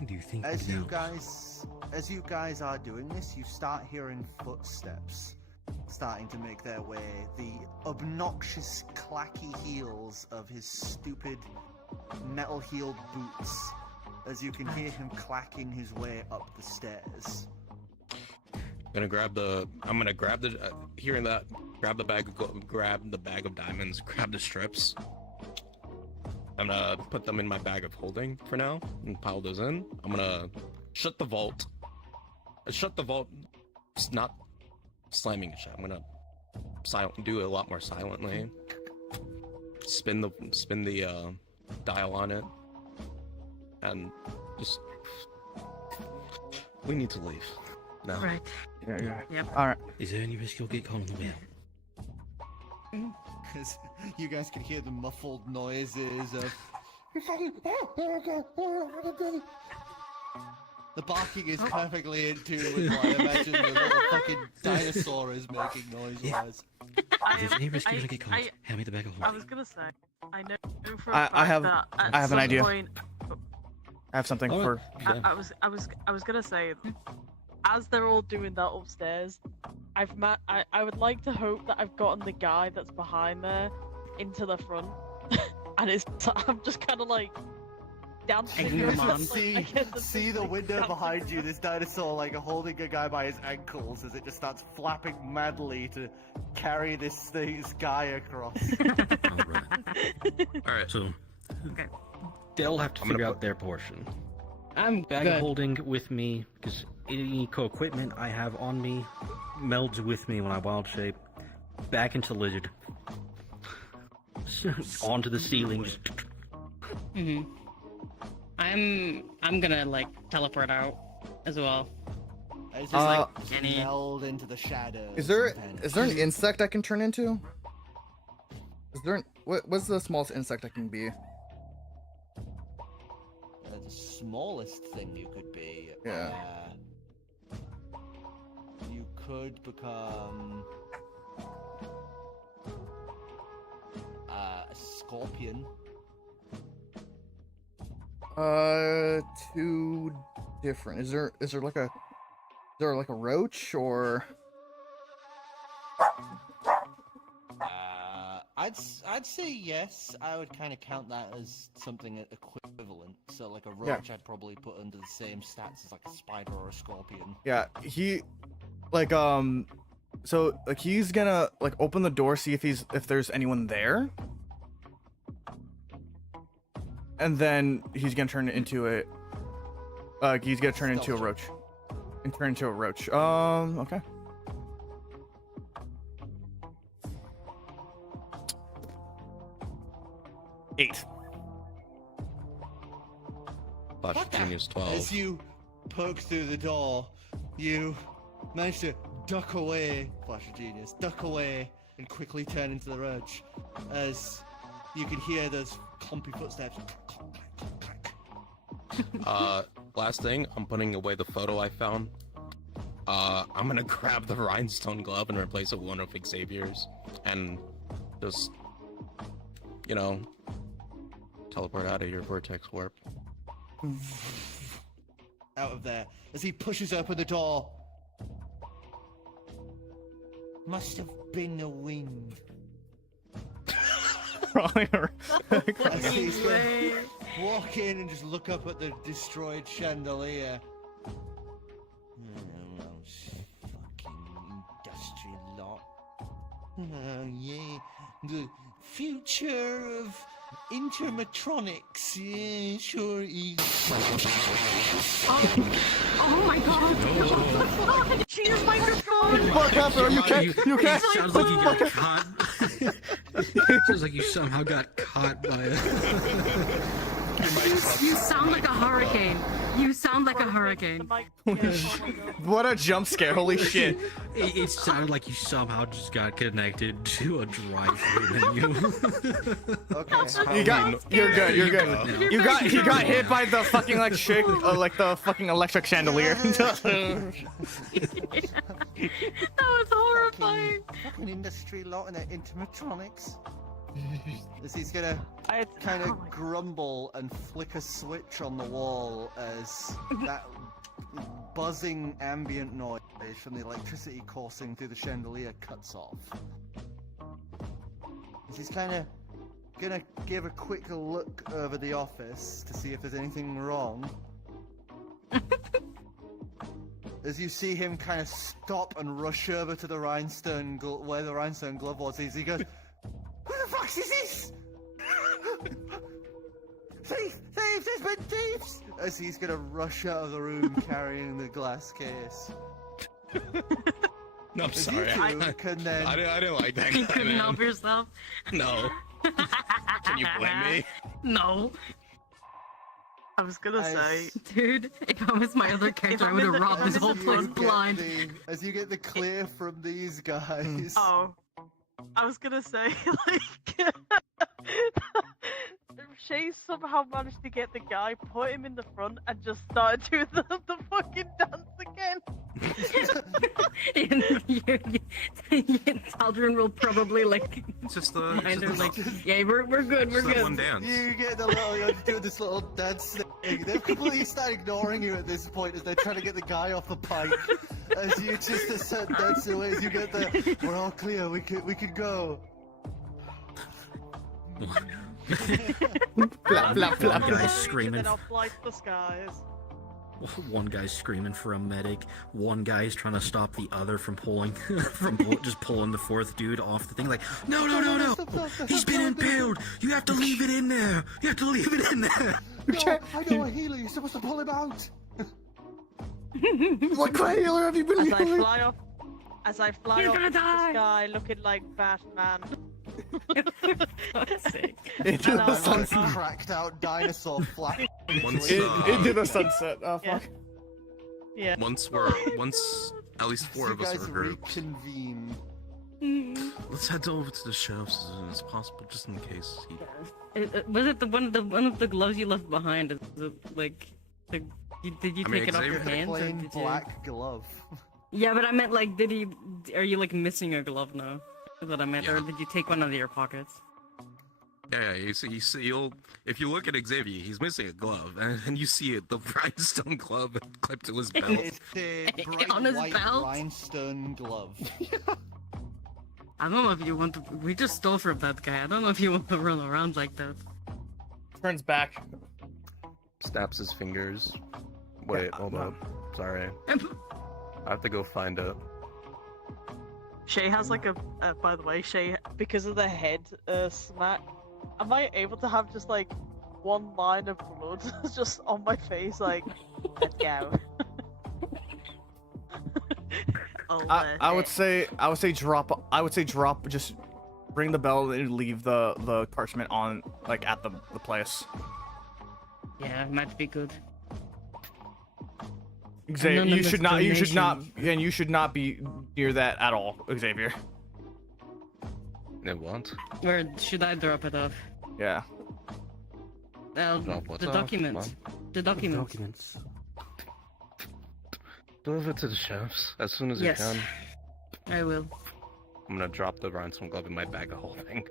Do you think As you guys are doing this, you start hearing footsteps starting to make their way. The obnoxious, clacky heels of his stupid metal-heeled boots as you can hear him clacking his way up the stairs. I'm gonna grab the hearing that, grab the bag of diamonds, grab the strips. I'm gonna put them in my bag of holding for now and pile those in. I'm gonna shut the vault. It's not slamming it shut. I'm gonna do it a lot more silently. Spin the dial on it, and just we need to leave now. Right. Yeah. Yep. All right. Is there any risk you'll get caught on the wheel? Because you guys can hear the muffled noises of... The barking is perfectly in tune with what I imagine the little fucking dinosaur is making noise-wise. If there's any risk you're gonna get caught, hand me the bag of I holding. was gonna say, I know for a I fact have- that at I have an some idea. point- I have something Alright, for. yeah. I was gonna say, as they're all doing that upstairs, I would like to hope that I've gotten the guy that's behind there into the front, and I'm just kind of like dancing. Egging him on. See the window behind you, this dinosaur like holding a guy by his ankles as it just starts flapping madly to carry this guy across. Alright, so Okay. they'll have to I'm gonna figure put- out their portion. I'm Bag of holding with me, because any equipment I have on me melds with me when I wild shape. Back into lizard. Onto the ceiling. Just... Mm-hmm. I'm gonna like teleport out as well. It's just like any- meld into the shadows. Is there and vanish. is there an insect I can turn into? Is there what's the smallest insect I can be? The smallest thing you could be. Yeah. You could become a scorpion. Two different. Is there like a roach or? I'd say yes. I would kind of count that as something equivalent. So like a roach, I'd probably put under the same stats as like a spider or a scorpion. Yeah, he like so like he's gonna like open the door, see if there's anyone there. And then he's gonna turn it into a he's gonna turn into a roach. And turn into a roach. Okay. Eight. Flash Genius 12. As you poke through the door, you manage to duck away, Flash of Genius, duck away, and quickly turn into the roach. As you can hear those clumpy footsteps. Last thing, I'm putting away the photo I found. I'm gonna grab the rhinestone glove and replace it with one of Xavier's, and just, you know, teleport out of your vortex warp. Out of there, as he pushes open the door. Must have been the wind. As he's gonna walk in and just look up at the destroyed chandelier. Fucking industrial lot. Yeah, the future of intermatronics. Yeah, sure is. Oh my god! Cheers, microphone! What happened? Are you okay? You okay? It sounds like you got caught. It sounds like you somehow got caught by a... You sound like a hurricane. You sound like a hurricane. What a jump scare! Holy shit! It sounded like you somehow just got connected to a drive-through menu. Okay. You're good. You're good. You got hit by the fucking like the fucking electric chandelier. That was horrifying. Fucking industry lot and their intermatronics. As he's gonna kind of grumble and flick a switch on the wall as that buzzing ambient noise from the electricity coursing through the chandelier cuts off. As he's kind of gonna give a quick look over the office to see if there's anything wrong. As you see him kind of stop and rush over to the rhinestone where the rhinestone glove was, he goes, "Who the fuck is this? Thieves! Thieves! There's been thieves!" As he's gonna rush out of the room carrying the glass case. No, I'm As sorry. you two can then... I didn't like that You guy, couldn't man. help yourself? No. Can you blame me? No. I was gonna say, Dude, if I was my other character, I would have robbed this whole place blind. As you get the clear from these guys. oh, I was gonna say, like, Shay somehow managed to get the guy, put him in the front, and just started doing the fucking dance again. Aldrin will probably like It's just the. kind of like, yeah, we're good, we're Just that good. one dance. You get the little, you're doing this little dance thing. They've completely started ignoring you at this point as they're trying to get the guy off the pike. As you just start dancing away, as you get the, we're all clear, we could go. Flap, flap, flap. One guy's screaming. Then I'll fly to the skies. One guy's screaming for a medic. One guy's trying to stop the other from pulling, just pulling the fourth dude off the thing. Like, no! He's been impaled. You have to leave it in there. You have to leave it in there. No, I know a healer, you're supposed to pull him out. What kind of healer have you been As I healing? fly off, He's into gonna the die. sky, looking like Batman. Fuck's sake. Into And the I'll- sunset. Cracked out dinosaur fly. Once, Into the sunset. Oh, Yeah. fuck. Yeah. once at least four You of us guys are hurt. reconvene. Let's head over to the shelves as soon as possible, just in case he. Was it the one of the gloves you left behind? Is it like, did you I mean, take it off your Xavier- hands or Plain did you? black glove. Yeah, but I meant like, are you like missing a glove now? Is what I meant, or Yeah. did you take one out of your pockets? Yeah, you see, if you look at Xavier, he's missing a glove, and you see it, the rhinestone glove clipped to his belt. It's a bright On his white belt? rhinestone glove. I don't know if you want to. We just stole from that guy. I don't know if you want to run around like that. Turns back. Snaps his fingers. Wait, hold up. Sorry. I have to go find it. Shay has like a. By the way, Shay. Because of the head smack, am I able to have just like one line of blood just on my face, like, let's go? I would say drop. Just ring the bell and leave the parchment on, like, at the place. Yeah, might be good. Xavier, you should not, donation. and you should not be near that at all, Xavier. It won't. Or should I drop it off? Yeah. Drop what The off? documents. The documents. Deliver it to the shelves as soon as Yes. you can. I will. I'm gonna drop the rhinestone glove in my bag of holding.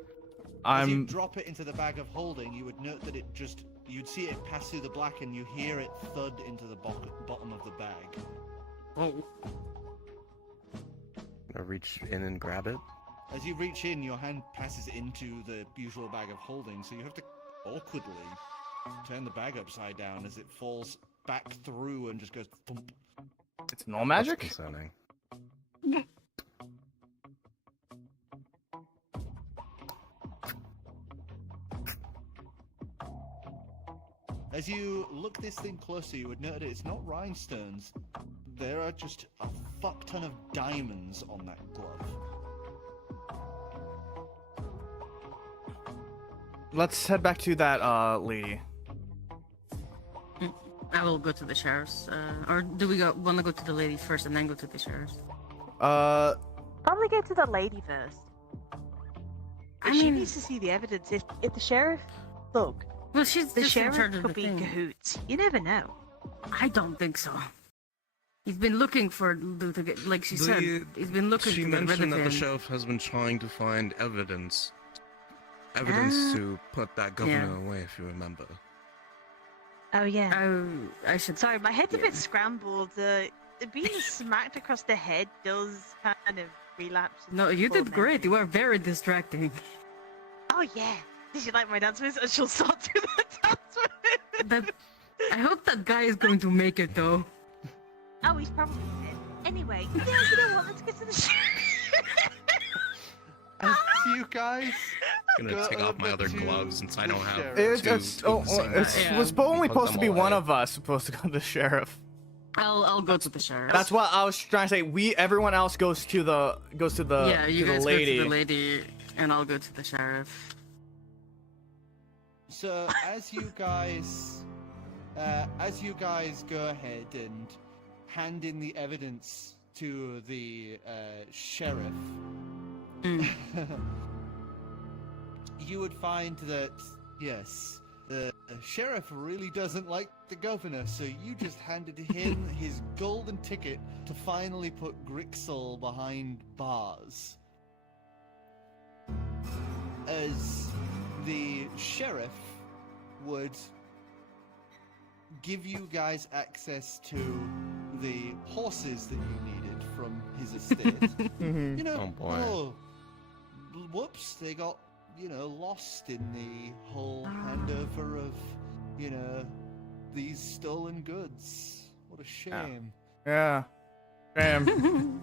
As you drop it into the bag of holding, you would note that you'd see it pass through the black and you hear it thud into the bottom of the bag. Oh. I'm gonna reach in and grab it. As you reach in, your hand passes into the usual bag of holding, so you have to awkwardly turn the bag upside down as it falls back through and just goes thump. It's no magic? That's concerning. As you look this thing closer, you would note that it's not rhinestones. There are just a fuck ton of diamonds on that glove. Let's head back to that lady. I will go to the sheriff's. Or do we want to go to the lady first and then go to the sheriff's? Probably go to the lady first. I She mean- needs to see the evidence. If the sheriff, look, Well, she's the just in sheriff charge of could the be in thing. cahoots. You never know. I don't think so. He's been looking for to get, like she said. He's been looking She to get rid mentioned of that him. the sheriff has been trying to find evidence Ah. to put that governor away, if you remember. Oh yeah. I should. Sorry, my head's a bit scrambled. Being smacked across the head does kind of relapse. No, you full did great. You are very distracting. Oh yeah. Did you like my dance moves? And she'll start doing the dance moves. I hope that guy is going to make it though. Oh, he's probably dead. Anyway, yeah, you know what? Let's get to the show. As you guys I'm gonna go take off my over other to gloves since I the don't have sheriff. It's two of the same it's bag. Yeah. was only Put supposed to them be one away. of us supposed to go to the sheriff. I'll go to the sheriff. That's what I was trying to say. Everyone else goes to the yeah, you to guys the lady. go to the lady, and I'll go to the sheriff. So as you guys go ahead and hand in the evidence to the sheriff, you would find that yes, the sheriff really doesn't like the governor, so you just handed him his golden ticket to finally put Grixel behind bars. As the sheriff would give you guys access to the horses that you needed from his estate. Mhm. You know, Oh, boy. whoops, they got, lost in the whole handover of, these stolen goods. What a shame. Yeah. Damn.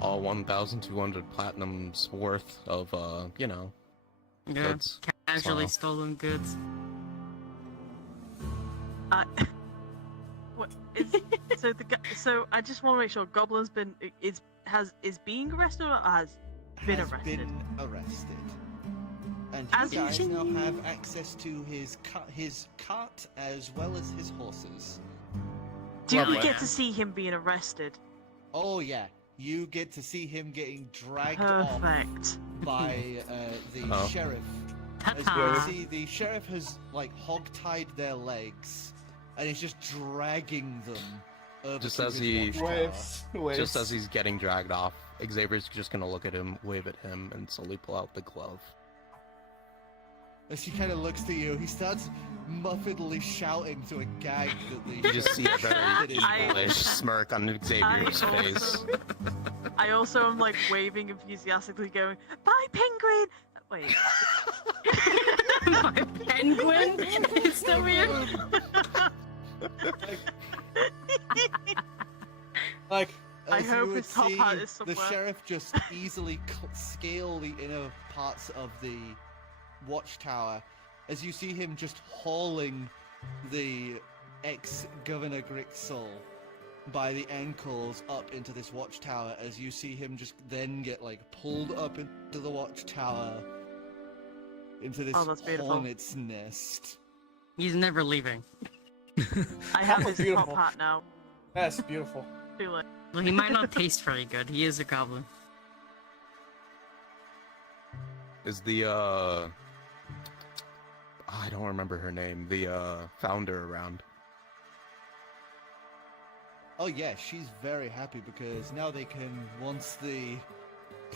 All 1,200 platinums worth of, Yeah, goods. casually Wow. stolen goods. What is so I just want to make sure Goblin's is being arrested or has been Has arrested. been arrested. And As you guys you- now have access to his cart as well as his horses. Do we Lovely. get to see him being arrested? Oh yeah, you get to see him getting dragged off Perfect. by the Oh. sheriff. As you Ta-ta. can see, the sheriff has hog-tied their legs, and is just dragging them over Just to as his he- watchtower. Just as he's getting dragged off, Xavier's just gonna look at him, wave at him, and slowly pull out the glove. As he kind of looks to you, he starts muffledly shouting to a gag that the You just see a very sheriff did. evilish smirk on Xavier's I face. I also am waving enthusiastically, going, "Bye, penguin!" Wait. My penguin? It's so weird. Like, I As you hope would his top see, hat is the somewhere. sheriff just easily scale the inner parts of the watchtower, as you see him just hauling the ex-governor Grixel by the ankles up into this watchtower, as you see him just then get pulled up into the watchtower into this Oh, that's beautiful. hornet's nest. He's never leaving. I have Oh, his beautiful. top hat now. that's beautiful. Too late. Well, he might not taste very good. He is a goblin. Is the I don't remember her name. The founder around. Oh yeah, she's very happy because now they can, once the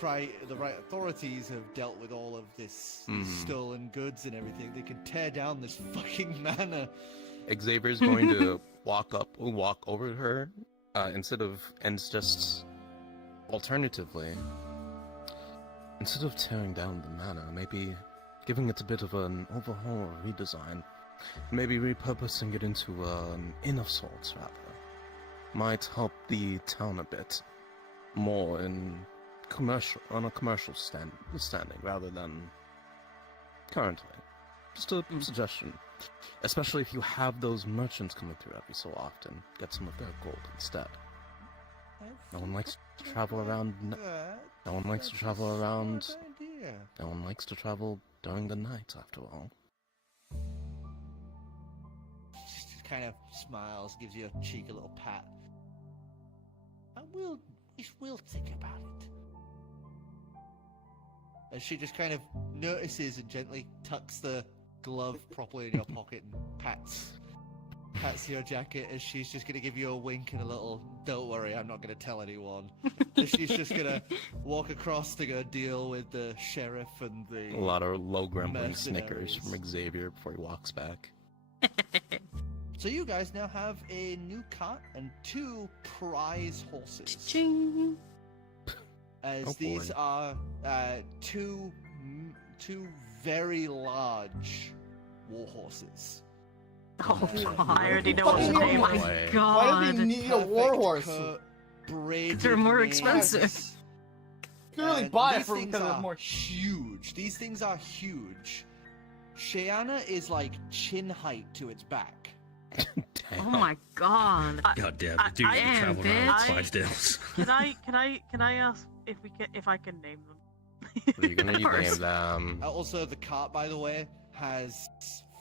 right authorities have dealt with all of this stolen goods and everything, they can tear down this fucking manor. Xavier's going to walk over to her, alternatively, instead of tearing down the manor, maybe giving it a bit of an overhaul or redesign, maybe repurposing it into an inn of sorts, rather, might help the town a bit more on a commercial standing rather than currently. Just a suggestion. Especially if you have those merchants coming through every so often. Get some of their gold instead. No one likes to travel around. No one likes to travel around. No one likes to travel during the night, after all. She just kind of smiles, gives you a cheeky little pat. We'll think about it. As she just kind of notices and gently tucks the glove properly in your pocket and pats your jacket, as she's just gonna give you a wink and a little, "Don't worry, I'm not gonna tell anyone." As she's just gonna walk across to go deal with the sheriff and the... A lot of low grumbling snickers mercenaries. from Xavier before he walks back. So you guys now have a new cart and 2 prize horses. Ching. As Oh, these boy. are two very large war horses. Oh, I already know what fucking the Oh name my is. Why god. does he need a war horse? They're more expensive. Clearly buy it these for things because it's are more. huge. These things are huge. Shayana is like chin height to its back. Oh my god. God damn it, dude! I You am, travel around bitch. with Clydesdales. Can I ask if I can name them? What are you gonna Of course. name them? Also, the cart, by the way, has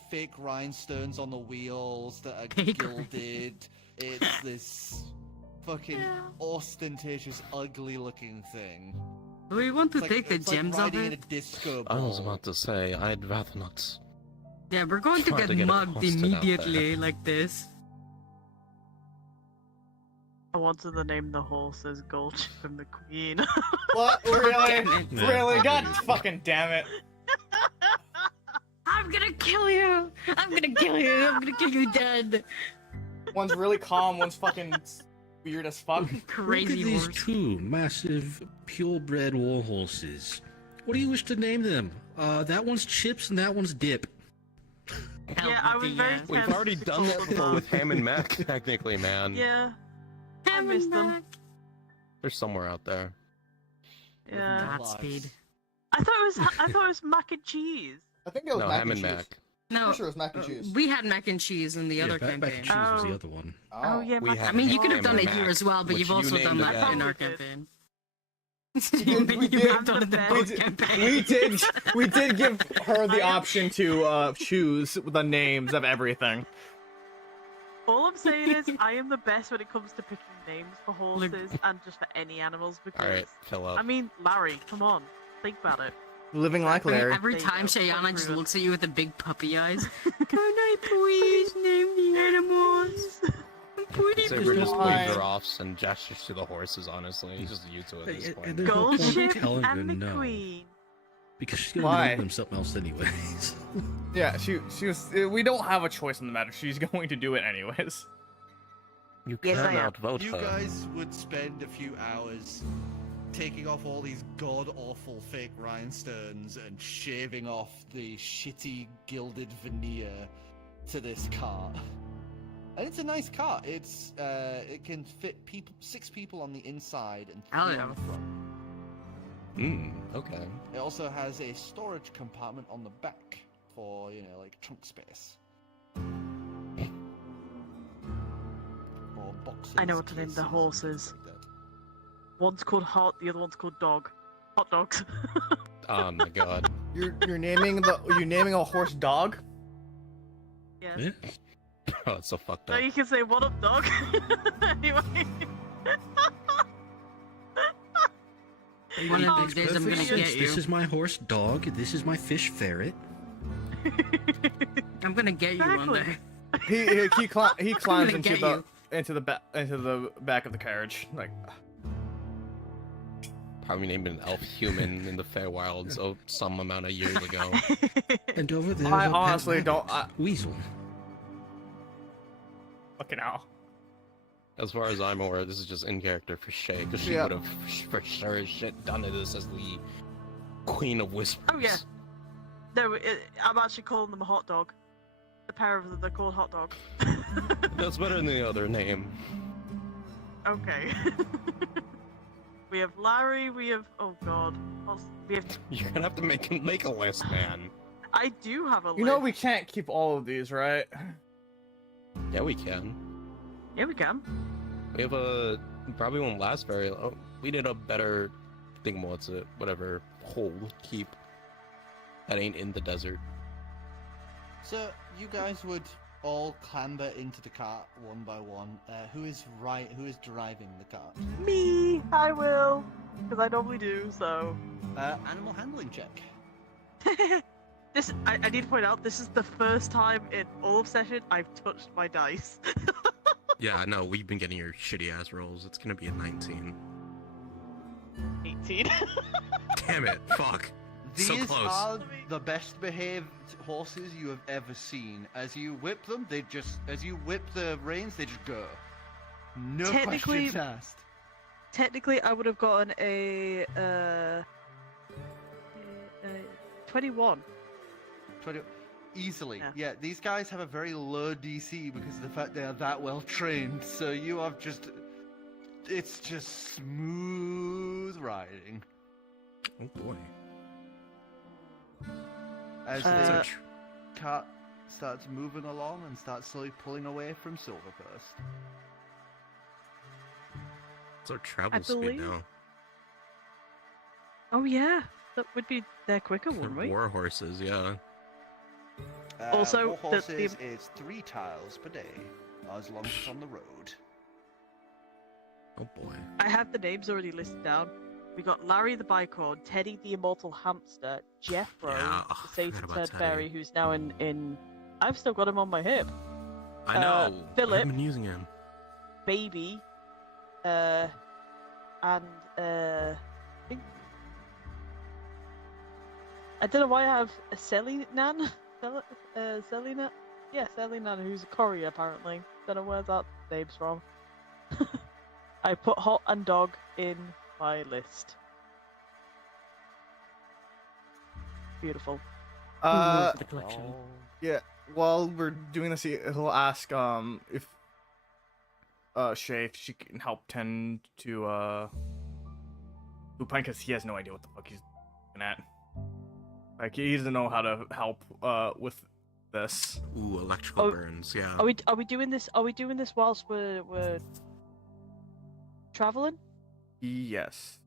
fake rhinestones on the wheels that are Fake gilded. It's this fucking ostentatious, ugly-looking thing. Do we want to It's take the it's gems like of riding in a it? disco I was ball. about to say, I'd rather not. Yeah, we're going to Try get to get mugged accosted out immediately like this. I wanted to name the horses Goldship and the Queen. What? Really? Damn it. Really? God fucking damn it. I'm gonna kill you! I'm gonna kill you! I'm gonna kill you dead! One's really calm, one's fucking weird as fuck. Crazy Look at these horse. two massive, purebred war horses. What do you wish to name them? That one's Chips and that one's Dip. Yeah, I was very We've tempted already to done call that them before that. with Ham and Mac, technically, man. Yeah, I missed them. They're somewhere out there. Yeah, Godspeed. I thought it was mac and cheese. I think it was No, mac Ham and and cheese. Mac. No, Pretty sure it was mac and cheese. we had mac and cheese in the other Mac and campaign. cheese was the Oh. other one. Oh yeah, we mac had I and mean, you cheese. could have done it Ham and here Mac, as well, but which you've you also done named that again. in our We did. campaign. We you did. have done it in We both did. campaigns. We did give her the option to choose the names of everything. All I'm saying is, I am the best when it comes to picking names for horses and just for any animals because, Alright, fill up. I mean, Larry, come on, think about it. Living like Larry. Every There you time go. Shayana just Proven. looks at you with the big puppy eyes. Can I please name the animals? Pretty So we're just Why? doing giraffes and gestures to the horses, honestly. He's just used to it at this And point. there's no point in Goldship telling her and the no. Queen. Because she's gonna Why? name them something else anyways. Yeah, she was. We don't have a choice in the matter. She's going to do it anyways. You Yes, I am. cannot vote You her. guys would spend a few hours taking off all these god-awful fake rhinestones and shaving off the shitty gilded veneer to this cart. And it's a nice cart. It's it can fit 6 people on the inside and 3 Hell on yeah. the front. Okay. It also has a storage compartment on the back for, like trunk space. Or boxes. I know what to name the cases, horses. things like that. One's called Hot, the other one's called Dog. Hot dogs. Oh my god. You're naming a horse dog? Yes. Yeah. Oh, it's so fucked No, up. you can say, what up, dog? Anyway. One of Oh, these days I'm Perfect gonna sense. get you. This is my horse Dog. This is my fish Ferret. I'm gonna get you one Exactly. He day. climbs gonna into get the you. into the back of the carriage. Like, Probably named an elf human in the Feywilds some amount of years ago. And over there, I honestly don't. Weasel. Fucking hell. As far as I'm aware, this is just in character for Shay, because she Yeah. would have for sure as shit done this as the Queen of Whispers. Oh, yeah. No, I'm actually calling them a hot dog. The pair of them, they're called hot dog. That's better than the other name. Okay. We have Larry, we have... Oh, God. We have... You're gonna have to make a list, man. I do have a You know list. we can't keep all of these, right? Yeah, we can. Yeah, we can. We have probably won't last very long. We did a better thing. What's it? Whatever. Keep. That ain't in the desert. So you guys would all clamber into the cart one by one. Who is driving the cart? Me! I will! Because I normally do, so... Animal handling check. I need to point out, this is the first time in all of session I've touched my dice. Yeah, no, we've been getting your shitty ass rolls. It's gonna be a 19. 18. Damn it! Fuck. So These close. are the best behaved horses you have ever seen. As you whip them, as you whip the reins, they just go. No Technically- questions asked. Technically, I would have gotten a 21 20. Easily. Yeah. Yeah, these guys have a very low DC because of the fact they are that well trained. So you have just. It's just smooth riding. Oh boy. As Uh, the cart starts moving along and starts slowly pulling away from Silverburst. What's our travel speed believe- now? Oh yeah, that would be their quicker one, right? War horses, yeah. Also, War the- horses is 3 tiles per day, as long as it's on the road. Oh boy. I have the names already listed down. We got Larry the Bicorn, Teddy the Immortal Hamster, Jeffro, Yeah, the I Satan forgot about Turned Teddy. Fairy, who's now in. I've still got him on my hip. I know. I Philip. haven't been using him. Baby, and I think I don't know why I have a Selinan. Selinan? Yeah, Selinan, who's a courier apparently. Don't know where that name's from. I put hot and dog in my list. Beautiful. Uh, for the collection. yeah. While we're doing this, he'll ask if Shay if she can help tend to Lupin because he has no idea what the fuck he's looking at. Like he doesn't know how to help with this. Ooh, electrical Oh, burns, yeah. Are we doing this? Are we doing this whilst we're traveling? Yes.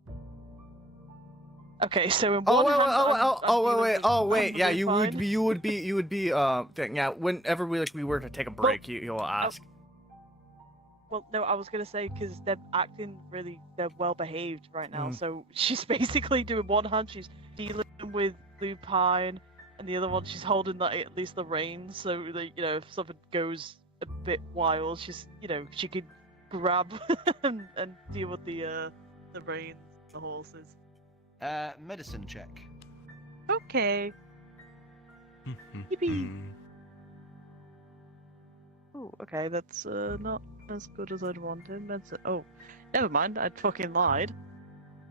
Okay, so in Oh one wait, hand, I'm wait, dealing yeah, with you would Lupin. be thing. Yeah, whenever we were to take a break, he'll ask. Well, no, I was gonna say because they're well behaved right now. Mm. So she's basically doing one hand, she's dealing with Lupine, and the other one she's holding at least the reins, so that if something goes a bit wild, she's she could grab and deal with the reins, the horses. Medicine check. Okay. Yippee. Oh, okay, that's not as good as I'd wanted. Oh, never mind. I fucking lied.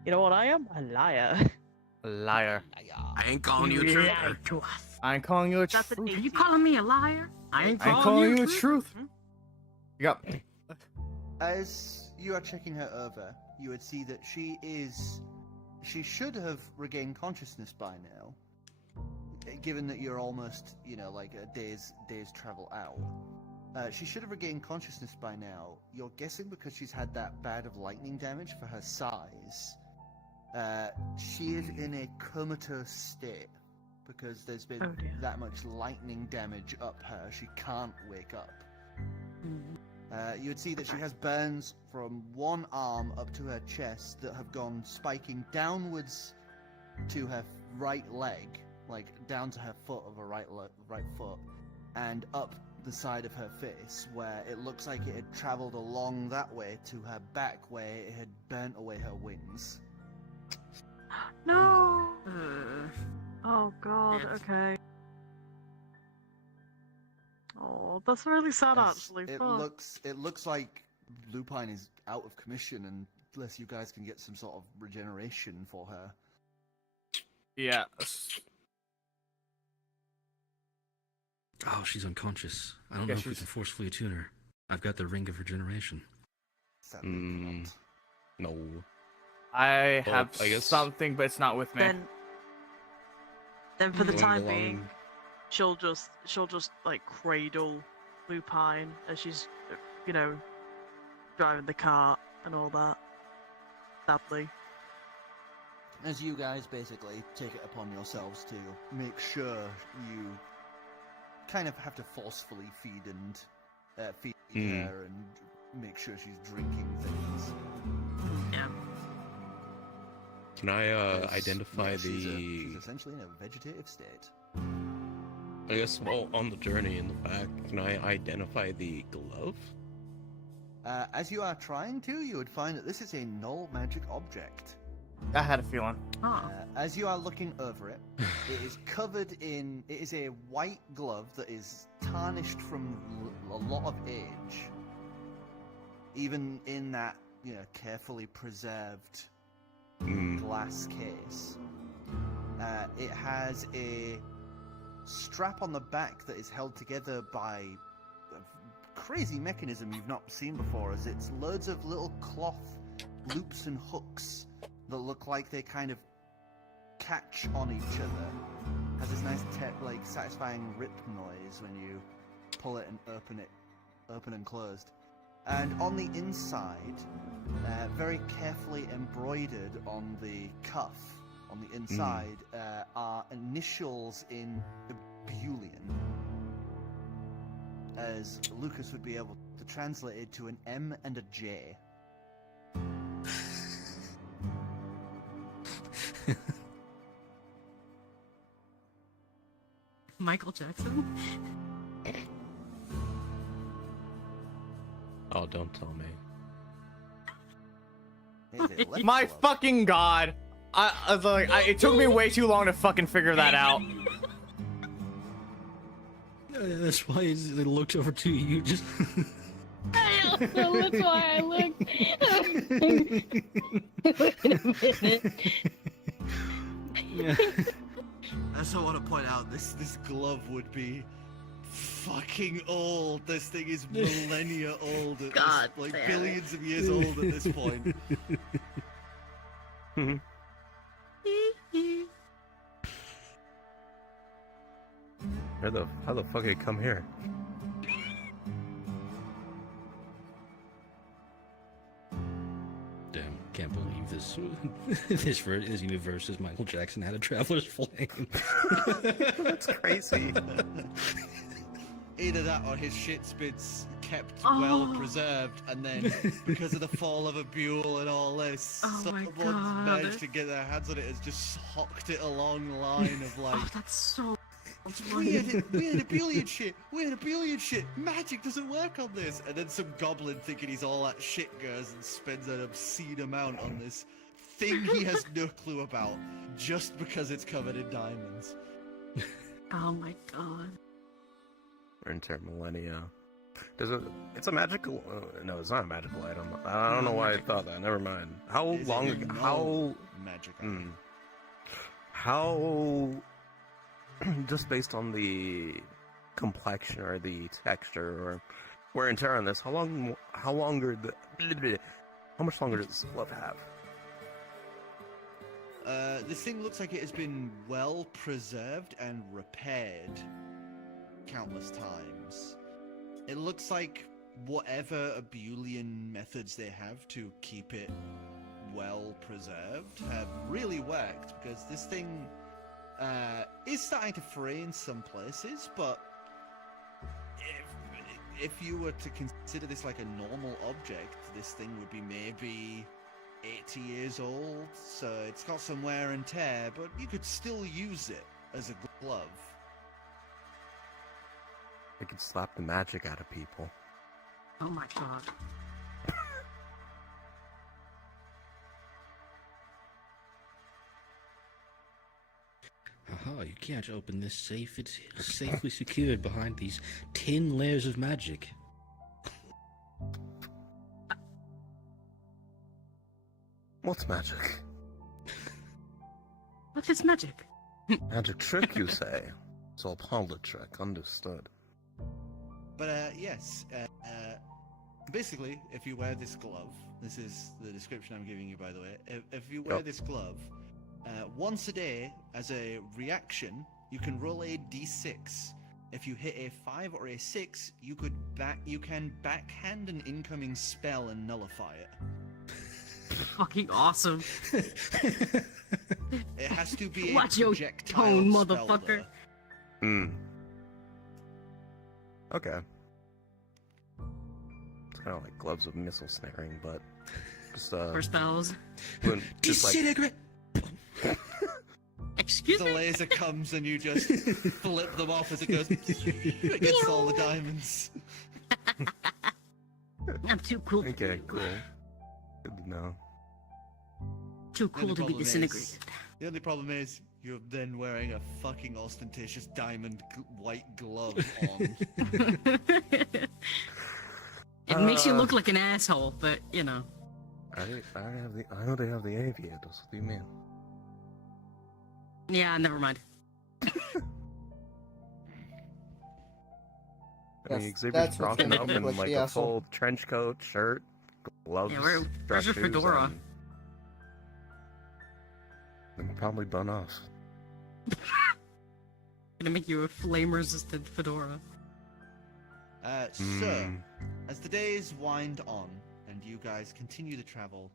You know what I am? A liar. A liar. I ain't calling you a traitor. To us. I ain't calling you a That's an truth. Are you calling me a liar? I ain't I ain't calling calling you a truth. truth. You got. As you are checking her over, you would see that she should have regained consciousness by now, given that you're almost, like a day's travel out. She should have regained consciousness by now. You're guessing because she's had that bad of lightning damage for her size. She is in a comatose state because there's been Oh, dear. that much lightning damage up her. She can't wake up. You would see that she has burns from one arm up to her chest that have gone spiking downwards to her right leg, like down to her foot of her right foot, and up the side of her face, where it looks like it had travelled along that way to her back, where it had burnt away her wings. No. Oh God. Yes. Okay. Oh, that's really sad, As actually. It Fuck. looks like Lupine is out of commission unless you guys can get some sort of regeneration for her. Yeah. Oh, she's unconscious. I don't Yeah, know if we she's- can forcefully attune her. I've got the ring of regeneration. Sadly Mm. not. No. I Well, have I guess- something, but it's not with me. Then for the Going time along- being, she'll just like cradle Lupine as she's driving the cart and all that. Sadly. As you guys basically take it upon yourselves to make sure you kind of have to forcefully feed her and make sure she's drinking things. Yeah. Can I As, identify yeah, she's the? essentially in a vegetative state. I guess on the journey in the back, can I identify the glove? As you are trying to, you would find that this is a null magic object. I had a feeling. As you are looking over it, it is covered in. It is a white glove that is tarnished from a lot of age. Even in that, carefully preserved glass case. It has a strap on the back that is held together by a crazy mechanism you've not seen before, as it's loads of little cloth loops and hooks that look like they kind of catch on each other. Has this nice like satisfying rip noise when you pull it and open and closed. And on the inside, very carefully embroidered on the cuff on the inside are initials in Ebulian, as Lucas would be able to translate it to an M and a J. Michael Jackson? Oh, don't tell me. My fucking god! I was like, it took me way too long to fucking figure that out. That's why he looked over to you. Just. I also, that's why I looked. Wait a minute. Yeah. I also want to point out this glove would be fucking old. This thing is millennia old. At God this, like damn it. billions of years old at this point. How the fuck did it come here? Damn, can't believe this. This universe is Michael Jackson had a traveler's flame. That's crazy. Either that or his shit's been kept well preserved, and then because of the fall of a Buell and all this, someone's managed to get their hands on it, has just hocked it along the line of like. Oh, that's so. We had Abelian shit. We had Abelian shit. Magic doesn't work on this. And then some goblin thinking he's all that shit goes and spends an obscene amount on this thing he has no clue about just because it's covered in diamonds. Oh my god. We're in Millennia. It's a magical. No, it's not a magical item. I don't know why I thought that. Never mind. How long ago? How magic? How? Just based on the complexion or the texture or wear and tear on this, how much longer does this glove have? This thing looks like it has been well preserved and repaired countless times. It looks like whatever Abulian methods they have to keep it well preserved have really worked, because this thing is starting to fray in some places, but if you were to consider this like a normal object, this thing would be maybe 80 years old, so it's got some wear and tear, but you could still use it as a glove. It could slap the magic out of people. Oh my god. Haha, you can't open this safe. It's safely secured behind these 10 layers of magic. What's magic? What is magic? Magic trick, you say? It's all parlor trick, understood. But yes, basically, if you wear this glove, this is the description I'm giving you, by the way. If you wear this glove, once a day, as a reaction, you can roll a d6. If you hit a 5 or a 6, you can backhand an incoming spell and nullify it. Fucking awesome. It has to be Watch a your projectile tone, spell, motherfucker. though. Okay. It's kind of like gloves with missile snaring, but just For spells. just like Disintegrate! Excuse The me? laser comes and you just flip them off as it goes against all the diamonds. I'm too cool. okay, cool. Good to know. Too The only cool to be problem is- disintegrated. The only problem is you're then wearing a fucking ostentatious diamond white glove on. It makes you look like an asshole, but you know. I know they have the aviators. What do you mean? Yeah, never mind. He Yes, exhibits that's what's rocking gonna up look in like like the a asshole. full trench coat, shirt, gloves, where's your dress shoes, fedora? and probably bun off. Gonna make you a flame-resistant fedora. So, as the days wind on and you guys continue to travel,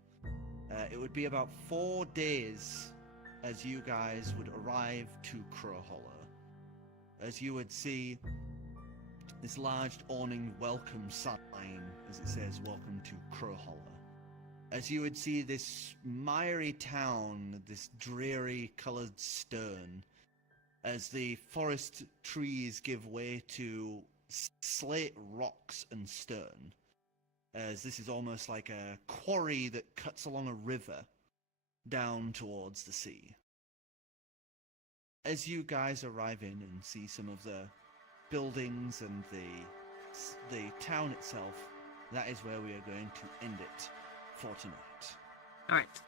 it would be about 4 days as you guys would arrive to Crow Hollow. As you would see this large awning welcome sign, as it says, "Welcome to Crow Hollow." As you would see this miry town, this dreary colored stone, as the forest trees give way to slate rocks and stone, as this is almost like a quarry that cuts along a river down towards the sea. As you guys arrive in and see some of the buildings and the town itself, that is where we are going to end it for tonight. All right.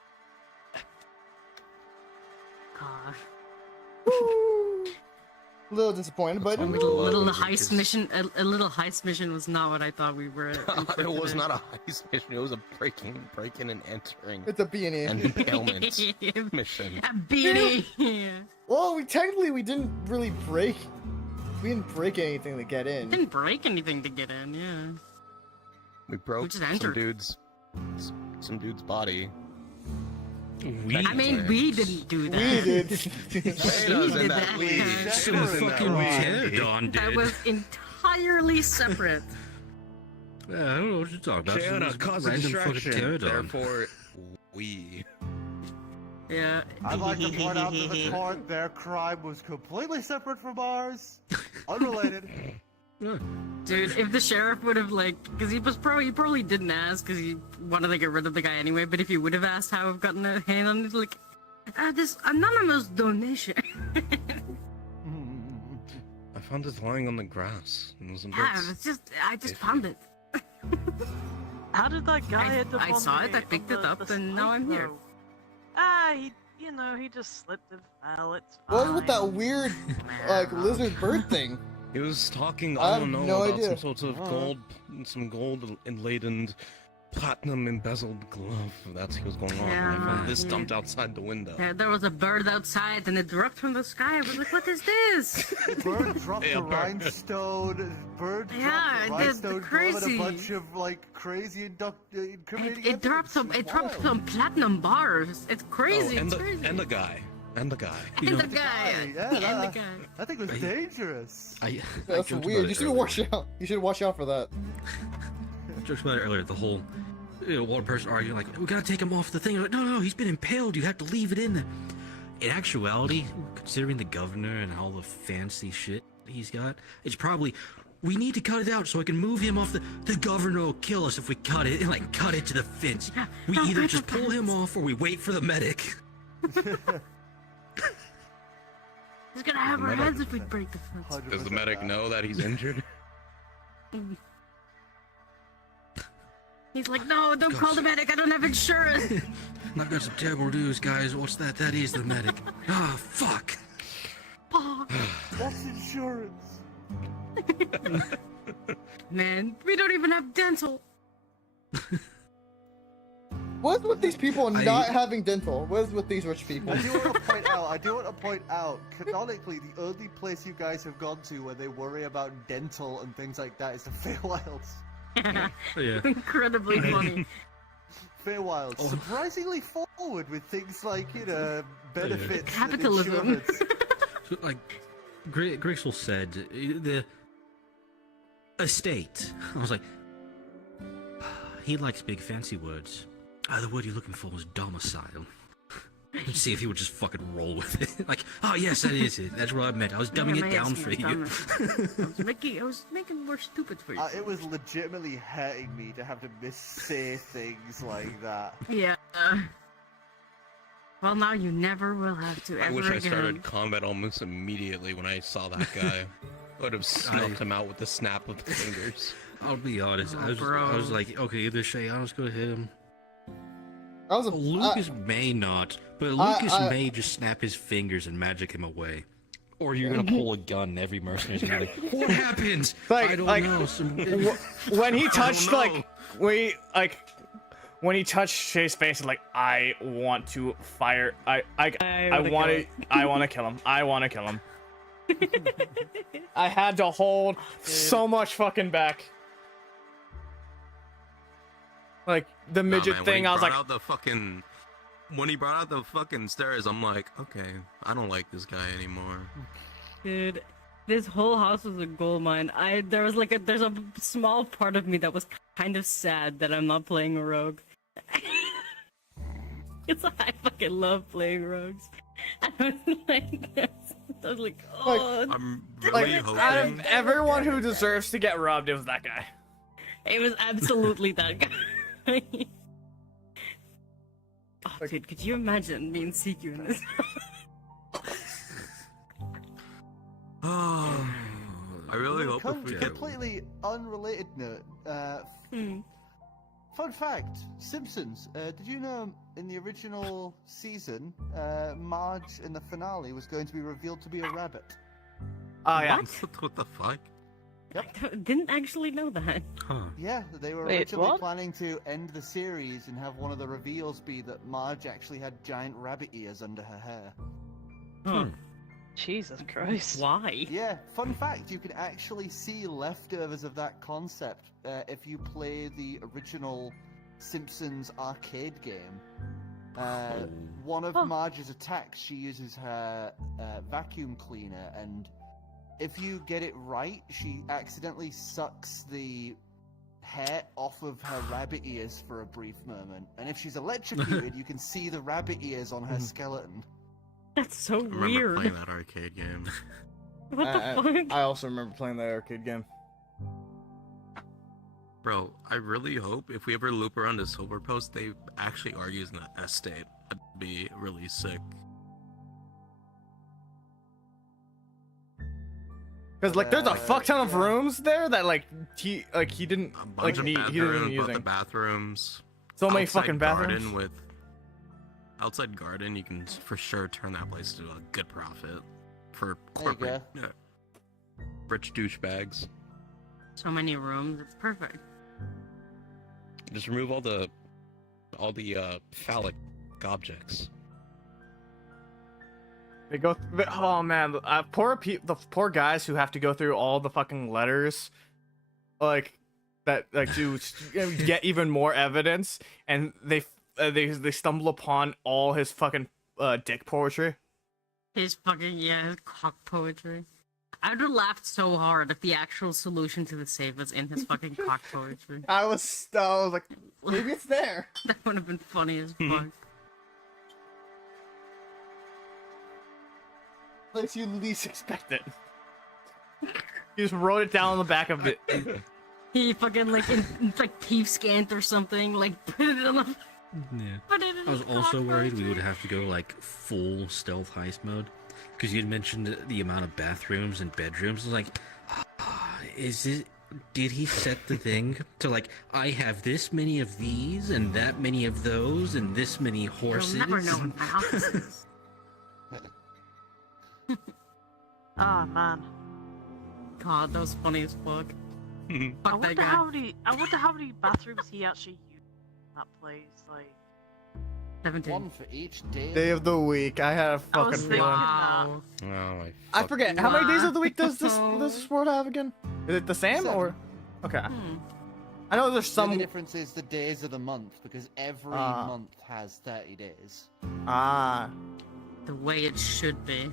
Gosh. A little disappointed, but A little heist mission. A little heist mission was not what I thought we were. It was not a heist mission. It was a breaking and entering. it's a B&E. And impalement mission. A beanie. Yeah. Well, we didn't really break. We didn't break anything to get in. Didn't break anything to get in. Yeah. We broke just some entered. dude's body. I mean, we didn't do that. We did. Kratos and that we. Some fucking Vrdnd That did. was entirely separate. Yeah, I don't know what you're talking about. Shayna Some caused a random fucking distraction. Vrdnd. Therefore, we. Yeah. I'd like to point out to the court their crime was completely separate from ours, unrelated. Dude, if the sheriff would have because he probably didn't ask because he wanted to get rid of the guy anyway. But if he would have asked how I've gotten a hand on it, this anonymous donation. I found it lying on the grass. It was a bit... Yeah, I just found it. How did that guy end up I on saw the, it, I picked on it the- up, the and now I'm here. slide, though? He just slipped and fell. It's fine. What was with that weird, lizard bird thing? He was talking I on have and on no about idea. some sort of gold inladen, platinum embezzled glove. That's what was going on. And I found this dumped outside the window. Yeah, there was a bird outside, and it dropped from the sky. I was like, "What is this?" Bird dropped Yeah, a bird. rhinestone. Bird Yeah, dropped a it did, rhinestone. crazy. A bunch of crazy incriminating. It dropped some. It dropped some platinum bars. It's crazy. Oh, and it's crazy. and the guy. And the guy. And the guy. I think it was dangerous. I That's joked weird. about You it should earlier. watch out. You should watch out for that. I joked about it earlier. The whole one person arguing like, "We gotta take him off the thing." I'm like, no, he's been impaled. You have to leave it in there. In actuality, considering the governor and all the fancy shit he's got, it's probably we need to cut it out so I can move him off the. The governor will kill us if we cut it and cut it to the fence. We Don't either break just the pull him off or we wait for the medic. He's gonna have our heads if we break the fence. Does the medic know that he's injured? He's like, "No, don't call the medic. I don't have insurance." I've got some terrible news, guys. What's that? That is the medic. Ah, fuck. What's insurance? Man, we don't even have dental. What's with these people not having dental? What is with these rich people? I do want to point out, canonically, the only place you guys have gone to where they worry about dental and things like that is the Feywilds. Yeah. Incredibly funny. Feywilds, Oh. surprisingly forward with things like, benefits and Capitalism. insurance. So, like Grixel said, the estate. I was like, he likes big fancy words. The word you're looking for was domicile. Let's see if he would just fucking roll with it. Like, oh yes, that is it. That's what I meant. I was dumbing it down for you. I was making more stupid for you. It was legitimately hurting me to have to missay things like that. Yeah. Well, now you never will have to I ever wish I again. started combat almost immediately when I saw that guy. I would have snuffed him out with the snap of the fingers. I'll be honest. Oh, I bro. was like, okay, either Shayan's gonna hit him. I was Lucas may not, but Lucas may just snap his fingers and magic him away. Or you're gonna pull a gun and every mercenary's gonna be like, what happened? Like, I don't like, know. when he touched, know. like, when he touched Shay's face, like, I want to fire. I want to kill him. I want to kill him. I had to hold so much fucking back. Like the midget man, thing, I was like, when he brought out the fucking stairs, I'm like, okay, I don't like this guy anymore. Dude, this whole house was a gold mine. There's a small part of me that was kind of sad that I'm not playing a rogue. It's like, I fucking love playing rogues. I was like, oh. I'm really hoping. out of everyone who deserves to get robbed, it was that guy. It was absolutely that guy. Oh, dude, could you imagine me and CQ in this? Oh, I really hope if we get. Completely unrelated note. Fun fact: Simpsons. Did you know in the original season, Marge in the finale was going to be revealed to be a rabbit? Oh yeah. What the fuck? I didn't actually know that. Huh. Yeah, they were Wait, originally what? planning to end the series and have one of the reveals be that Marge actually had giant rabbit ears under her hair. Huh. Jesus Christ. Why? Yeah, fun fact, you can actually see leftovers of that concept if you play the original Simpsons arcade game. One of Marge's attacks, she uses her vacuum cleaner, and if you get it right, she accidentally sucks the hair off of her rabbit ears for a brief moment. And if she's electrocuted, you can see the rabbit ears on her skeleton. That's so I remember weird. playing that arcade game. What the fuck? I also remember playing that arcade game. Bro, I really hope if we ever loop around to Silver Post, they actually are using that estate. That'd be really sick. Because like, there's a fuck ton of rooms there that he didn't A bunch of need. He bathrooms, didn't both the using. bathrooms. So many outside fucking garden bathrooms. Outside garden, you can for sure turn that place to a good profit for There you corporate, rich douchebags. So many rooms. It's perfect. Just remove all the phallic objects. They go. Oh man, the poor guys who have to go through all the fucking letters, like that, like to get even more evidence, and they stumble upon all his fucking dick poetry. His cock poetry. I would have laughed so hard if the actual solution to the save was in his fucking cock poetry. I was like, maybe it's there. That would have been funny as fuck. Place you least expect it. He just wrote it down on the back of it. He fucking like peep scanned or something, like put it on the. Yeah. Put it in I was his also cock worried we poetry. would have to go like full stealth heist mode, because you'd mentioned the amount of bathrooms and bedrooms. I was like, did he set the thing to like, I have this many of these and that many of those and this many horses? You'll never know in my offices. Oh man. God, that was funny as fuck. I Fuck that wonder guy. how many bathrooms he actually used in that place. Like, 17. One for each day. Day of the week. I had a I was fucking thinking feeling. Wow. Oh, I forget how many days of the week does this Wow. world have again? Is it the same 7. or? Okay. Hmm. I know there's The only some. difference is the days of the month, because every Ah. month has 30 days. Ah. The way it should be.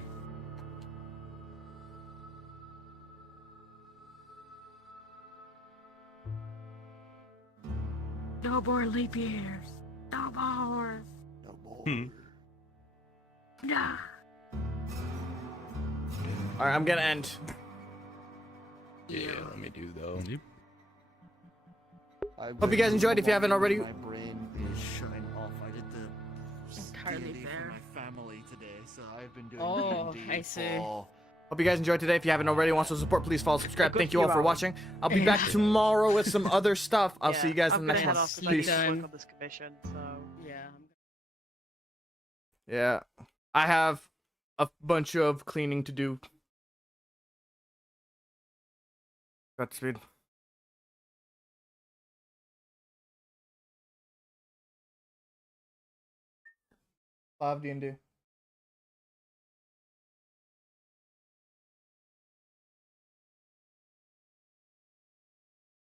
No more leap years. No more. No more. Nah. All right, I'm gonna end. Yeah, let me do though. Yep. I Hope you guys enjoyed. If you haven't already, My brain is shutting off. I did the Entirely D&D fair. for my family today, so I've been doing Oh, D&D I see. for hope you guys enjoyed today. If you haven't already, want to support, please follow, subscribe. Thank you all for watching. I'll be back tomorrow with some other stuff. I'll see you guys in the I'm next gonna one. head off 'cause I Peace. need to Done. work on this commission. So Yeah. Yeah, I have a bunch of cleaning to do. Godspeed. 5 D&D.